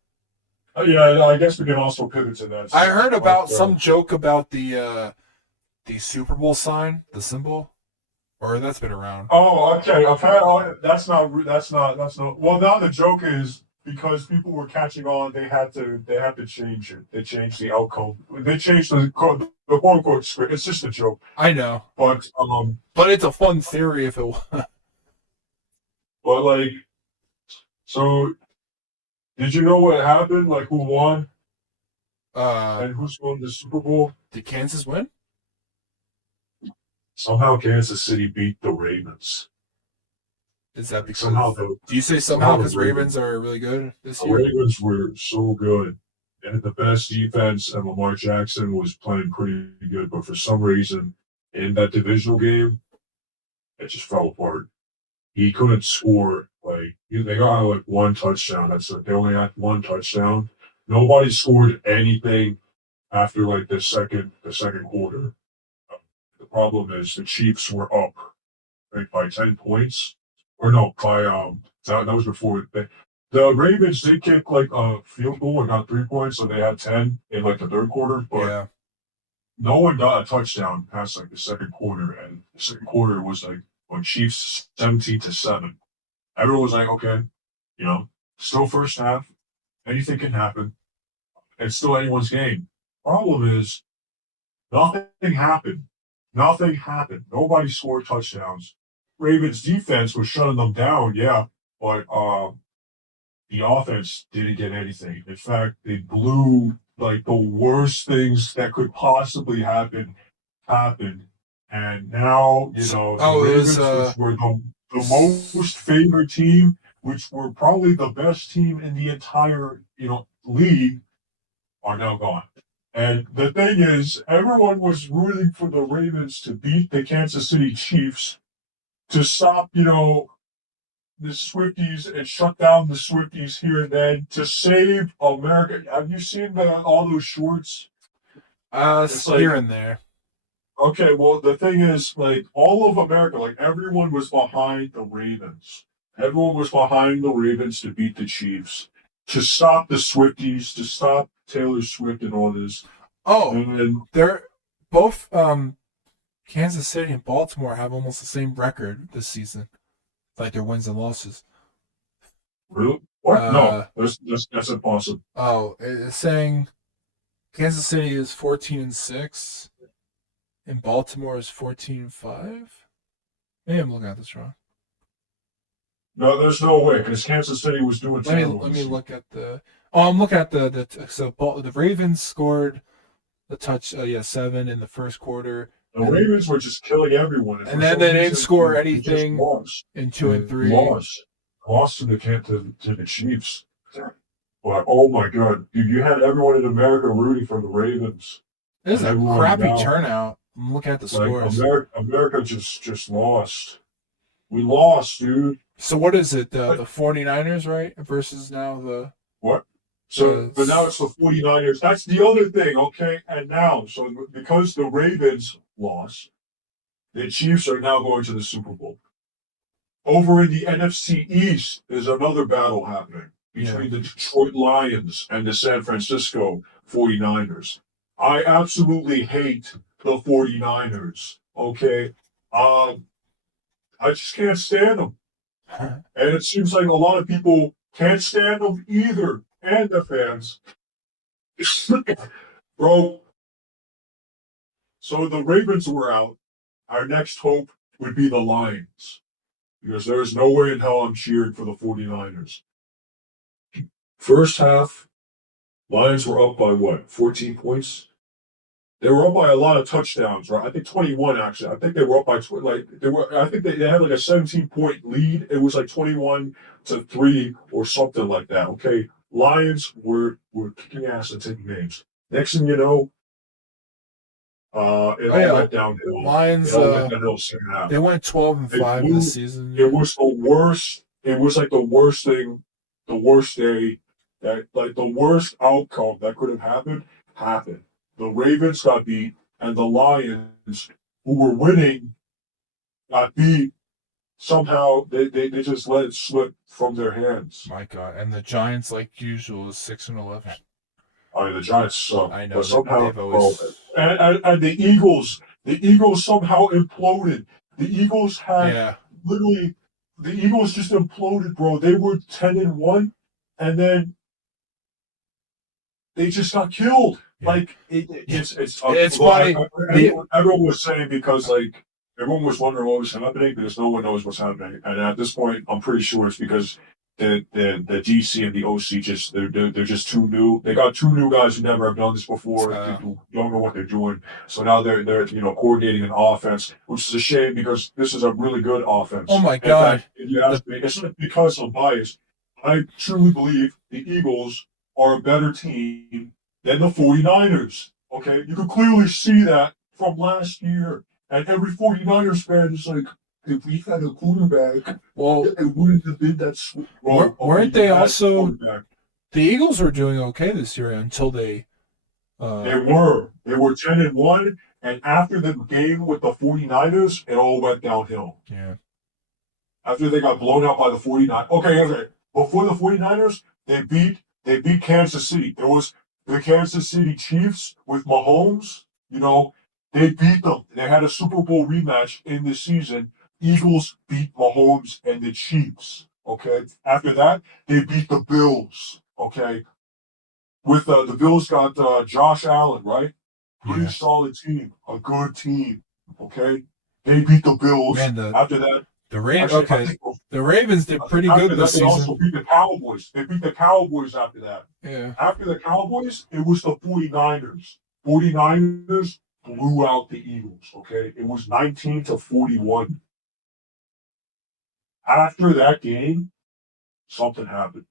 yeah, I guess we can also pivot to that. I So heard about some joke about the Super Bowl sign, the symbol, or that's been around. oh, okay. Apparently, that's not. Well, now the joke is because people were catching on, they had to change it. They changed the outcome. They changed the quote unquote script. It's just a joke, I know, but it's a fun theory if it was. like, so did you know what happened? Like, who won and who's won the Super Bowl? Did Kansas win? Somehow Kansas City beat the Ravens. Is that because? Somehow Do you say somehow because Ravens are really good this the year? Ravens were so good. They had the best defense, and Lamar Jackson was playing pretty good. But for some reason, in that divisional game, it just fell apart. He couldn't score. Like they got like one touchdown. That's it. They only had one touchdown. Nobody scored anything after like the second quarter. The problem is the Chiefs were up like by 10 points, or no, by That was before. The Ravens did kick like a field goal and got 3 points, so they had 10 in like the third quarter. But Yeah. no one got a touchdown past like the second quarter, and the second quarter was like on Chiefs 17-7. Everyone was like, okay, still first half, anything can happen. It's still anyone's game. Problem is, nothing happened. Nothing happened. Nobody scored touchdowns. Ravens defense was shutting them down, yeah, but the offense didn't get anything. In fact, they blew like the worst things that could possibly happened. And now, the Oh, it was Ravens, which were the most favored team, which were probably the best team in the entire, league, are now gone. And the thing is, everyone was rooting for the Ravens to beat the Kansas City Chiefs to stop, the Swifties and shut down the Swifties here and then to save America. Have you seen all those shorts? It's like, here and there. okay, well, the thing is, like, all of America, like, everyone was behind the Ravens. Everyone was behind the Ravens to beat the Chiefs, to stop the Swifties, to stop Taylor Swift and all this. Oh, And they're both Kansas City and Baltimore have almost the same record this season, like their wins and losses. really? What? No, that's impossible. Oh, it's saying Kansas City is 14-6, and Baltimore is 14-5. Maybe I'm looking at this wrong. No, there's no way because Kansas City was doing. Let me look at the. Oh, I'm looking at the Ravens scored the 7 in the first quarter. The Ravens were just killing everyone, and then they didn't score anything in 2 and 3. Lost to the Chiefs. But oh my God, dude, you had everyone in America rooting for the Ravens. This is a crappy turnout. I'm looking at the scores. America just lost. We lost, dude. So what is it? The 49ers, right? Versus now the... What? So, but now it's the 49ers. That's the other thing, okay? And now, so because the Ravens lost, the Chiefs are now going to the Super Bowl. Over in the NFC East, there's another battle happening between the Detroit Lions and the San Francisco 49ers. I absolutely hate the 49ers, okay? I just can't stand them. And it seems like a lot of people can't stand them either, and the fans. Bro, so the Ravens were out. Our next hope would be the Lions, because there is no way in hell I'm cheering for the 49ers. First half, Lions were up by what, 14 points? They were up by a lot of touchdowns, right? I think 21 actually. I think they were up by I think they had like a 17-point lead. It was like 21-3 or something like that. Okay, Lions were kicking ass and taking names. Next thing you know, it all went downhill. Lions, they went 12-5 this season. It was the worst. It was like the worst thing, the worst day, that like the worst outcome that could have happened. The Ravens got beat, and the Lions, who were winning, got beat. Somehow they just let it slip from their hands. My God! And the Giants, like usual, is 6-11. I mean, the Giants suck. I know. But somehow, always... and the Eagles somehow imploded. The Eagles had literally, the Eagles just imploded, bro. They were 10-1, and then they just got killed. Like it's funny. Everyone was saying because like everyone was wondering what was happening because no one knows what's happening, and at this point, I'm pretty sure it's because the DC and the OC they're just too new. They got 2 new guys who never have done this before. Who don't know what they're doing. So now they're coordinating an offense, which is a shame because this is a really good offense. Oh my God! Fact, if you ask me, it's not because I'm biased. I truly believe the Eagles are a better team than the 49ers. Okay? You could clearly see that from last year. And every 49ers fan is like, if we had a quarterback, well, it wouldn't have been that sweet. Weren't they also... The Eagles were doing okay this year until they... They were 10-1, and after the game with the 49ers, it all went downhill. Yeah. after they got blown out by the 49ers. Okay. Before the 49ers, they beat Kansas City. There was the Kansas City Chiefs with Mahomes. They beat them. They had a Super Bowl rematch in the season. Eagles beat Mahomes and the Chiefs. Okay. After that, they beat the Bills. Okay. With the Bills got Josh Allen, right? Pretty Yeah. solid team, a good team. Okay. They beat the Bills. Man, After that, the Ravens. actually, I Okay, think the Ravens did pretty after good that this they also season. beat the Cowboys. They beat the Cowboys after that. Yeah. After the Cowboys, it was the 49ers. 49ers blew out the Eagles. Okay. It was 19-41. After that game, something happened.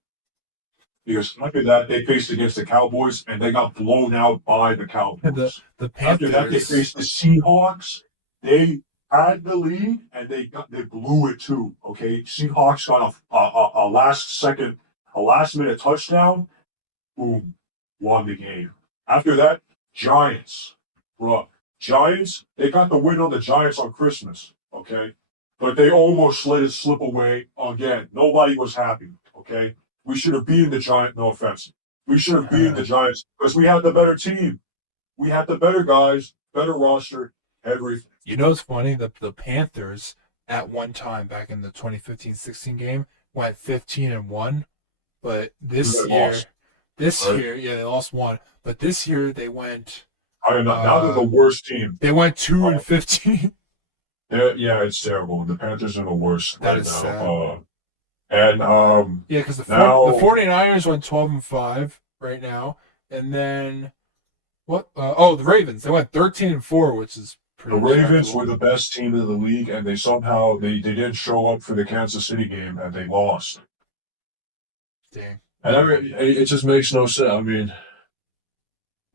Because after that, they faced against the Cowboys and they got blown out by the And the Cowboys. the After that, they Panthers. faced the Seahawks. They had the lead and they blew it too. Okay, Seahawks got a last minute touchdown. Boom, won the game. After that, Giants, bro, Giants. They got the win on the Giants on Christmas. Okay, but they almost let it slip away again. Nobody was happy. Okay, we should have beaten the Giants. No offense, we should have beaten the Giants because we had the better team. We had the better guys, better roster, everything. You know, it's funny that the Panthers at one time back in the 2015-16 game went 15-1, but They lost, right? yeah, they lost one. But this year they went I am not. Now they're the worst team. they went 2-15. Yeah, it's terrible. The Panthers are the worst That right is now. sad. And Yeah, because the now 49ers went 12-5 right now, and then what? The Ravens, they went 13-4, which is the pretty Ravens were respectable. the best team in the league, and they somehow they didn't show up for the Kansas City game, and they lost. Dang. And I mean, it just makes no sense. I mean,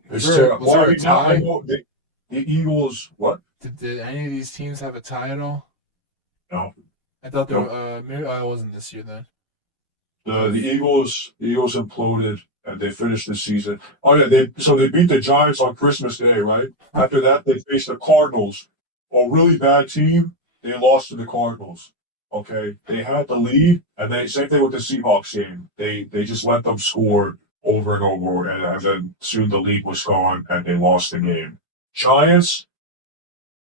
Was it's there, terrible. was Well, there I a mean, now I tie? know the Eagles. What? Did any of these teams have a tie at all? No, I thought there. no. Maybe I wasn't this year then. The Eagles imploded and they finished the season. Oh yeah, they beat the Giants on Christmas Day, right? After that, they faced the Cardinals, a really bad team. They lost to the Cardinals. Okay, they had the lead, and they same thing with the Seahawks game. They just let them score over and over, and then soon the lead was gone, and they lost the game. Giants,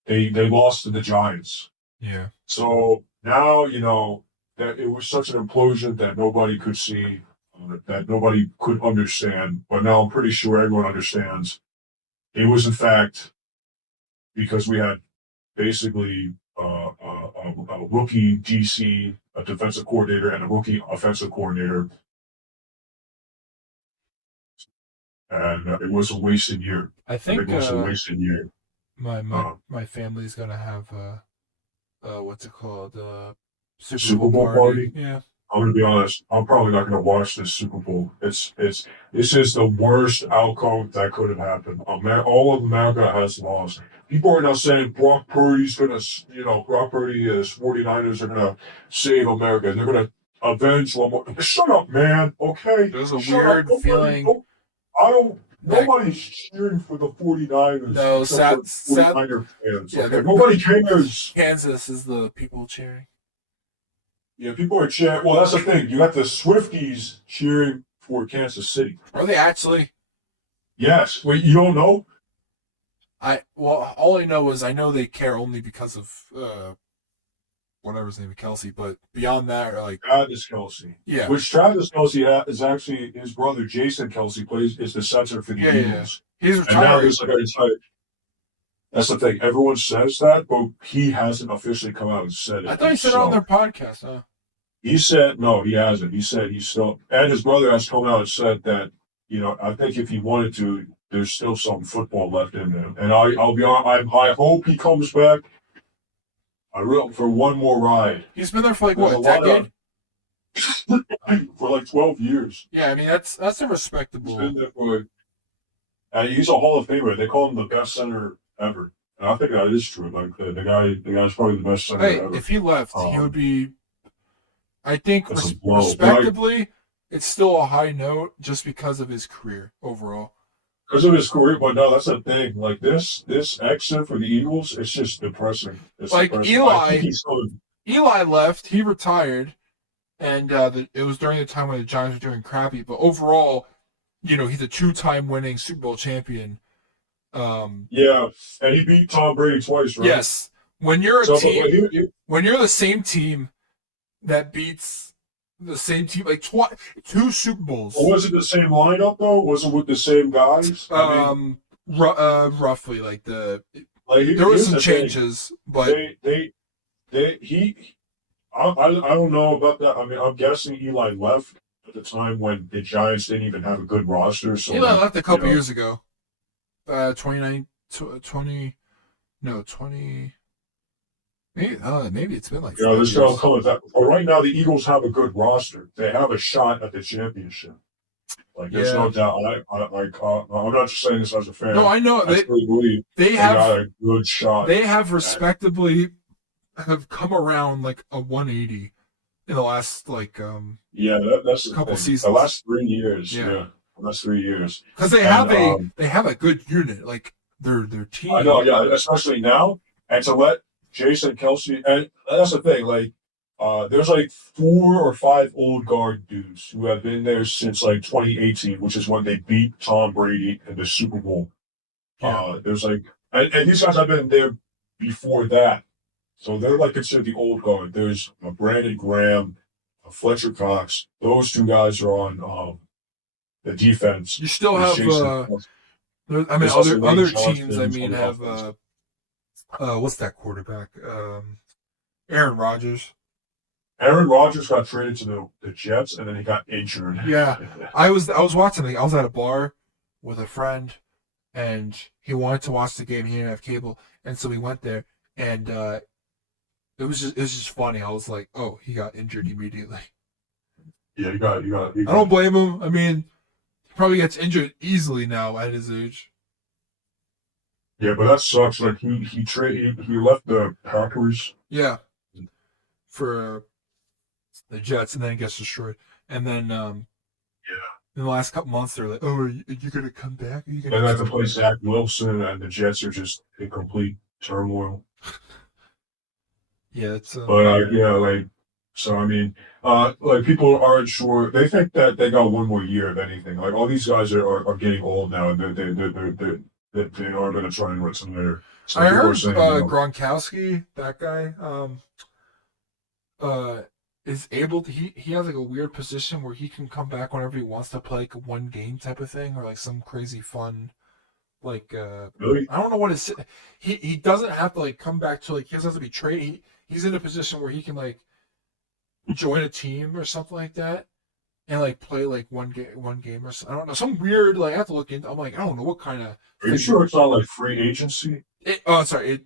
they lost to the Giants. Yeah. So now, that it was such an implosion that nobody could see, that nobody could understand. But now I'm pretty sure everyone understands. It was, in fact, because we had basically a rookie DC, a defensive coordinator, and a rookie offensive coordinator. And it was a wasted year. I I think think it was a wasted year. my family's gonna have what's it called? Super Super Bowl Bowl party. party. Yeah. I'm gonna be honest. I'm probably not gonna watch this Super Bowl. This is the worst outcome that could have happened. All of America has lost. People are now saying Brock Purdy's gonna, Brock Purdy is 49ers are gonna save America. They're gonna avenge one more. Shut up, man. Okay, There's a shut up. weird feeling I don't. that Nobody's cheering for the 49ers no except for sad 49er fans. yeah, Okay, nobody cares. Kansas is the people cheering. Yeah, people are cheering. Well, that's the thing. You got the Swifties cheering for Kansas City. Are they actually? Yes. Wait, you don't know? All I know is I know they care only because of whatever his name is, Kelsey, but beyond that, like Travis Kelsey. yeah. Which Travis Kelsey is actually his brother, Jason Kelsey, is the center for the Yeah. Eagles. He's And now retired. there's like a retired. That's the thing. Everyone says that, but he hasn't officially come out and said it. I thought he said it on their podcast, huh? He said no, he hasn't. He said he's still, and his brother has come out and said that I think if he wanted to, there's still some football left in him. And I'll be honest, I hope he comes back. For one more ride. He's been there for like There's what, a decade? For like 12 years. Yeah, I mean that's a He's respectable. been there for. And he's a Hall of Famer. They call him the best center ever, and I think that is true. Like the guy's probably the best center Hey, ever. if he left, he would be. I think That's a blow. respectably, it's still a high note just because of his career overall. Because of his career, but no, that's the thing. Like this exit for the Eagles, it's just depressing. It's Like depressing. I Eli, think he's still, Eli left. He retired, and it was during the time when the Giants were doing crappy. But overall, he's a two-time winning Super Bowl champion. Yeah, and he beat Tom Brady twice, right? Yes, when you're a So, team, when you're the same team that beats the same team, like two Super Bowls. was it the same lineup though? Was it with the same guys? Roughly like there was some changes, but I don't know about that. I mean, I'm guessing Eli left at the time when the Giants didn't even have a good roster. So Eli left a couple years ago. 20. Maybe it's been like. There's no color that. But right now, the Eagles have a good roster. They have a shot at the championship. Like there's no doubt. I'm not just saying this as a fan. No, I know they got a good shot. They have respectably have come around like a 180 in the last that's a couple seasons. The last 3 years. Yeah. The last 3 years. Because they have a good unit. Like their team. I know. Yeah, especially now, and to let Jason Kelsey, and that's the thing. Like, there's like 4 or 5 old guard dudes who have been there since like 2018, which is when they beat Tom Brady in the Super Bowl. Yeah. There's like, and these guys have been there before that, so they're like considered the old guard. There's Brandon Graham, Fletcher Cox. Those 2 guys are on the defense. You still have other teams. I mean, have what's that quarterback? Aaron Rodgers. Aaron Rodgers got traded to the Jets, and then he got injured. Yeah, I was watching. I was at a bar with a friend, and he wanted to watch the game. He didn't have cable, and so we went there, and it was just funny. I was like, oh, he got injured immediately. Yeah, he got. I don't blame him. I mean, he probably gets injured easily now at his age. Yeah, but that sucks. Like he left the Packers. Yeah, for the Jets, and then it gets destroyed. And then in the last couple months, they're like, "Oh, are you gonna come back? Are you gonna?" And then to play Zach Wilson, and the Jets are just in complete turmoil. Yeah, it's. So I mean, like people aren't sure. They think that they got one more year of anything. Like all these guys are getting old now, and they are going to try and retire. So I heard Gronkowski, that guy, is able to. He has like a weird position where he can come back whenever he wants to play like a 1 game type of thing, or like some crazy fun. Like really? I don't know what it's. He doesn't have to like come back to like he doesn't have to be traded. He's in a position where he can like join a team or something like that, and like play like one game or something. I don't know, some weird like I have to look into. I'm like I don't know what kind of. Are you sure it's not like free agency? It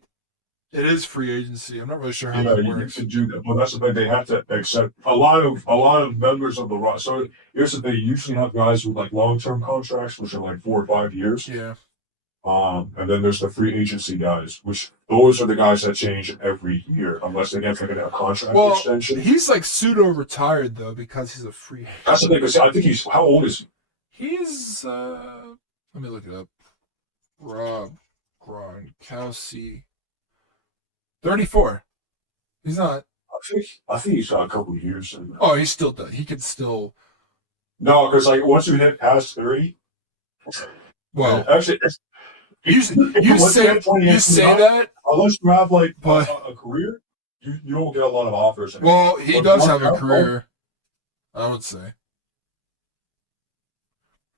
is free agency. I'm not really sure how that works. You can do that. Well, that's the thing. They have to accept a lot of members of the roster. So here's the thing: you usually have guys with like long-term contracts, which are like 4 or 5 years. Yeah. And then there's the free agency guys, which those are the guys that change every year, unless they get like a contract extension. He's like pseudo retired though because he's a free agent. That's the thing. Because I think how old is he? He's let me look it up. Rob Gronkowski, 34. He's not. I think he's got a couple of years. Oh, he still does. He could still. No, because like once you hit past 30. Well, actually. You say that unless you have like a career, you don't get a lot of offers. Well, he does have a career, I would say.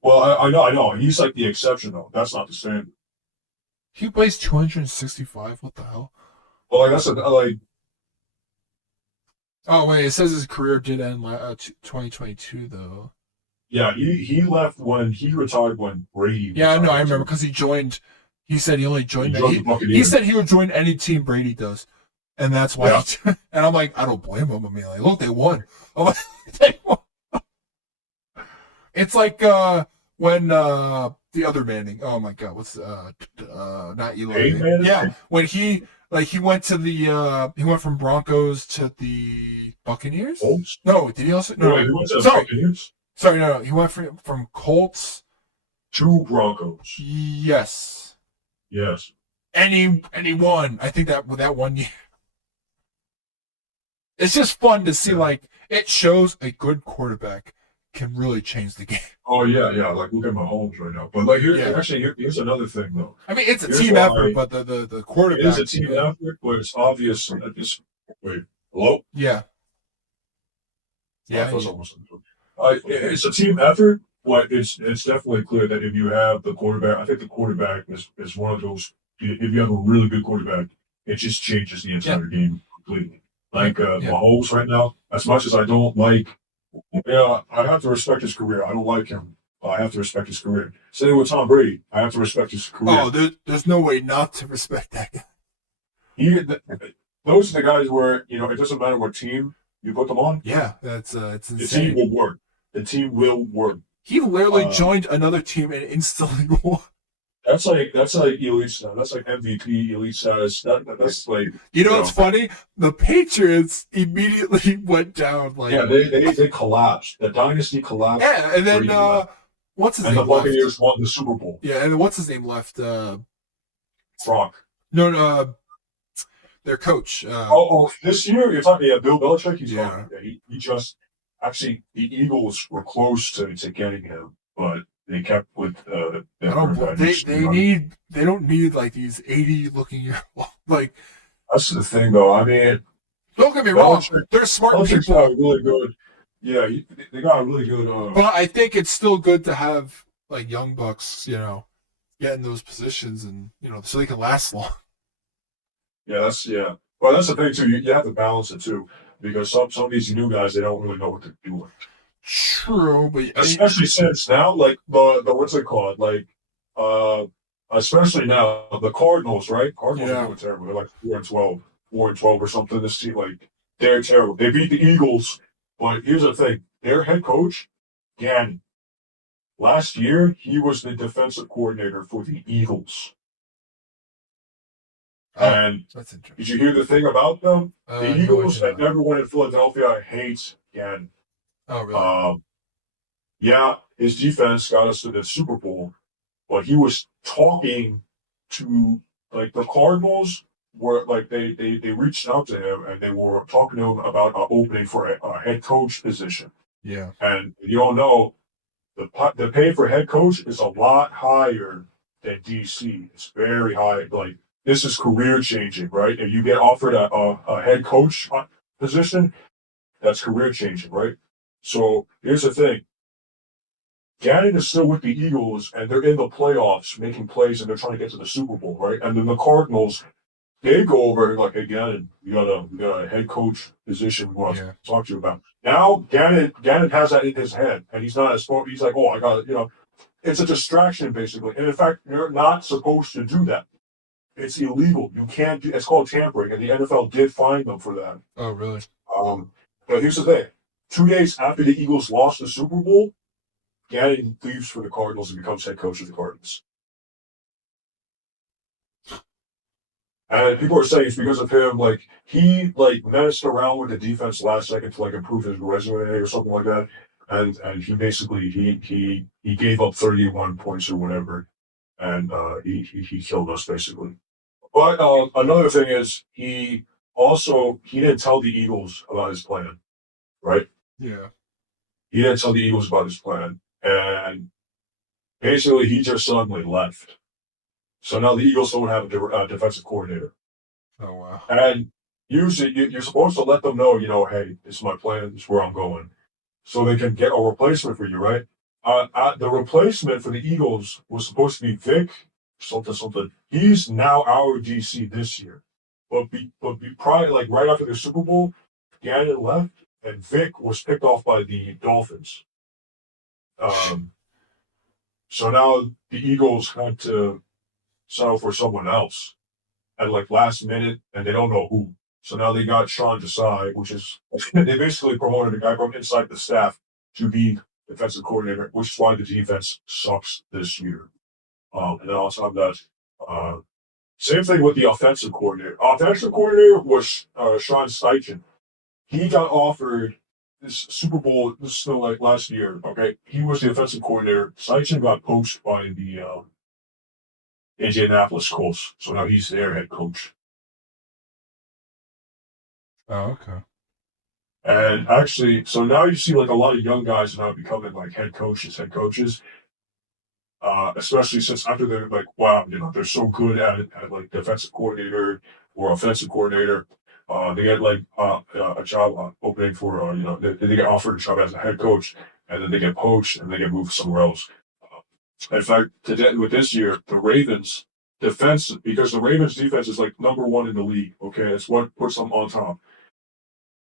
Well, I know. He's like the exception though. That's not the standard. He plays 265. What the hell? Well, like that's like. Oh wait, it says his career did end 2022 though. Yeah, he left when he retired when Brady. Yeah, no, I remember because he joined. He said he only joined. He said he would join any team Brady does, and that's why. Yeah. And I'm like, I don't blame him. I mean, like, look, they won. I'm like, they won. It's like when the other Manning. Oh my God, what's not Eli? Yeah, when he went to the he went from Broncos to the Buccaneers. Colts? No, did he also? No, he went to the Buccaneers. Sorry, no. He went from Colts to Broncos. Yes. Yes. And he won. I think that 1 year. it's just fun to see. Like it shows a good quarterback can really change the game. Oh yeah. Like look at Mahomes right now. But like Yeah, here's another thing though. I mean it's a Here's team effort, why but the it is a quarterback. team effort, but it's obvious at this. Wait, hello? Yeah, I yeah, was almost. It's a team effort, but it's definitely clear that if you have the quarterback, I think the quarterback is one of those. If you have a really good quarterback, it just changes the yeah, entire game completely. yeah, Like yeah. Mahomes right now, as much as I don't like, yeah, I have to respect his career. I don't like him. I have to respect his career. Same with Tom Brady. I have to respect his Oh, career. there's no way not to respect that guy. He, th- those are the guys where it doesn't matter what team you put them on, Yeah, that's it's the team insane. will work. The team will work. He literally Um, joined another team and instantly won. that's like elite status. That's like MVP elite status. That's like You know you what's know funny? The Patriots immediately went down. Like, yeah they collapsed. The dynasty collapsed yeah, and when then Brady left, what's his and the name left? Buccaneers won the Super Bowl. Yeah, and then what's his name left? Brock. No, no, their coach. This year you're talking Bill Belichick. He's gone. Yeah, Yeah, he just actually the Eagles were close to getting him, but they kept with I their don't. current guy. They don't need like these 80 looking year old. Like, That's the thing, though. I mean, don't get me wrong. Belichick They're smart Belichick's got a people, really good. Yeah, they got a really good. but I think it's still good to have like young bucks. Get in those positions and so they can last long. Yeah. Well, that's the thing too. You have to balance it too, because some of these new guys they don't really know what they're doing. True, but Especially since now, like the what's it called? Like, uh, especially now the Cardinals, right? Cardinals are yeah. doing terrible. They're like 4-12 or something. This team, like, they're terrible. They beat the Eagles, but here's the thing: their head coach, Gannon. Last year, he was the defensive coordinator for the Eagles. Oh, And that's did interesting. you hear the thing about them? The No Eagles and idea. everyone in Philadelphia hates Gannon. Oh, really? Um, yeah, his defense got us to the Super Bowl, but he was talking to like the Cardinals were like they reached out to him and they were talking to him about an opening for a head coach position. Yeah. And you all know the pay for head coach is a lot higher than DC. It's very high. Like this is career changing, right? If you get offered a head coach position, that's career changing, right? So here's the thing. Gannon is still with the Eagles, and they're in the playoffs, making plays, and they're trying to get to the Super Bowl, right? And then the Cardinals, they go over and like, hey, Gannon, we got a head coach position we want to Yeah. talk to you about. Now Gannon has that in his head, and he's not as he's like, oh, I got it's a distraction basically. And in fact, you're not supposed to do that. It's illegal. You can't do. It's called tampering, and the NFL did fine them for that. Oh, really? Um, but here's the thing: 2 days after the Eagles lost the Super Bowl, Gannon leaves for the Cardinals and becomes head coach of the Cardinals. And people are saying it's because of him. Like he like messed around with the defense last second to like improve his resume or something like that. And he basically he gave up 31 points or whatever, and he killed us basically. But another thing is he didn't tell the Eagles about his plan, right? Yeah. He didn't tell the Eagles about his plan, and basically he just suddenly left. So now the Eagles don't have a defensive coordinator. Oh, wow. And usually you're supposed to let them know, hey, this is my plan, this is where I'm going. So they can get a replacement for you, right? The replacement for the Eagles was supposed to be Vic, something. He's now our DC this year. Probably like right after the Super Bowl, Gannon left and Vic was picked off by the Dolphins. Um, so now the Eagles had to settle for someone else at like last minute, and they don't know who. So now they got Sean Desai, which is they basically promoted a guy from inside the staff to be defensive coordinator, which is why the defense sucks this year. And then on top of that, same thing with the offensive coordinator. Offensive coordinator was Sean Steichen. He got offered this Super Bowl. This is still like last year. Okay, he was the offensive coordinator. Steichen got poached by the Indianapolis Colts, so now he's their head coach. Oh, okay. And actually, so now you see like a lot of young guys now becoming like head coaches, especially since after they're like, wow, they're so good at like defensive coordinator or offensive coordinator. They get like a job opening for, they get offered a job as a head coach, and then they get poached and they get moved somewhere else. In fact, today with this year, the Ravens defense, because the Ravens defense is like number one in the league. Okay, it's what puts them on top.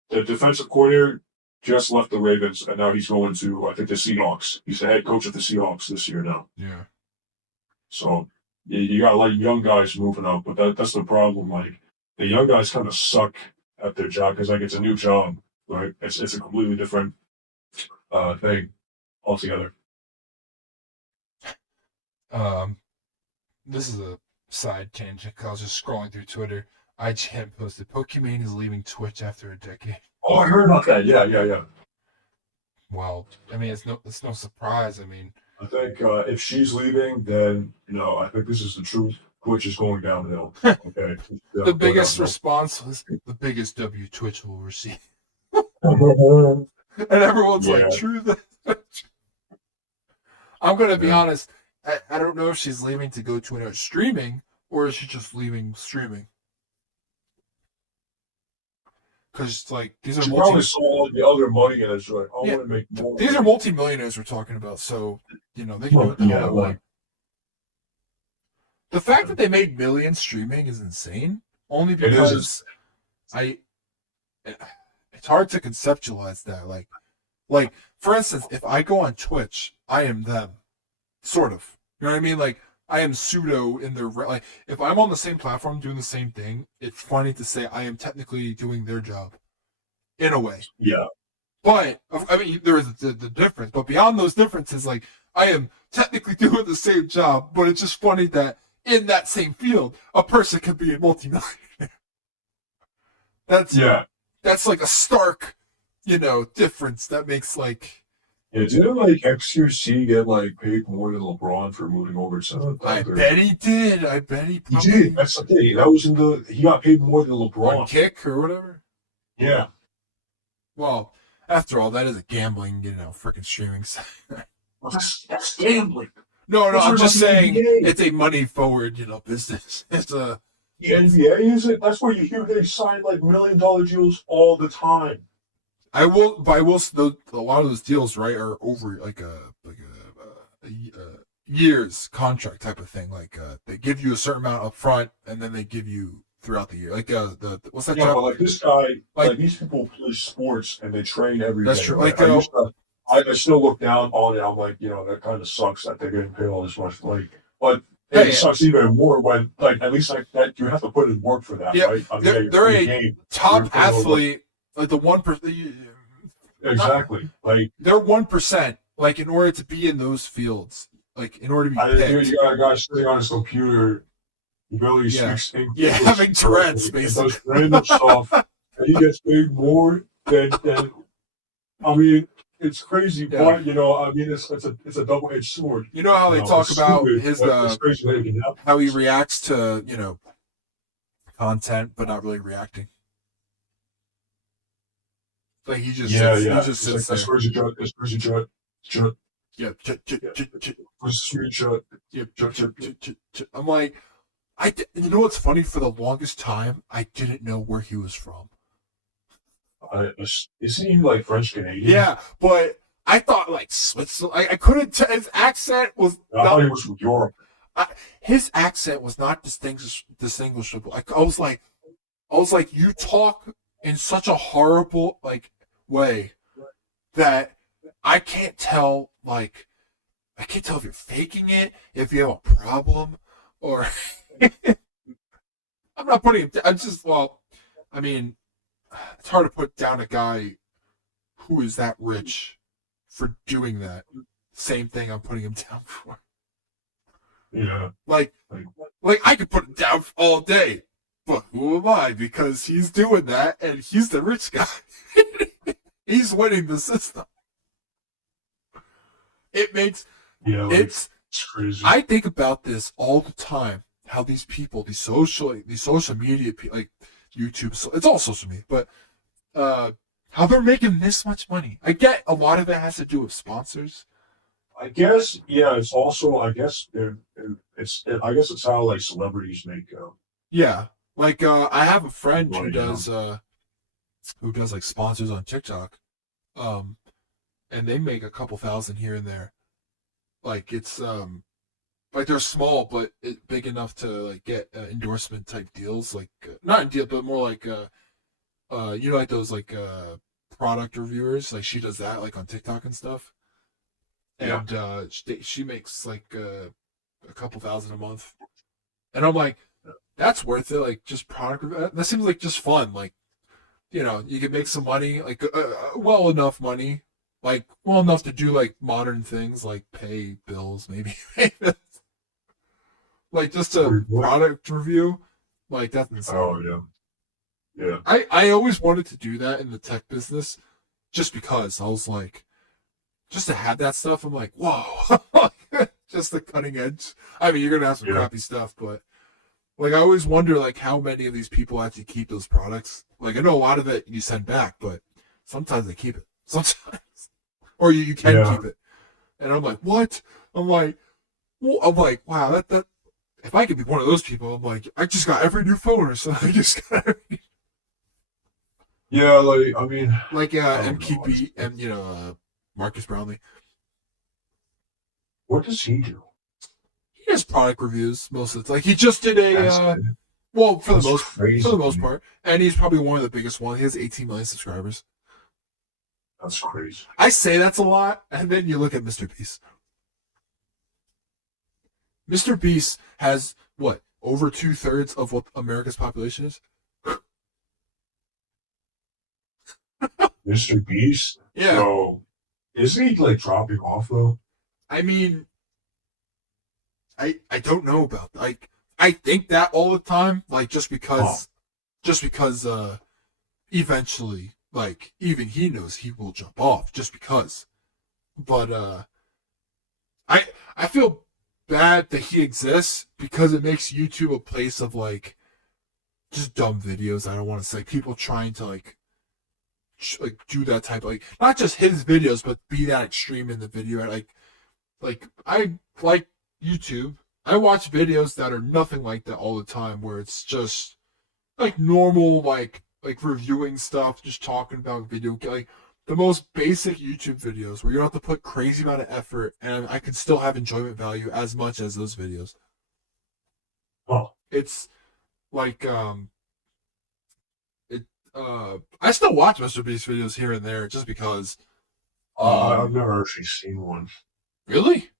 The defensive coordinator just left the Ravens, and now he's going to, I think, the Seahawks. He's the head coach of the Seahawks this year now. Yeah. So you got like young guys moving up, but that's the problem. Like the young guys kind of suck at their job because like it's a new job, right? It's a completely different thing altogether. This is a side tangent. I was just scrolling through Twitter. IGN posted Pokimane is leaving Twitch after a decade. Oh, I heard about that. Yeah. Well, I mean, it's no surprise. I mean, I think if she's leaving, then I think this is the truth. Twitch is going downhill. Okay. the biggest response was the biggest W Twitch will receive, response. and everyone's Yeah. like, "True." I'm gonna be honest. I don't know if she's leaving to go to another streaming or is she just leaving streaming. Because like these are She probably saw all the other money and it's like, I Yeah. want to make more. these are multi-millionaires we're talking about, so they can do what the hell they want. The fact that they made millions streaming is insane. Only because it's hard to conceptualize that. Like for instance, if I go on Twitch, I am them, sort of. You know what I mean? Like I am pseudo in their like. If I'm on the same platform doing the same thing, it's funny to say I am technically doing their job, in a way. Yeah. But I mean, there is the difference. But beyond those differences, like I am technically doing the same job, but it's just funny that in that same field, a person could be a multimillionaire. That's like a stark, difference that makes like. Yeah, didn't like XQC get like paid more than LeBron for moving over to? I bet he did. I bet he He probably did. That's the thing. That was he got paid more than on LeBron. Kick or whatever. Yeah. Well, after all, that is a gambling, freaking streaming site. Well, that's gambling. No, Those I'm are just like the saying NBA. it's a money forward, business. It's a The NBA is it? That's where you hear they sign like $1 million deals all the time. I will. A lot of those deals, right, are over like a years contract type of thing. Like they give you a certain amount up front, and then they give you throughout the year. Like the what's that? Yeah, job? but like this guy, Like- like these people play sports and they train every day. That's true. Like, Like, I still look down on it. I'm like, that kind of sucks that they're getting paid all this much. But Yeah, it yeah. sucks even more when, like, at least like that you have to put in work for that, Yeah, right? I mean, they're in the a game, top you're putting in work. athlete, like the 1%. Exactly. Like, They're 1%. Like in order to be in those fields, like in order to be I didn't picked. you got a guy sitting on his computer. He barely Yeah. speaks English. Yeah, having Tourette's, He basically. does random stuff, and he gets paid more than. I mean, it's crazy, Yeah. but I mean, it's a double-edged sword. You know how they talk It's about stupid, his but it's crazy that it can happen. how he reacts to content, but not really reacting. Like he just Yeah. he It's just like sits there. that's crazy, Judd. That's crazy, Judd. Judd. Yeah, Where's the screenshot? I'm like, you know what's funny? For the longest time, I didn't know where he was from. Isn't he like French Canadian? Yeah, but I thought like Switzerland. I couldn't tell. His accent was I thought he was from Europe. his accent was not distinguishable. I was like, you talk in such a horrible way that I can't tell. Like, I can't tell if you're faking it, if you have a problem, or I'm not putting him. I'm just I mean, it's hard to put down a guy who is that rich for doing that. Same thing I'm putting him down for. Yeah. Like I could put him down all day, but who am I? Because he's doing that, and he's the rich guy. He's winning the system. It makes it's crazy. I think about this all the time. How these people, these social media people, like YouTube, so it's all social media, but how they're making this much money. I get a lot of it has to do with sponsors. I guess, yeah. It's also, I guess, I guess it's how like celebrities make Yeah. Like I have a friend money. You know? who does like sponsors on TikTok. Um and they make a couple thousand here and there. Like it's like they're small but big enough to like get endorsement type deals, like not in deal but more like you know, like those like product reviewers, like she does that like on TikTok and stuff. Yeah. And she makes like a couple thousand a month. And I'm like, that's worth it. Like just product that seems like just fun. Like, you know, you can make some money, like well enough money, like well enough to do like modern things, like pay bills, maybe, like just a product review. Like that's insane. Oh yeah. Yeah. I always wanted to do that in the tech business, just because I was like, just to have that stuff. I'm like, whoa, just the cutting edge. I mean, you're gonna have some crappy stuff, but like I always wonder like how many of these people actually keep those products. Like I know a lot of it you send back, but sometimes they keep it. Sometimes, or you can keep it. And I'm like, what? I'm like, wow, that. If I could be one of those people, I'm like, I just got every new phone, or something. I just got every. Yeah, like I mean, Like I don't know. MQB and you know Marcus Brownlee. What does he do? He does product reviews most of the time. Like he just did a well for That's the crazy. most part, and he's probably one of the biggest ones. He has 18 million subscribers. That's crazy. I say that's a lot, and then you look at Mr. Beast. Mr. Beast has what, over 2/3 of what America's population is? Mr. Beast? Yeah. So, isn't he like dropping off though? I mean, I don't know about like I think that all the time, like just because eventually like even he knows he will jump off just because. But I feel bad that he exists because it makes YouTube a place of like just dumb videos. I don't want to say people trying to like do that type of like not just his videos but be that extreme in the video. Like I like YouTube. I watch videos that are nothing like that all the time, where it's just like normal like reviewing stuff, just talking about video, like the most basic YouTube videos where you don't have to put crazy amount of effort, and I can still have enjoyment value as much as those videos. Oh, It's like I still watch Mr. Beast videos here and there just because. I've never actually seen one. Really?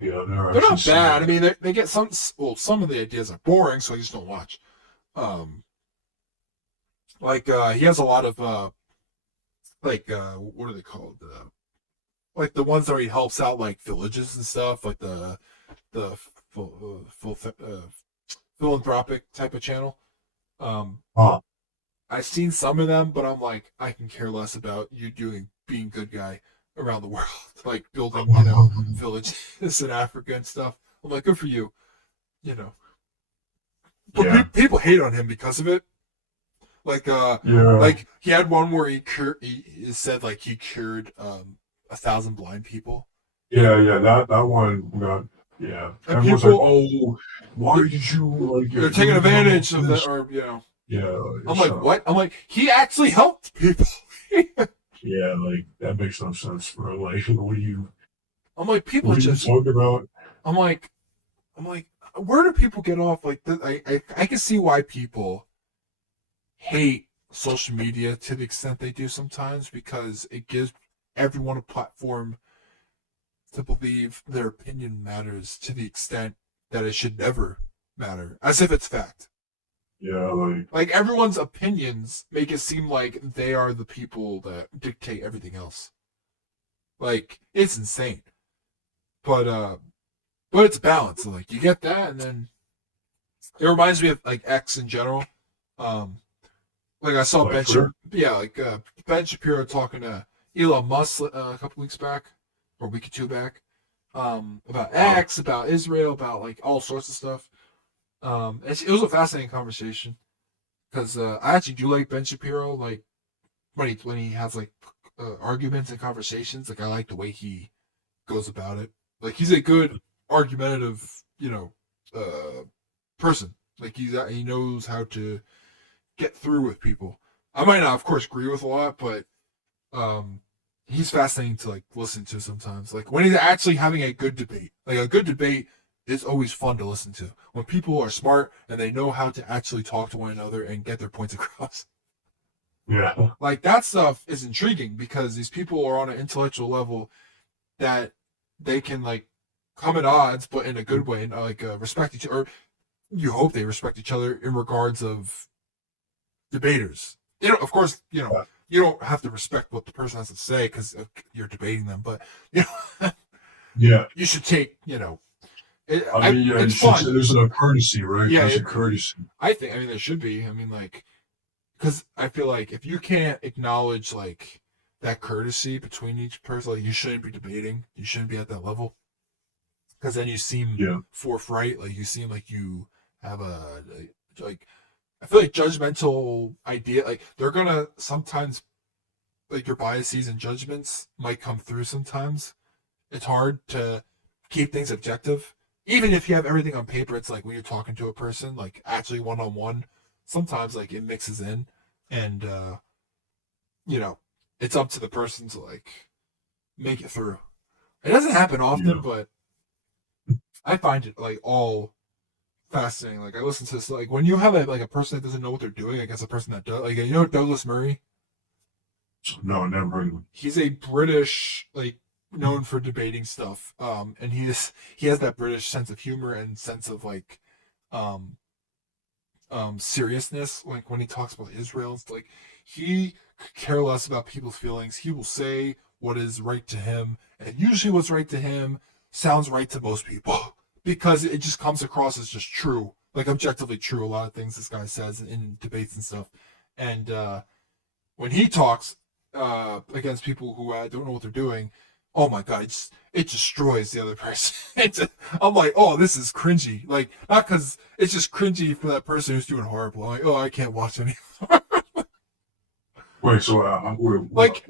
Yeah, I've never. They're actually not seen bad. one. I mean, they get some. Well, some of the ideas are boring, so I just don't watch. Like he has a lot of what are they called? Like the ones where he helps out like villages and stuff, like the philanthropic type of channel. Oh, I've seen some of them, but I'm like, I can care less about you being good guy around the world, like building, you know, villages in Africa and stuff. I'm like, good for you, you know. But yeah, people hate on him because of it. Like, yeah. like he had one where he said like he cured 1,000 blind people. Yeah. That one got. Yeah, And everyone's people, like, "Oh, why did you like?" they're taking advantage of that, or you know. Yeah. I'm like, what? I'm like, he actually helped people. Yeah, like that makes no sense, bro. Like, what do you? I'm like, people What are just. you talking about? I'm like, where do people get off? Like, I can see why people hate social media to the extent they do sometimes, because it gives everyone a platform to believe their opinion matters to the extent that it should never matter, as if it's fact. Yeah, Like everyone's opinions make it seem like they are the people that dictate everything else. Like it's insane. But it's balanced. So, like you get that, and then it reminds me of like X in general. Like I saw like Twitter? Ben Shapiro talking to Elon Musk a couple weeks back, or a week or two back, about X, about Israel, about like all sorts of stuff. It was a fascinating conversation because I actually do like Ben Shapiro. Like when he has like arguments and conversations. Like I like the way he goes about it. Like he's a good argumentative, person. Like he knows how to get through with people. I might not, of course, agree with a lot, but he's fascinating to like listen to sometimes. Like when he's actually having a good debate. Like a good debate is always fun to listen to. When people are smart and they know how to actually talk to one another and get their points across. Yeah. Like that stuff is intriguing because these people are on an intellectual level that they can like come at odds, but in a good way, and like respect each other. Or you hope they respect each other in regards of debaters. Of course, you don't have to respect what the person has to say because you're debating them, but Yeah. you should take, I mean, yeah, it's fun. there's a courtesy, right? Yeah, There's a courtesy. I mean, there should be. I mean, like, because I feel like if you can't acknowledge like that courtesy between each person, like you shouldn't be debating. You shouldn't be at that level because then you seem forthright. Like you seem like you have a like. I feel like judgmental idea. Like they're gonna sometimes like your biases and judgments might come through sometimes. It's hard to keep things objective. Even if you have everything on paper, it's like when you're talking to a person, like actually one on one, sometimes like it mixes in and it's up to the person to like make it through. It doesn't happen often, but I find it like all fascinating. Like I listen to this like when you have a person that doesn't know what they're doing against a person that does, like Douglas Murray. No, never heard of him. He's a British like known for debating stuff. And he has that British sense of humor and sense of like um seriousness. Like when he talks about Israel, it's like he could care less about people's feelings. He will say what is right to him, and usually what's right to him sounds right to most people because it just comes across as just true, like objectively true. A lot of things this guy says in debates and stuff, and when he talks against people who don't know what they're doing, oh my god, it destroys the other person. I'm like, oh, this is cringy. Like, not because it's just cringy for that person who's doing horrible. I'm like, oh, I can't watch anymore. Wait, so like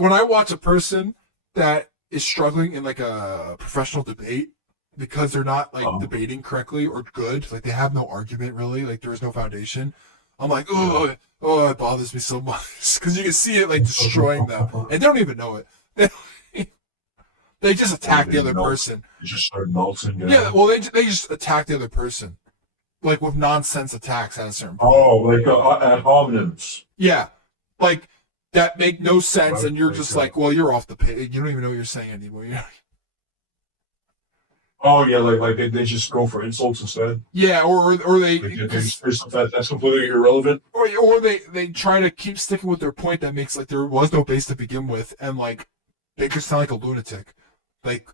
when I watch a person that is struggling in like a professional debate because they're not like debating correctly or good, like they have no argument really, like there is no foundation. I'm like, oh, it bothers me so much because you can see it like destroying them, and they don't even know it. They just attack the other person. They just start melting down. Yeah, well, they just attack the other person, like with nonsense attacks at a certain point. Oh, like ad hominems. Yeah, like that make no sense, and you're just like, well, you're off the page. You don't even know what you're saying anymore. Oh yeah, like they just go for insults instead. Yeah, or they that's completely irrelevant. Or they try to keep sticking with their point that makes like there was no base to begin with, and like they just sound like a lunatic. Like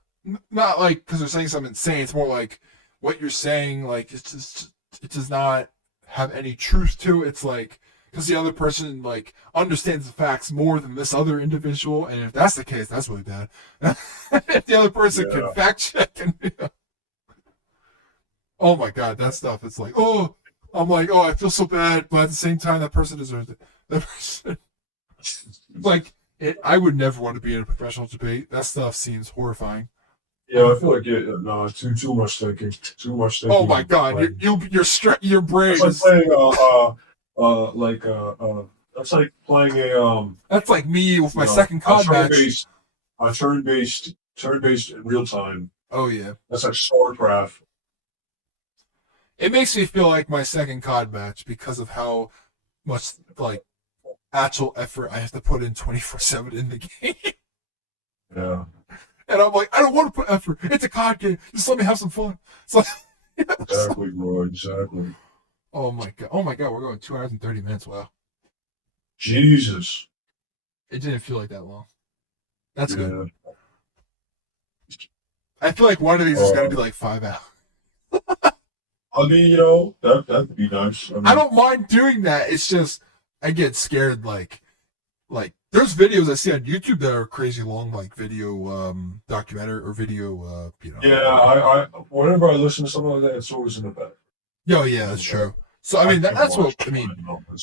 not like because they're saying something insane. It's more like what you're saying. Like it does not have any truth to it. It's like because the other person like understands the facts more than this other individual, and if that's the case, that's really bad. If the other person can fact check and oh my god, that stuff. It's like I'm like I feel so bad, but at the same time, that person deserves it. That person, like. I would never want to be in a professional debate. That stuff seems horrifying. Yeah, I feel like no, too much thinking. Too much thinking. Oh my god, like, your brain. That's like playing that's like playing a That's like me with my second COD match. Turn-based in real time. Oh yeah, that's like StarCraft. It makes me feel like my second COD match because of how much like actual effort I have to put in 24/7 in the game. Yeah. And I'm like, I don't want to put effort. It's a COD game. Just let me have some fun. So, exactly, bro. Exactly. Oh my god. We're going 2 hours and 30 minutes. Wow. Jesus. It didn't feel like that long. That's good. I feel like one of these is going to be like 5 hours. I mean, that'd be nice. I don't mind doing that. It's just I get scared. Like there's videos I see on YouTube that are crazy long, like video documentary or video. Yeah, I whenever I listen to something like that, it's always in the back. Oh yeah, that's true. So I mean, that's what I mean.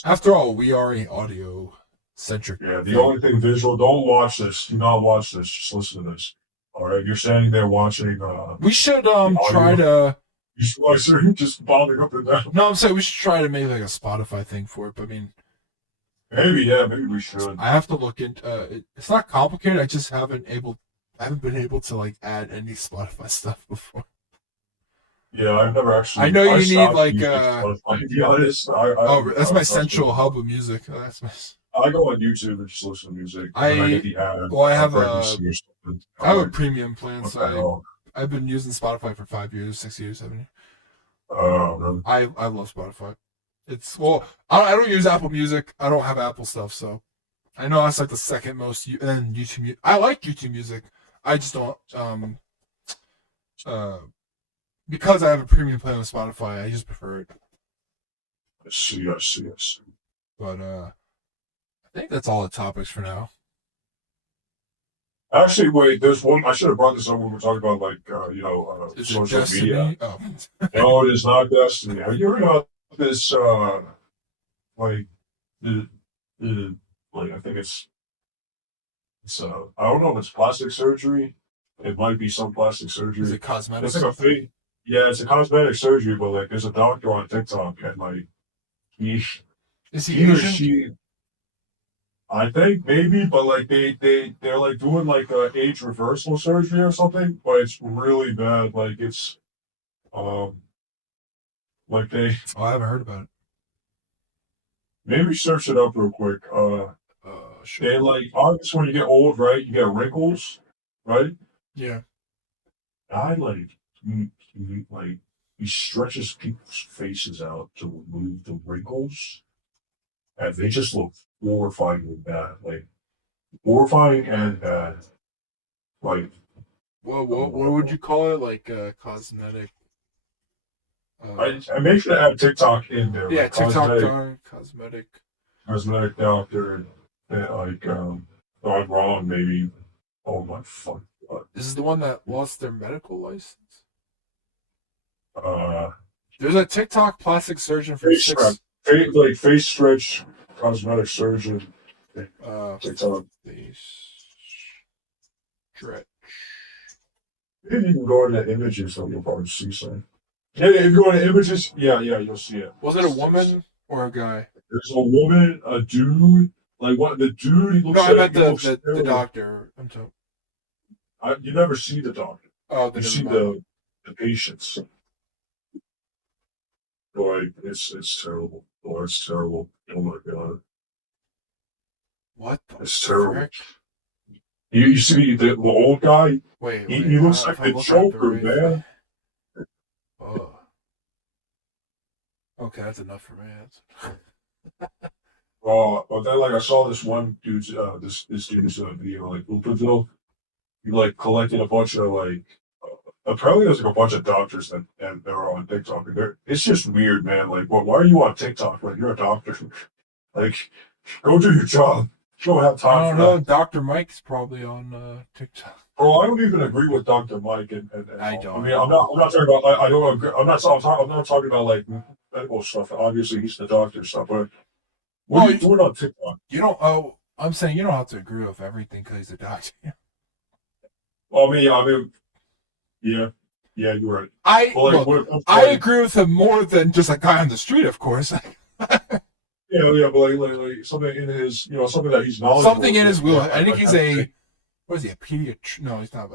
After all, we are a audio centric. Yeah, the only thing visual, don't watch this. Do not watch this. Just listen to this. All right, you're standing there watching We should the try audio. to. You slicer just bobbing up and down. No, I'm saying we should try to make like a Spotify thing for it. But I mean, Maybe, yeah, maybe we should. I have to look into. It's not complicated. I just haven't been able to like add any Spotify stuff before. Yeah, I've never actually. I know you need stopped like using Spotify, to be honest. that's my central hub of music. Oh, that's my. I go on YouTube and just listen to music. And I get the ad. Well, I have I a premium plan, so I've been using Spotify for 5 years, 6 years, 7 years. Really? I love Spotify. It's I don't use Apple Music. I don't have Apple stuff, so I know that's like the second most. And then YouTube. I like YouTube Music. I just don't because I have a premium plan with Spotify. I just prefer it. I see. But I think that's all the topics for now. Actually, wait. There's one. I should have brought this up when we were talking about Is it social Destiny? media. Oh. No, it is not Destiny. Have you heard about this? Like, I think it's I don't know if it's plastic surgery. It might be some plastic surgery. Is it cosmetic? It's like a fake. Yeah, it's a cosmetic surgery, but like, there's a doctor on TikTok, and like, Is he or Asian? she. I think maybe, but like they're like doing like age reversal surgery or something, but it's really bad. Like it's, like they Oh, I haven't heard about it. maybe search it up real quick. Sure. They like obviously when you get old, right? You get wrinkles, right? Yeah. I like he stretches people's faces out to remove the wrinkles, and they just look horrifyingly bad, like horrifying and bad. Like What would you call it? Like cosmetic. I make sure to add TikTok in there. Yeah, like, TikTok cosmetic. cosmetic doctor, and like gone wrong maybe. Oh my fuck. This is the one that lost their medical license. Uh, There's a TikTok plastic surgeon for face six. face stretch cosmetic surgeon. TikTok. Face stretch. Maybe you can go into images, so you'll probably see some. Yeah, if you go into images, yeah, you'll see it. Was it a woman or a guy? There's a woman, a dude. Like what? The dude. He looks No, I like meant the doctor. I'm talking. You never see the doctor. Oh, You see the patients. Like it's terrible. Oh, it's terrible. Oh my god. What the It's terrible. frick? You see the old guy? Wait, He looks like if I'm the looking at Joker, right man. thing- Oh. Okay, that's enough for me. But then like I saw this one dude's this dude's video like Uperville. He like collected a bunch of like apparently there's like a bunch of doctors that are on TikTok. And it's just weird, man. Like, why are you on TikTok? Like, you're a doctor. Like, go do your job. You don't have time. I don't know. Dr. Mike's probably on TikTok. Bro, I don't even agree with Dr. Mike. And I don't. I mean, I'm not talking about. I don't agree. I'm not talking about like medical stuff. Obviously, he's the doctor and stuff. But what are you doing on TikTok? You don't. Oh, I'm saying you don't have to agree with everything because he's a doctor. Well, I mean, yeah, you're right. I agree with him more than just a guy on the street, of course. Yeah, but like something in his, something that he's knowledgeable. Something in his will. I think he's what is he, a pediatrician? No, he's not.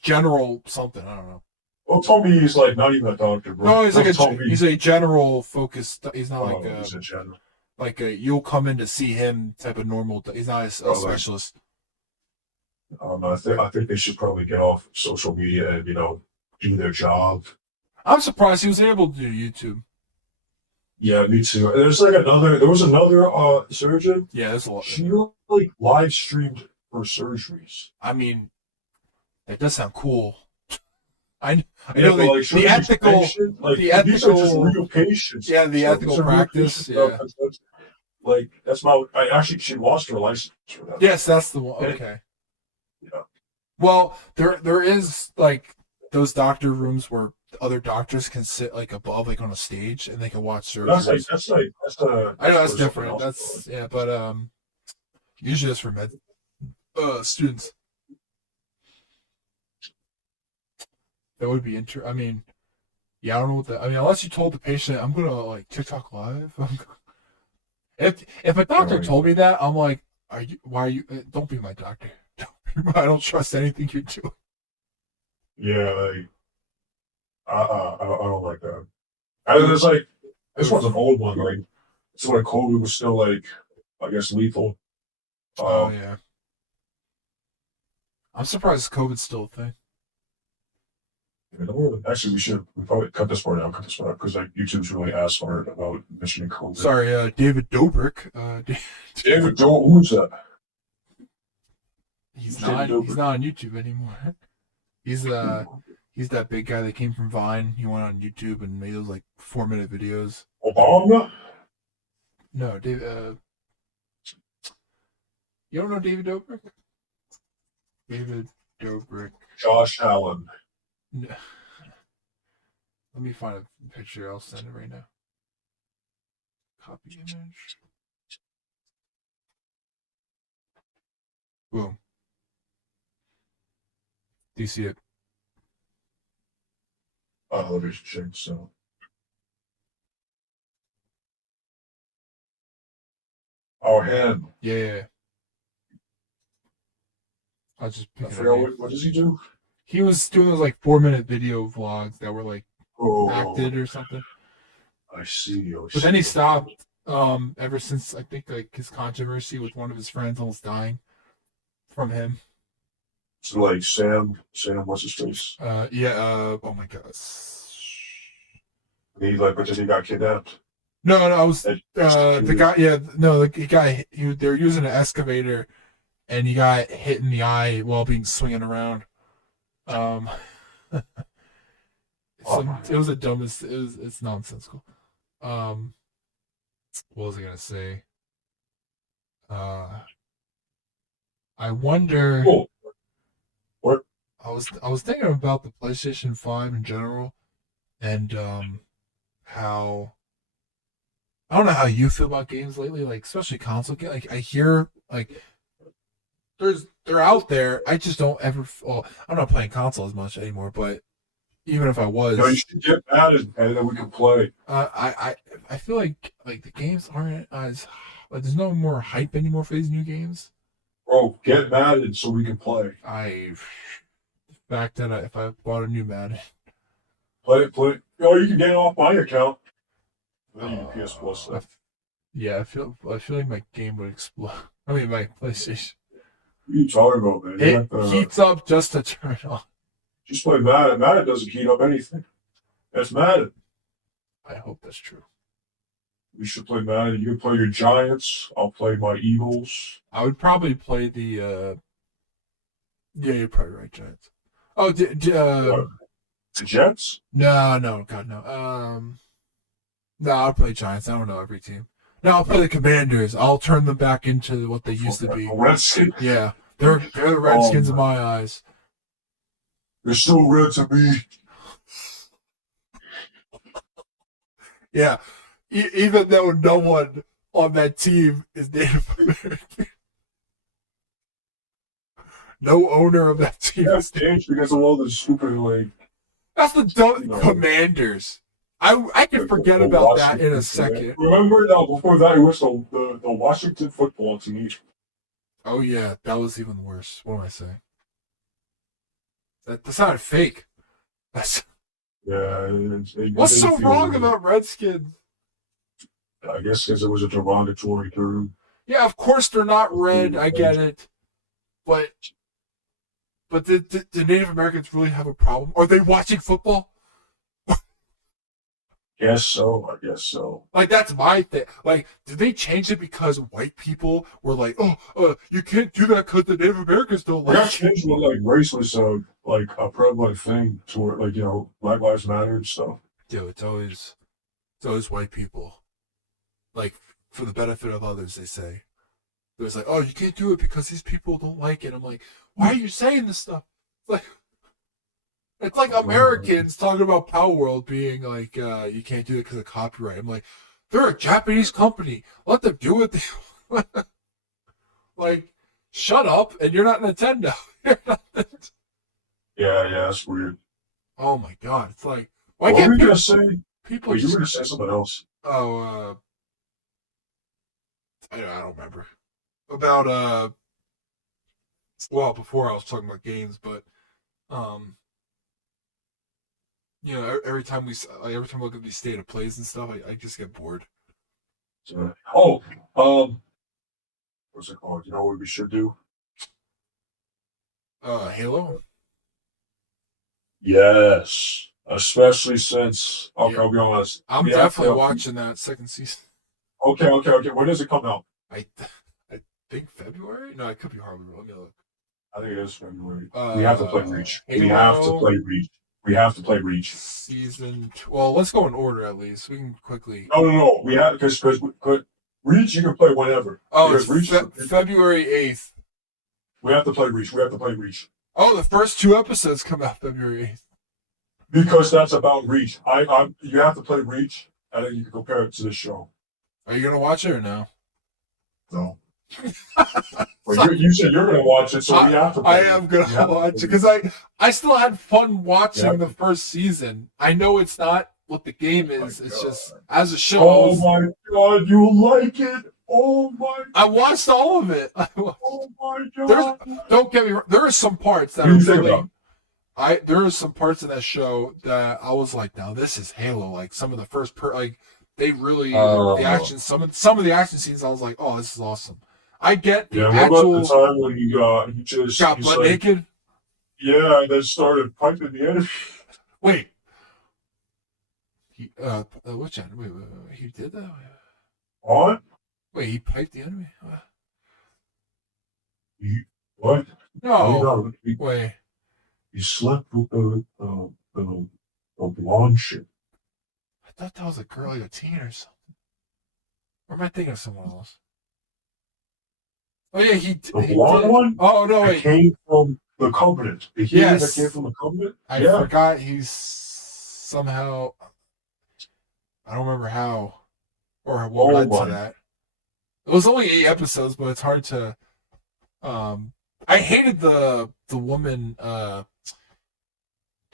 General something. I don't know. Well, tell me he's like not even a doctor, bro. No, he's a general focused. He's not like he's a general. Like you'll come in to see him type of normal. He's not a specialist. I think they should probably get off social media and do their job. I'm surprised he was able to do YouTube. Yeah, me too. There was another surgeon. Yeah, there's a lot. She like live streamed her surgeries. I mean, that does sound cool. I Yeah, know but, like, the ethical, patient, like, the these are just ethical, real patients. yeah, the So ethical these are real practice, patients. yeah. Like that's she lost her license for that. Yes, that's the one. Okay. Yeah. Well, there is like those doctor rooms where other doctors can sit like above, like on a stage, and they can watch That's like surgeries. I know that's that's for something different. else. That's yeah, but usually that's for med students. That would be I mean, yeah, I don't know what that. I mean, unless you told the patient, I'm gonna like TikTok live. If a doctor Right. told me that, I'm like, are you? Why are you? Don't be my doctor. I don't trust anything you're doing. Yeah, like I don't like that. And it's like this one's an old one. Like it's when COVID was still like I guess lethal. Oh Um, yeah, I'm surprised COVID's still a thing. actually, we probably cut this part out, because like YouTube's really asked for it about mentioning COVID. Sorry, David Dobrik. David Joel, who's that? He's David not. He's Dobrik. not on YouTube anymore. He's he's that big guy that came from Vine. He went on YouTube and made those like 4-minute videos. Obama? No, David. You don't know David Dobrik? David Dobrik. Josh Allen. No. Let me find a picture. I'll send it right now. Copy image. Boom. Do you see it? Let me check. So, oh, him. Yeah. I'll just I pick it forgot up. what does he do? He was doing those like 4-minute video vlogs that were like Oh, acted or something. I see. But then he stopped ever since I think like his controversy with one of his friends almost dying from him. So like Sam, what's his face? Oh my gosh. He like pretended he got kidnapped. No, I was And- the guy. Yeah, no, the guy. They were using an excavator, and he got hit in the eye while being swinging around. Um, it was the dumbest. It's nonsensical. What was I gonna say? Uh, I wonder. Cool. What? I was thinking about the PlayStation 5 in general, and how I don't know how you feel about games lately, like especially console games. Like I hear like they're out there. I just don't ever. Well, I'm not playing console as much anymore, but even if I was, You should get added, and then we can play. I feel like the games aren't as like there's no more hype anymore for these new games. Bro, get Madden so we can play. The fact that if I bought a new Madden, Play. Oh, you can get it off my account. Then you PS Plus. yeah, I feel like my game would explode. I mean, my PlayStation. What are you talking about, man? It heats up just to turn on. Just play Madden. Madden doesn't heat up anything. That's Madden. I hope that's true. We should play Madden. You can play your Giants. I'll play my Eagles. I would probably play the. Yeah, you're probably right, Giants. Oh, What? The Jets? no, God, no. No, I'll play Giants. I don't know every team. No, I'll play the Commanders. I'll turn them back into what they used to be. Redskins. Yeah, they're the Redskins in my eyes. They're still red to me. Yeah, even though no one on that team is Native American. No owner of that team That's changed because of all the stupid, like. That's the dumb No. Commanders. I can forget about that in a second. Remember now, before that, it was the Washington football team. Oh yeah, that was even worse. What am I saying? That sounded fake. That's Yeah. what's so wrong about Redskins? I guess because it was a derogatory term. Yeah, of course they're not red. I get it, but did Native Americans really have a problem? Are they watching football? I guess so. Like that's my thing. Like, did they change it because white people were like, "Oh, you can't do that because the Native Americans don't That like it." changed when like race was like a prevalent thing toward like Black Lives Matter and stuff. Dude, it's always white people. Like for the benefit of others, they say. There's like, "Oh, you can't do it because these people don't like it." I'm like, "Why are you saying this stuff?" Like, It's like Americans talking about Power World being like, you can't do it because of copyright. I'm like, they're a Japanese company. Let them do what they want. Like, shut up, and you're not Nintendo. You're not Yeah, that's weird. Oh my god, it's like, why What were can't you people, gonna say? people Wait, you were just, gonna say something else. oh, I don't remember. About, well, before I was talking about games, but, um, every time every time I look at these state of plays and stuff, I just get bored. Oh, what's it called? You know what we should do? Halo? Yes, especially since okay, Yeah. I'll be honest. I'm We have definitely to. watching that second season. Okay. When does it come out? I, I think February? No, it could be Harvard. Let me look. I think it is February. We have to play Reach. We have to Halo play Reach. We have to play Reach. Well, let's go in order at least. We can quickly. No. We have because Reach you can play whenever. Oh, it's Reach. February 8th. We have to play Reach. We have to play Reach. Oh, the first 2 episodes come out February 8th. Because that's about Reach. You have to play Reach, and then you can compare it to the show. Are you gonna watch it or no? No. Well, you said you're going to watch it, so we have to. I am gonna watch it because I still had fun watching the first season. I know it's not what the game is. It's just as a show. Oh my god, you like it? Oh my! I watched all of it. Oh my god! Don't get me wrong. There are some parts that are really. There are some parts in that show that I was like, now this is Halo. Like some of the first they really the action. Some of the action scenes, I was like, oh, this is awesome. I get the actual. What about the time when he just got butt naked? Yeah, and then started piping the enemy. Wait. Which enemy? Wait, he did that? What? Wait, he piped the enemy? What? No. Wait. He slept with the blonde shit. I thought that was a girl, like a teen or something. Or am I thinking of someone else? Oh yeah, the blonde one. Oh no, wait. Came from the Covenant. The human that came from the Covenant. I forgot he's somehow. I don't remember how or what led to that. It was only 8 episodes, but it's hard to. I hated the woman. The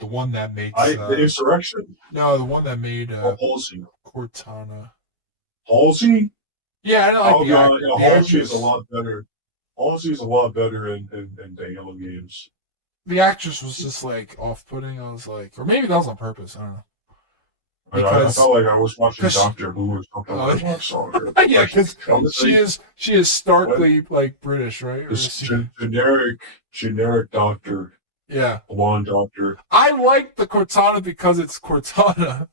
one that makes the Insurrection. No, the one that made Halsey. Cortana. Halsey. Yeah, I don't like the Halsey is a lot better. Halsey is a lot better in the Halo games. The actress was just like off-putting. I was like, or maybe that was on purpose. I don't know. I felt like I was watching Doctor Who or something. Yeah, because she is starkly like British, right? Generic doctor. Yeah, blonde doctor. I like the Cortana because it's Cortana.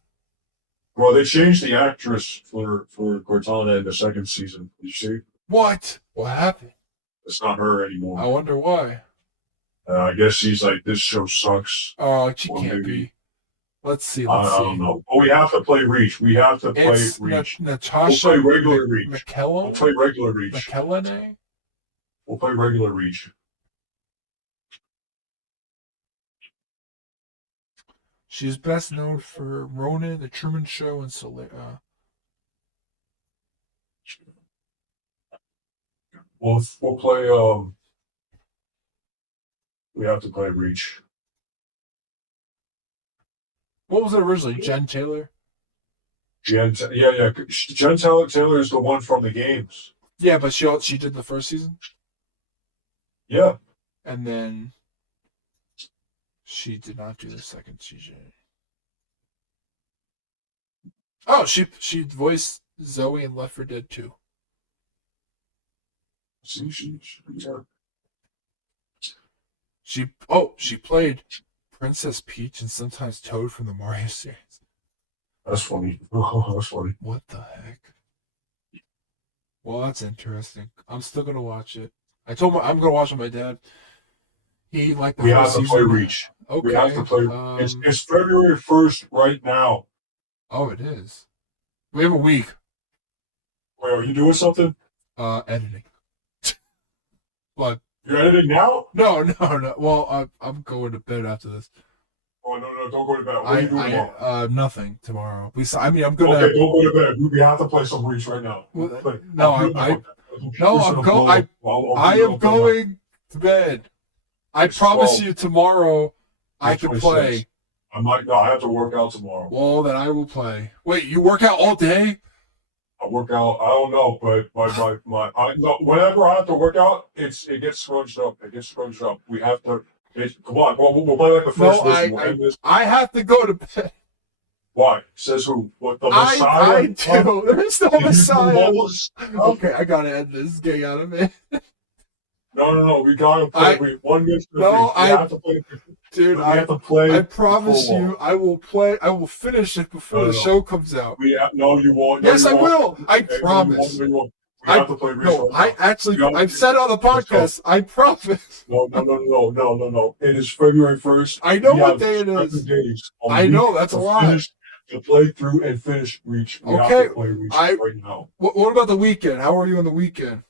Well, they changed the actress for Cortana in the second season. Did you see? What happened? It's not her anymore. I wonder why. I guess she's like, this show sucks. Oh, she can't be. Let's see. I don't know. But we have to play Reach. We have to play Reach. Natasha. We'll play regular Reach. McKellen? We'll play regular Reach. McKellen? We'll play regular Reach. She's best known for Ronin, The Truman Show, and We'll play. We have to play Reach. What was it originally? Jen Taylor? Jen Taylor is the one from the games. Yeah, but she did the first season? Yeah. And then she did not do the second season. Oh, she voiced Zoe in Left 4 Dead 2. She played Princess Peach and sometimes Toad from the Mario series. That's funny. Oh, that's funny. What the heck? Well, that's interesting. I'm still gonna watch it. I told I'm gonna watch it with my dad. He liked the whole season. We have to play Reach. Okay. We have to play. It's February 1st right now. Oh, it is. We have a week. Wait, are you doing something? Editing. But you're editing now? No. Well, I'm going to bed after this. Oh no, don't go to bed. What are you doing tomorrow? Nothing tomorrow. I mean, I'm gonna. Okay, don't go to bed. We have to play some Reach right now. Play. No, I am going to bed. I promise you tomorrow I can play. No, I have to work out tomorrow. Well, then I will play. Wait, you work out all day? I work out. I don't know, but no, whenever I have to work out, it gets scrunched up. It gets scrunched up. We have to. Come on, we'll play like the first mission. I have to go to bed. Why? Says who? What, the Messiah? I do. There's no Messiah. Okay, I gotta end this. Get out of it. No. We gotta play. One mission. No, we have to play. Dude, we have to play. I promise you, I will play. I will finish it before the show comes out. No, you won't. Yes, I will. I promise. We have to play. I've said on the podcast. I promise. No. It is February 1st. I know what day it is. I know that's a lot. To play through and finish Reach. We have to play Reach right now. What about the weekend? How are you on the weekend?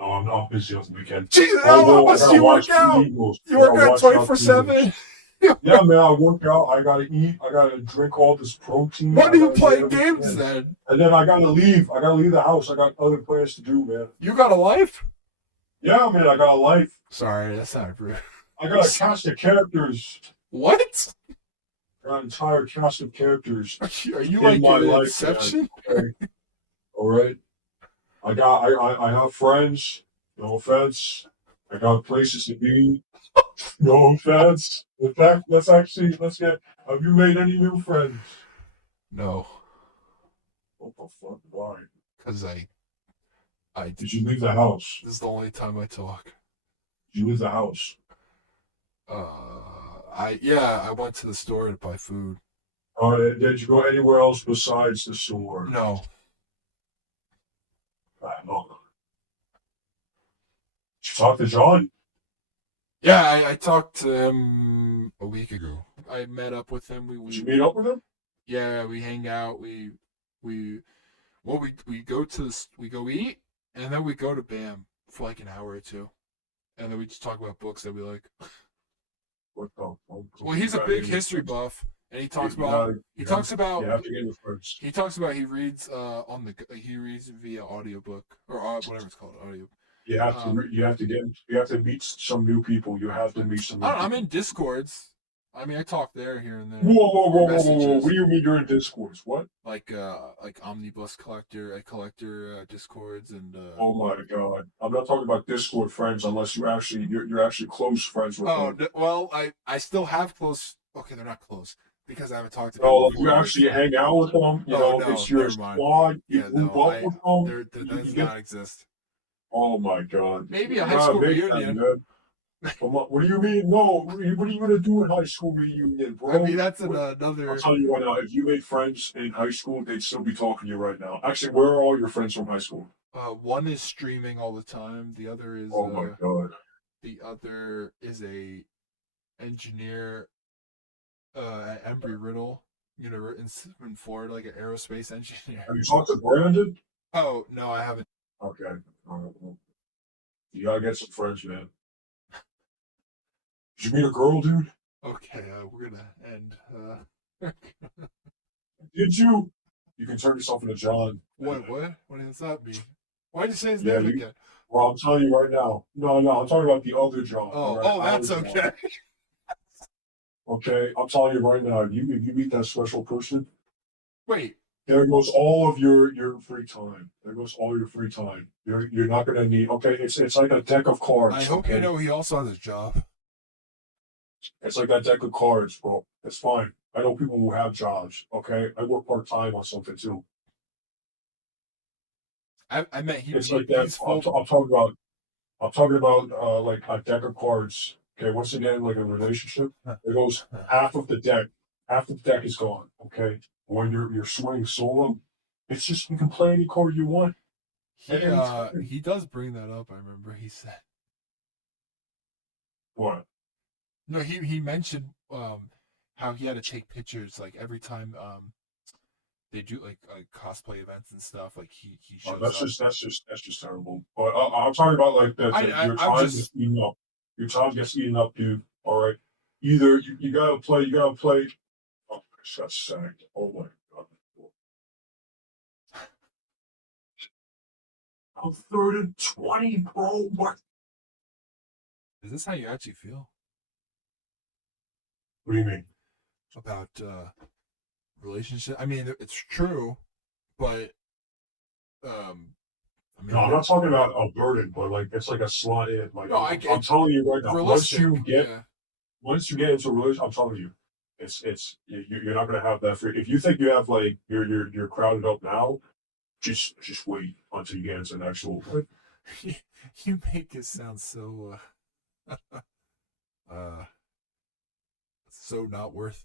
No, I'm not busy on the weekend. Jesus, how much do you work out? You work out 24/7? Yeah, man, I work out. I gotta eat. I gotta drink all this protein. Why do you play games then? And then I gotta leave. I gotta leave the house. I got other plans to do, man. You got a life? Yeah, man, I got a life. Sorry, that's not rude. I got a cast of characters. What? I got an entire cast of characters. Are you like in Inception? Okay. All right. I have friends. No offense. I got places to be. No offense. In fact, let's get. Have you made any new friends? No. What the fuck? Why? Because I did you leave the house? This is the only time I talk. Did you leave the house? I went to the store to buy food. Did you go anywhere else besides the store? No. No. Did you talk to John? Yeah, I talked to him a week ago. I met up with him. Did you meet up with him? Yeah, we hang out. We go eat, and then we go to BAM for like an hour or two, and then we just talk about books that we like. What the? Well, he's a big history buff, and he talks about he talks about he reads he reads via audiobook or whatever it's called, audio. You have to meet some new people. You have to meet some. I'm in Discords. I mean, I talk there here and there. Whoa! What do you mean you're in Discords? What? Like Omnibus collector, Discords and. Oh my god! I'm not talking about Discord friends unless you're actually close friends with them. Well, I still have close. Okay, they're not close because I haven't talked to them. No, you actually hang out with them. It's your squad. Yeah, move up with them. That does not exist. Oh my god! Maybe a high school reunion. What do you mean? No, what are you gonna do in high school reunion, bro? I mean, that's another. I'll tell you right now. If you made friends in high school, they'd still be talking to you right now. Actually, where are all your friends from high school? One is streaming all the time. The other is. Oh my god. The other is a engineer at Embry-Riddle, in Florida, like an aerospace engineer. Have you talked to Brandon? Oh no, I haven't. Okay. You gotta get some friends, man. Did you meet a girl, dude? Okay, we're gonna end. Did you? You can turn yourself into John. What? What does that mean? Why'd you say his name again? Well, I'm telling you right now. No, I'm talking about the other John. That's okay. Okay, I'm telling you right now. If you meet that special person, wait. There goes all of your free time. There goes all your free time. You're not gonna need. Okay, it's like a deck of cards. I hope you know he also has a job. It's like that deck of cards, bro. It's fine. I know people who have jobs. Okay, I work part time on something too. I met him. It's like that. I'm talking about like a deck of cards. Okay, once again, like a relationship, it goes half of the deck. Half the deck is gone. Okay, when you're swinging solo, it's just you can play any card you want. He does bring that up. I remember he said. What? No, he mentioned how he had to take pictures like every time they do like cosplay events and stuff. Like he shows that's just terrible. But I'm talking about like that. Your time gets eaten up. Your time gets eaten up, dude. All right. either you gotta play. Oh, I just got sacked. Oh my god. I'm 3rd and 20, bro. What? Is this how you actually feel What do you mean? about relationship? I mean, it's true, but I No, mean, I'm not talking about a burden, but like it's like a slot in. Like no, I'm telling you right now, realistic. Yeah, once you get into a relationship, I'm telling you, you're not gonna have that free. If you think you have like you're crowded up now, just wait until you get into an actual. you make it sound so uh so not worth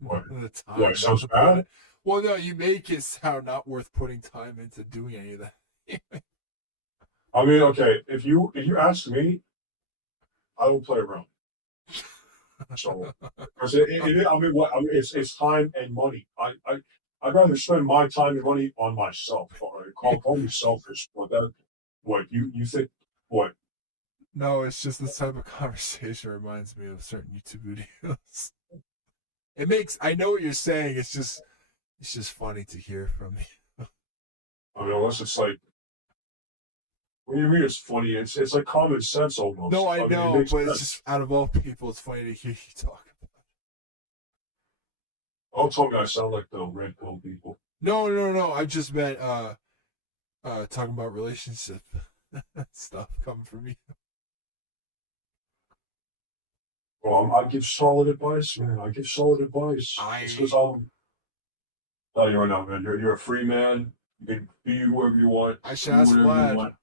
What? the What? It time sounds to put bad. it. Well, no, you make it sound not worth putting time into doing any of that. I mean, okay, if you ask me, I don't play around. So, because I mean, what I mean, it's time and money. I'd rather spend my time and money on myself. All right, call me selfish, but that what you think what? No, it's just this type of conversation reminds me of certain YouTube videos. It makes I know what you're saying. It's just funny to hear from you. I mean, unless it's like, what do you mean? It's funny. It's like common sense No, almost. I I mean, it know, makes but it's sense. just out of all people, it's funny to hear you talk. Don't tell me I sound like the red pill people. No, no, no. I just meant talking about relationship stuff coming from you. Well, I give solid advice, man. I give solid advice. It's because I I'm. Tell you right now, man. You're a free man. You can be whoever you want. I should Do ask whatever you Vlad. want.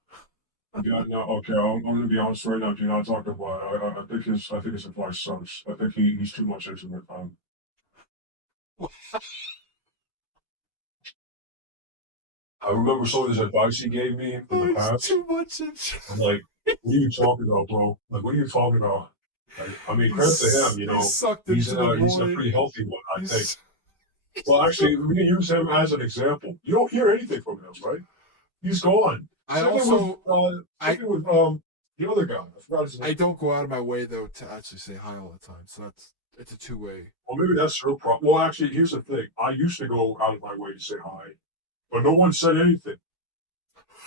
Yeah, no, okay. I'm gonna be honest right now. Do not talk about it. I think his advice sucks. I think he's too much into it. I remember some of his advice he gave me in the Oh, it's past. too much. I'm like, what are you talking about, bro? Like, what are you talking about? Like, I mean, credit to him. He's sucked into the He's a void. pretty healthy one, I think. He's, Well, he's actually, we can use him as an example. You don't hear anything from him, right? He's gone. I also Same I thing with the other guy. I forgot his I name. don't go out of my way though to actually say hi all the time. So it's a two-way. Well, maybe that's your problem. Well, actually, here's the thing. I used to go out of my way to say hi, but no one said anything.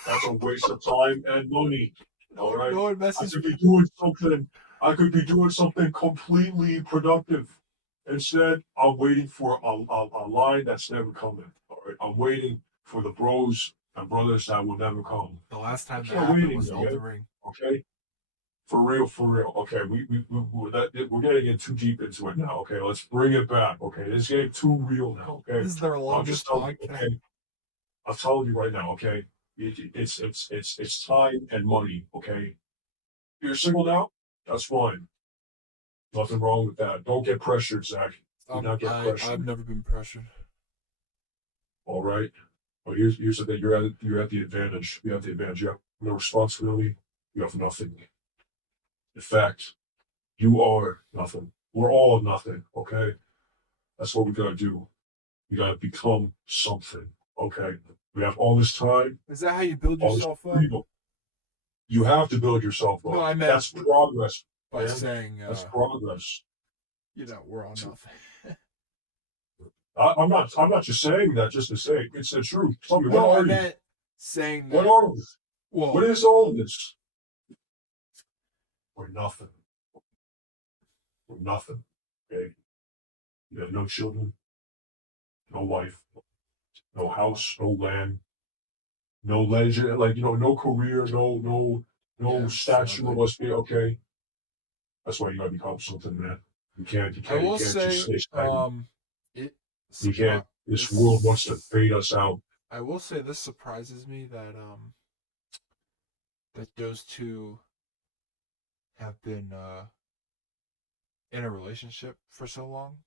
That's a waste of time and money. All right. No one I messes. could be doing something. I could be doing something completely productive. Instead, I'm waiting for a line that's never coming. All right. I'm waiting for the bros and brothers that will never come. The last I time that can't happened waiting, was Elden man. Ring. Okay. For real, for real. Okay, we're getting in too deep into it now. Okay, let's bring it back. Okay, this getting too real now. This Okay, is their I'm just longest telling you. podcast. Okay, I'm telling you right now. Okay, it's time and money. Okay, you're single now. That's fine. Nothing wrong with that. Don't get pressured, Zach. Do not get I've pressured. never been pressured. All right. But here's the thing. You're at the advantage. You have the advantage. You have no responsibility. You have nothing. In fact, you are nothing. We're all nothing. Okay. That's what we gotta do. We gotta become something. Okay. We have all this time, Is that how you build all this yourself up? freedom. You have to build yourself No, up. I meant That's progress, by man. saying, That's progress. we're all nothing. I'm not just saying that just to say it. It's the truth. Tell me, what No, I are you? meant saying What that. are we? What Well, is all of this? We're nothing. We're nothing. Okay. You have no children, no wife, no house, no land, no legend, like no career, no yeah, statue of sadly. us being okay. That's why you gotta become something, man. I You will can't just say, stay stagnant. it You can't. This world wants to this. fade us out. I will say this surprises me that that those two have been in a relationship for so long.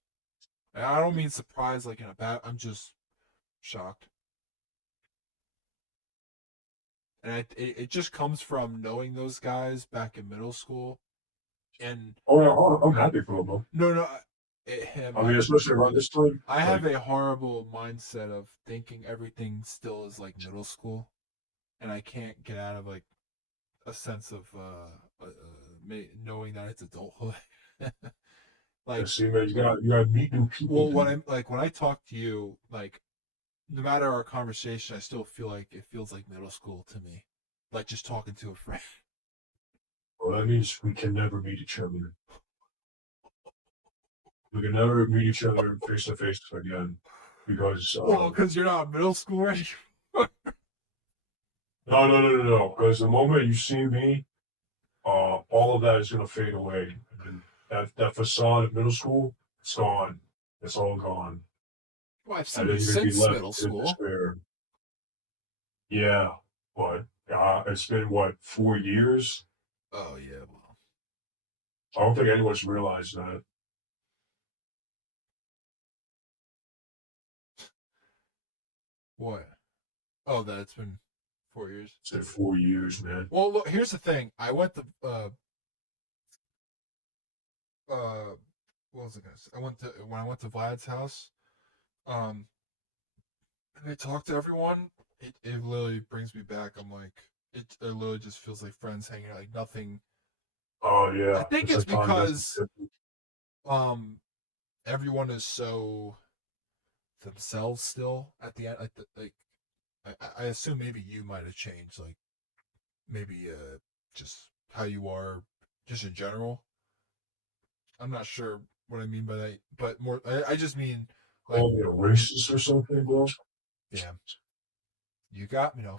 And I don't mean surprised like in a bad. I'm just shocked, and it just comes from knowing those guys back in middle school. And Oh yeah, I'm happy for them, though. no, no, him. I mean, especially around this time, I like, have a horrible mindset of thinking everything still is like middle school, and I can't get out of like a sense of knowing that it's adulthood. Like, see, man, you got to meet new people. well, Dude. when I talk to you, like, no matter our conversation, I still feel like it feels like middle school to me, like just talking to a friend. Well, that means we can never meet each other. We can never meet each other face to face again because Well, because you're not in middle school anymore. no. Because the moment you see me, all of that is gonna fade away. And that facade of middle school, it's gone. It's all gone. Well, I've seen And you then you're gonna be since left middle in school. despair. Yeah, but it's been what 4 years. Oh yeah, well, I don't think anyone's realized that. what? Oh, that it's been 4 years. It's been 4 years, man. Well, look, here's the thing. I went to uh what was it gonna say? I went to when I went to Vlad's house, um, and I talked to everyone. It literally brings me back. I'm like, it literally just feels like friends hanging out, like nothing. Oh I yeah, think it's it's like time because doesn't. um everyone is so themselves still at the end. Like I assume maybe you might have changed, like maybe just how you are, just in general. I'm not sure what I mean by that, but more I just mean like, Call me a racist or something, bro. yeah, you got me. No,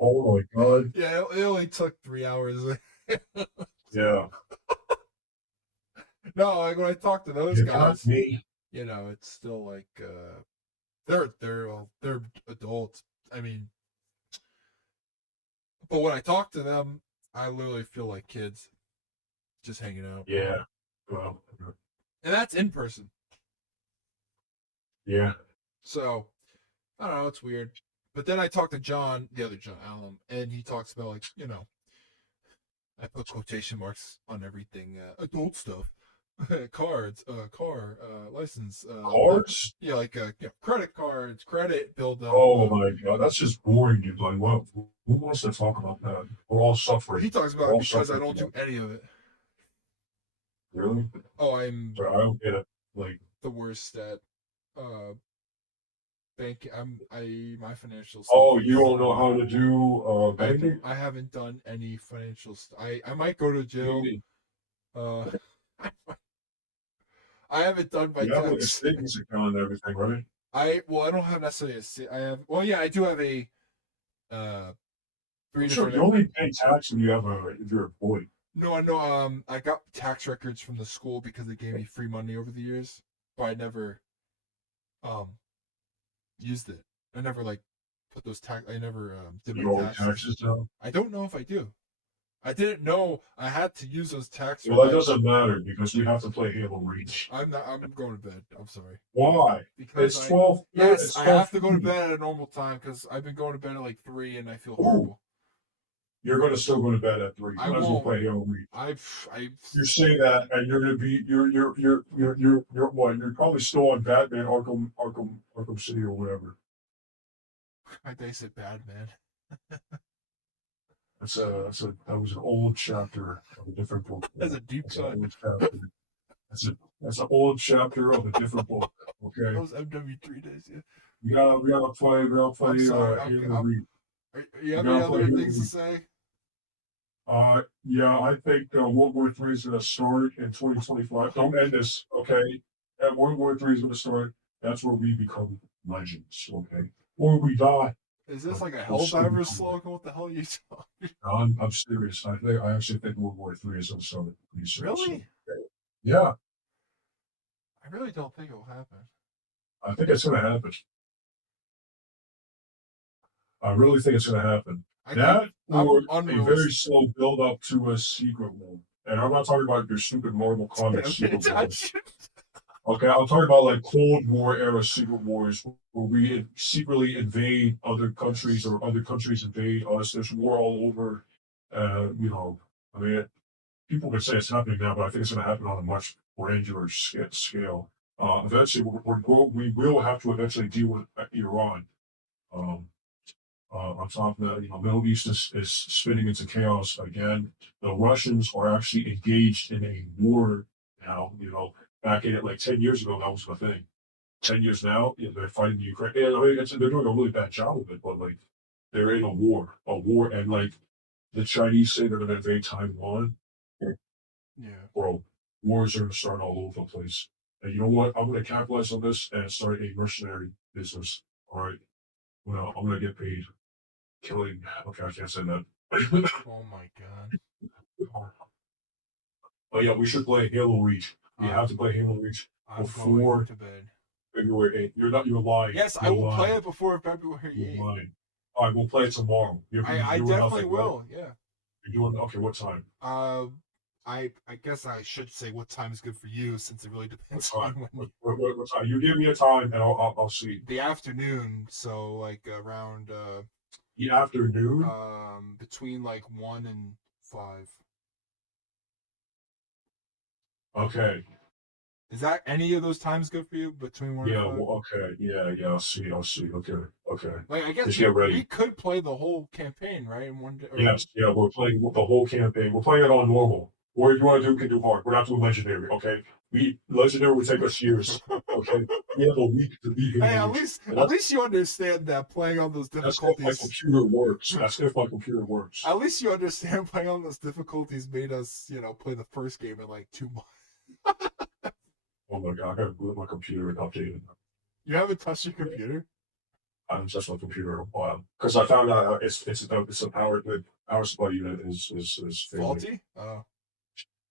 Oh my god. yeah, it only took 3 hours. Yeah, No, like when I talk to those you got guys, me. it's still like they're adults. I mean, but when I talk to them, I literally feel like kids just hanging out, Yeah. Well, and that's in person. yeah. So I don't know, it's weird. But then I talked to John, the other John Allen, and he talks about, like, I put quotation marks on everything, adult stuff, cards, car, license, Cards? yeah, like credit cards, credit build up. Oh my god, that's just boring, dude. Like, what? Who wants to talk about that? We're all He suffering. talks We're about it all because I suffering don't from do that. any of it. Really? Oh, I'm So I don't get it. Like, the worst at uh bank. My financial stuff oh, you is. don't know how to do banking? I haven't done any financial. I might go to jail. You Uh, I haven't done my have like a tax. savings account and everything, right? I don't have necessarily I have, well, yeah, I do have a uh three I'm sure you different. only pay tax when you have if you're employed. No, I know. I got tax records from the school because they gave me free money over the years, but I never um used it. I never, like, put those tax. I never did my You owe taxes. taxes now. I don't know if I do. I didn't know I had to use those tax. Well, that doesn't matter because we have to play Halo Reach. I'm not. I'm going to bed. I'm sorry. Why? Because It's 12. yes, It's I have to go to 12:30. bed at a normal time because I've been going to bed at like 3 and I feel Ooh, horrible. you're going to still go to bed at 3. I You might as well won't. play Halo Reach. I You say that, and you're going to be you're what? You're probably still on Batman Arkham City or whatever. I they said bad, man. That was an old chapter of a different book. That's a deep That's an cut. old chapter. That's an old chapter of a different book. Okay, Those MW3 days, yeah. we gotta play I'm sorry. Halo Reach. You We have any gotta play other Halo things to Reach. say? Yeah, I think World War III is going to start in 2025. Don't end this, okay? And World War III is going to start. That's where we become legends, okay? Or we die. Is this But like a we'll still Helldivers become legends. slogan? What the hell are you talking? No, I'm serious. I actually think World War III is going to start pretty soon. So, Really? okay. Yeah, I really don't think it will happen. I think it's going to happen. I really think it's going to happen. I think That I'm or a very unrealistic. slow build up to a secret war. And I'm not talking about your stupid Marvel Comics secret war. Okay, I'm talking about like Cold War era secret wars where we secretly invade other countries or other countries invade us. There's war all over. I mean, people can say it's happening now, but I think it's going to happen on a much grander scale. Eventually, we will have to eventually deal with Iran. Um, On top of that, Middle East is spinning into chaos again. The Russians are actually engaged in a war now. Back in it like 10 years ago, that was the thing. 10 years now, they're fighting the Ukraine. And I mean, they're doing a really bad job of it, but like they're in a war, and like the Chinese say they're going to invade Taiwan. Yeah. Bro, wars are going to start all over the place. And you know what? I'm going to capitalize on this and start a mercenary business. All right. I'm going to get paid killing. Okay, I can't say that. Oh my god. But yeah, we should play Halo Reach. You have to play Halo Reach I'm before going to bed. February 8th. You're lying. Yes, I You're will play lying. it before February You're 8th. lying. All right, we'll play it tomorrow. You're I doing definitely nothing, will. right? Yeah. You're doing okay. What time? I guess I should say what time is good for you, since it really depends What on time? when What time? You give me a time, and I'll see. the afternoon. So like around The afternoon. between like 1 and 5. Okay. Is that any of those times good for you? Between 1 Yeah. and 5? Well, okay. Yeah. Yeah. I'll see. Okay. Okay. Like I guess Just get we ready. could play the whole campaign, right? In one day. Yes. Yeah. We're playing the whole campaign. We're playing it on normal. Or if you want to do, can do hard. We're not doing legendary. Okay. Legendary would take us years. Okay. We have a week to beat Hey, Halo. at least you understand that playing on those That's if my difficulties. computer works. That's if my computer works. At least you understand playing on those difficulties made us, play the first game in like 2 months. Oh my god, I gotta boot my computer and update it. You haven't touched your computer? I haven't touched my computer in a while because I found out it's a the power supply unit is failing. Faulty? Oh.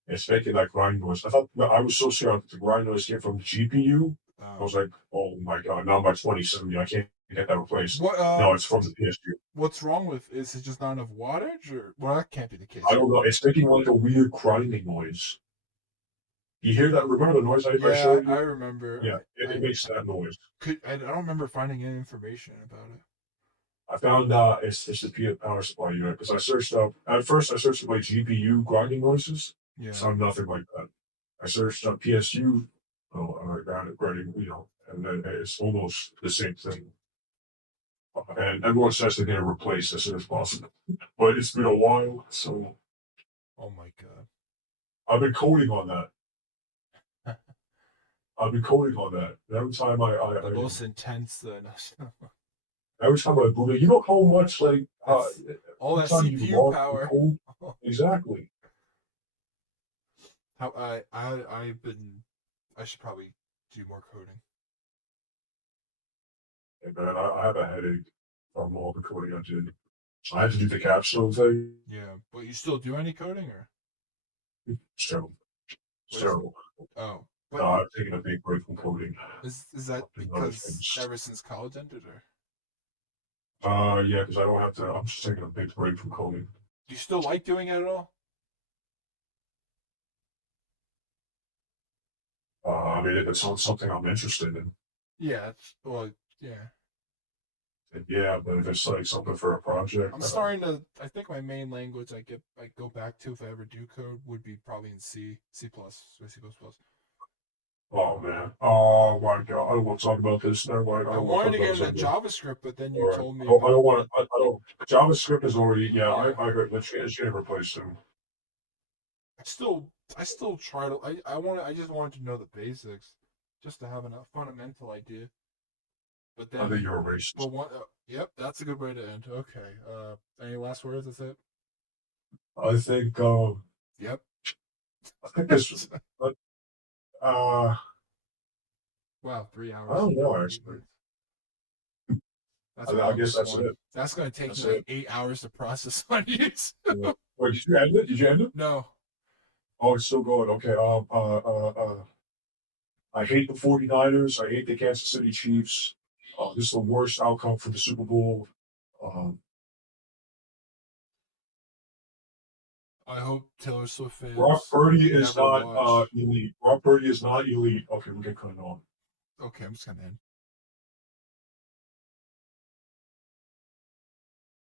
It's making that grind noise. I was so scared that the grind noise came from the GPU. I was like, oh my god, now by 2070 I can't get that replaced. What? No, it's from the PSG. What's wrong with? Is it just not enough wattage, or well, that can't be the case. I don't know. It's making like a weird grinding noise. You hear that? Remember the noise I showed you? I remember. Yeah, it makes that noise. I don't remember finding any information about it. I found it's the power supply unit because I searched up. At first, I searched up like GPU grinding noises. Yeah. Sound nothing like that. I searched up PSU. Oh, I got it grinding, and then it's almost the same thing. And everyone says they're going to replace as soon as possible, but it's been a while, so. Oh my god. I've been coding on that. Every time the most intense. Every time I boot it, you know how much like all that CPU power. Exactly. How I should probably do more coding. Hey man, I have a headache from all the coding I did. I had to do the capstone thing. Yeah, but you still do any coding, or? It's terrible. It's terrible. Oh. But I've taken a big break from coding. Is that because ever since college ended, or? Yeah, because I don't have to. I'm just taking a big break from coding. Do you still like doing it at all? I mean, if it's not something I'm interested in. Yeah. Yeah. Yeah, but if it's like something for a project, I'm starting to. I think my main language I go back to if I ever do code would be probably in C++. Oh man! Oh my god! I don't want to talk about this. Never mind. I wanted to get into JavaScript, but then you told me. I don't want to. I don't. JavaScript is already. Yeah, I heard. It's getting replaced soon. I still try to. I just wanted to know the basics, just to have a fundamental idea. But then I think you're a racist. But yep, that's a good way to end. Okay. Any last words? That's it. I think. Yep. I think this. Wow, 3 hours. I don't know actually. I guess that's it. That's going to take me like 8 hours to process on YouTube. Wait, did you end it? Did you end it? No. Oh, it's still going. Okay. I hate the 49ers. I hate the Kansas City Chiefs. This is the worst outcome for the Super Bowl. I hope Taylor Swift fans. Brock Purdy is not elite. Brock Purdy is not elite. Okay, we can cut it off. Okay, I'm just gonna end.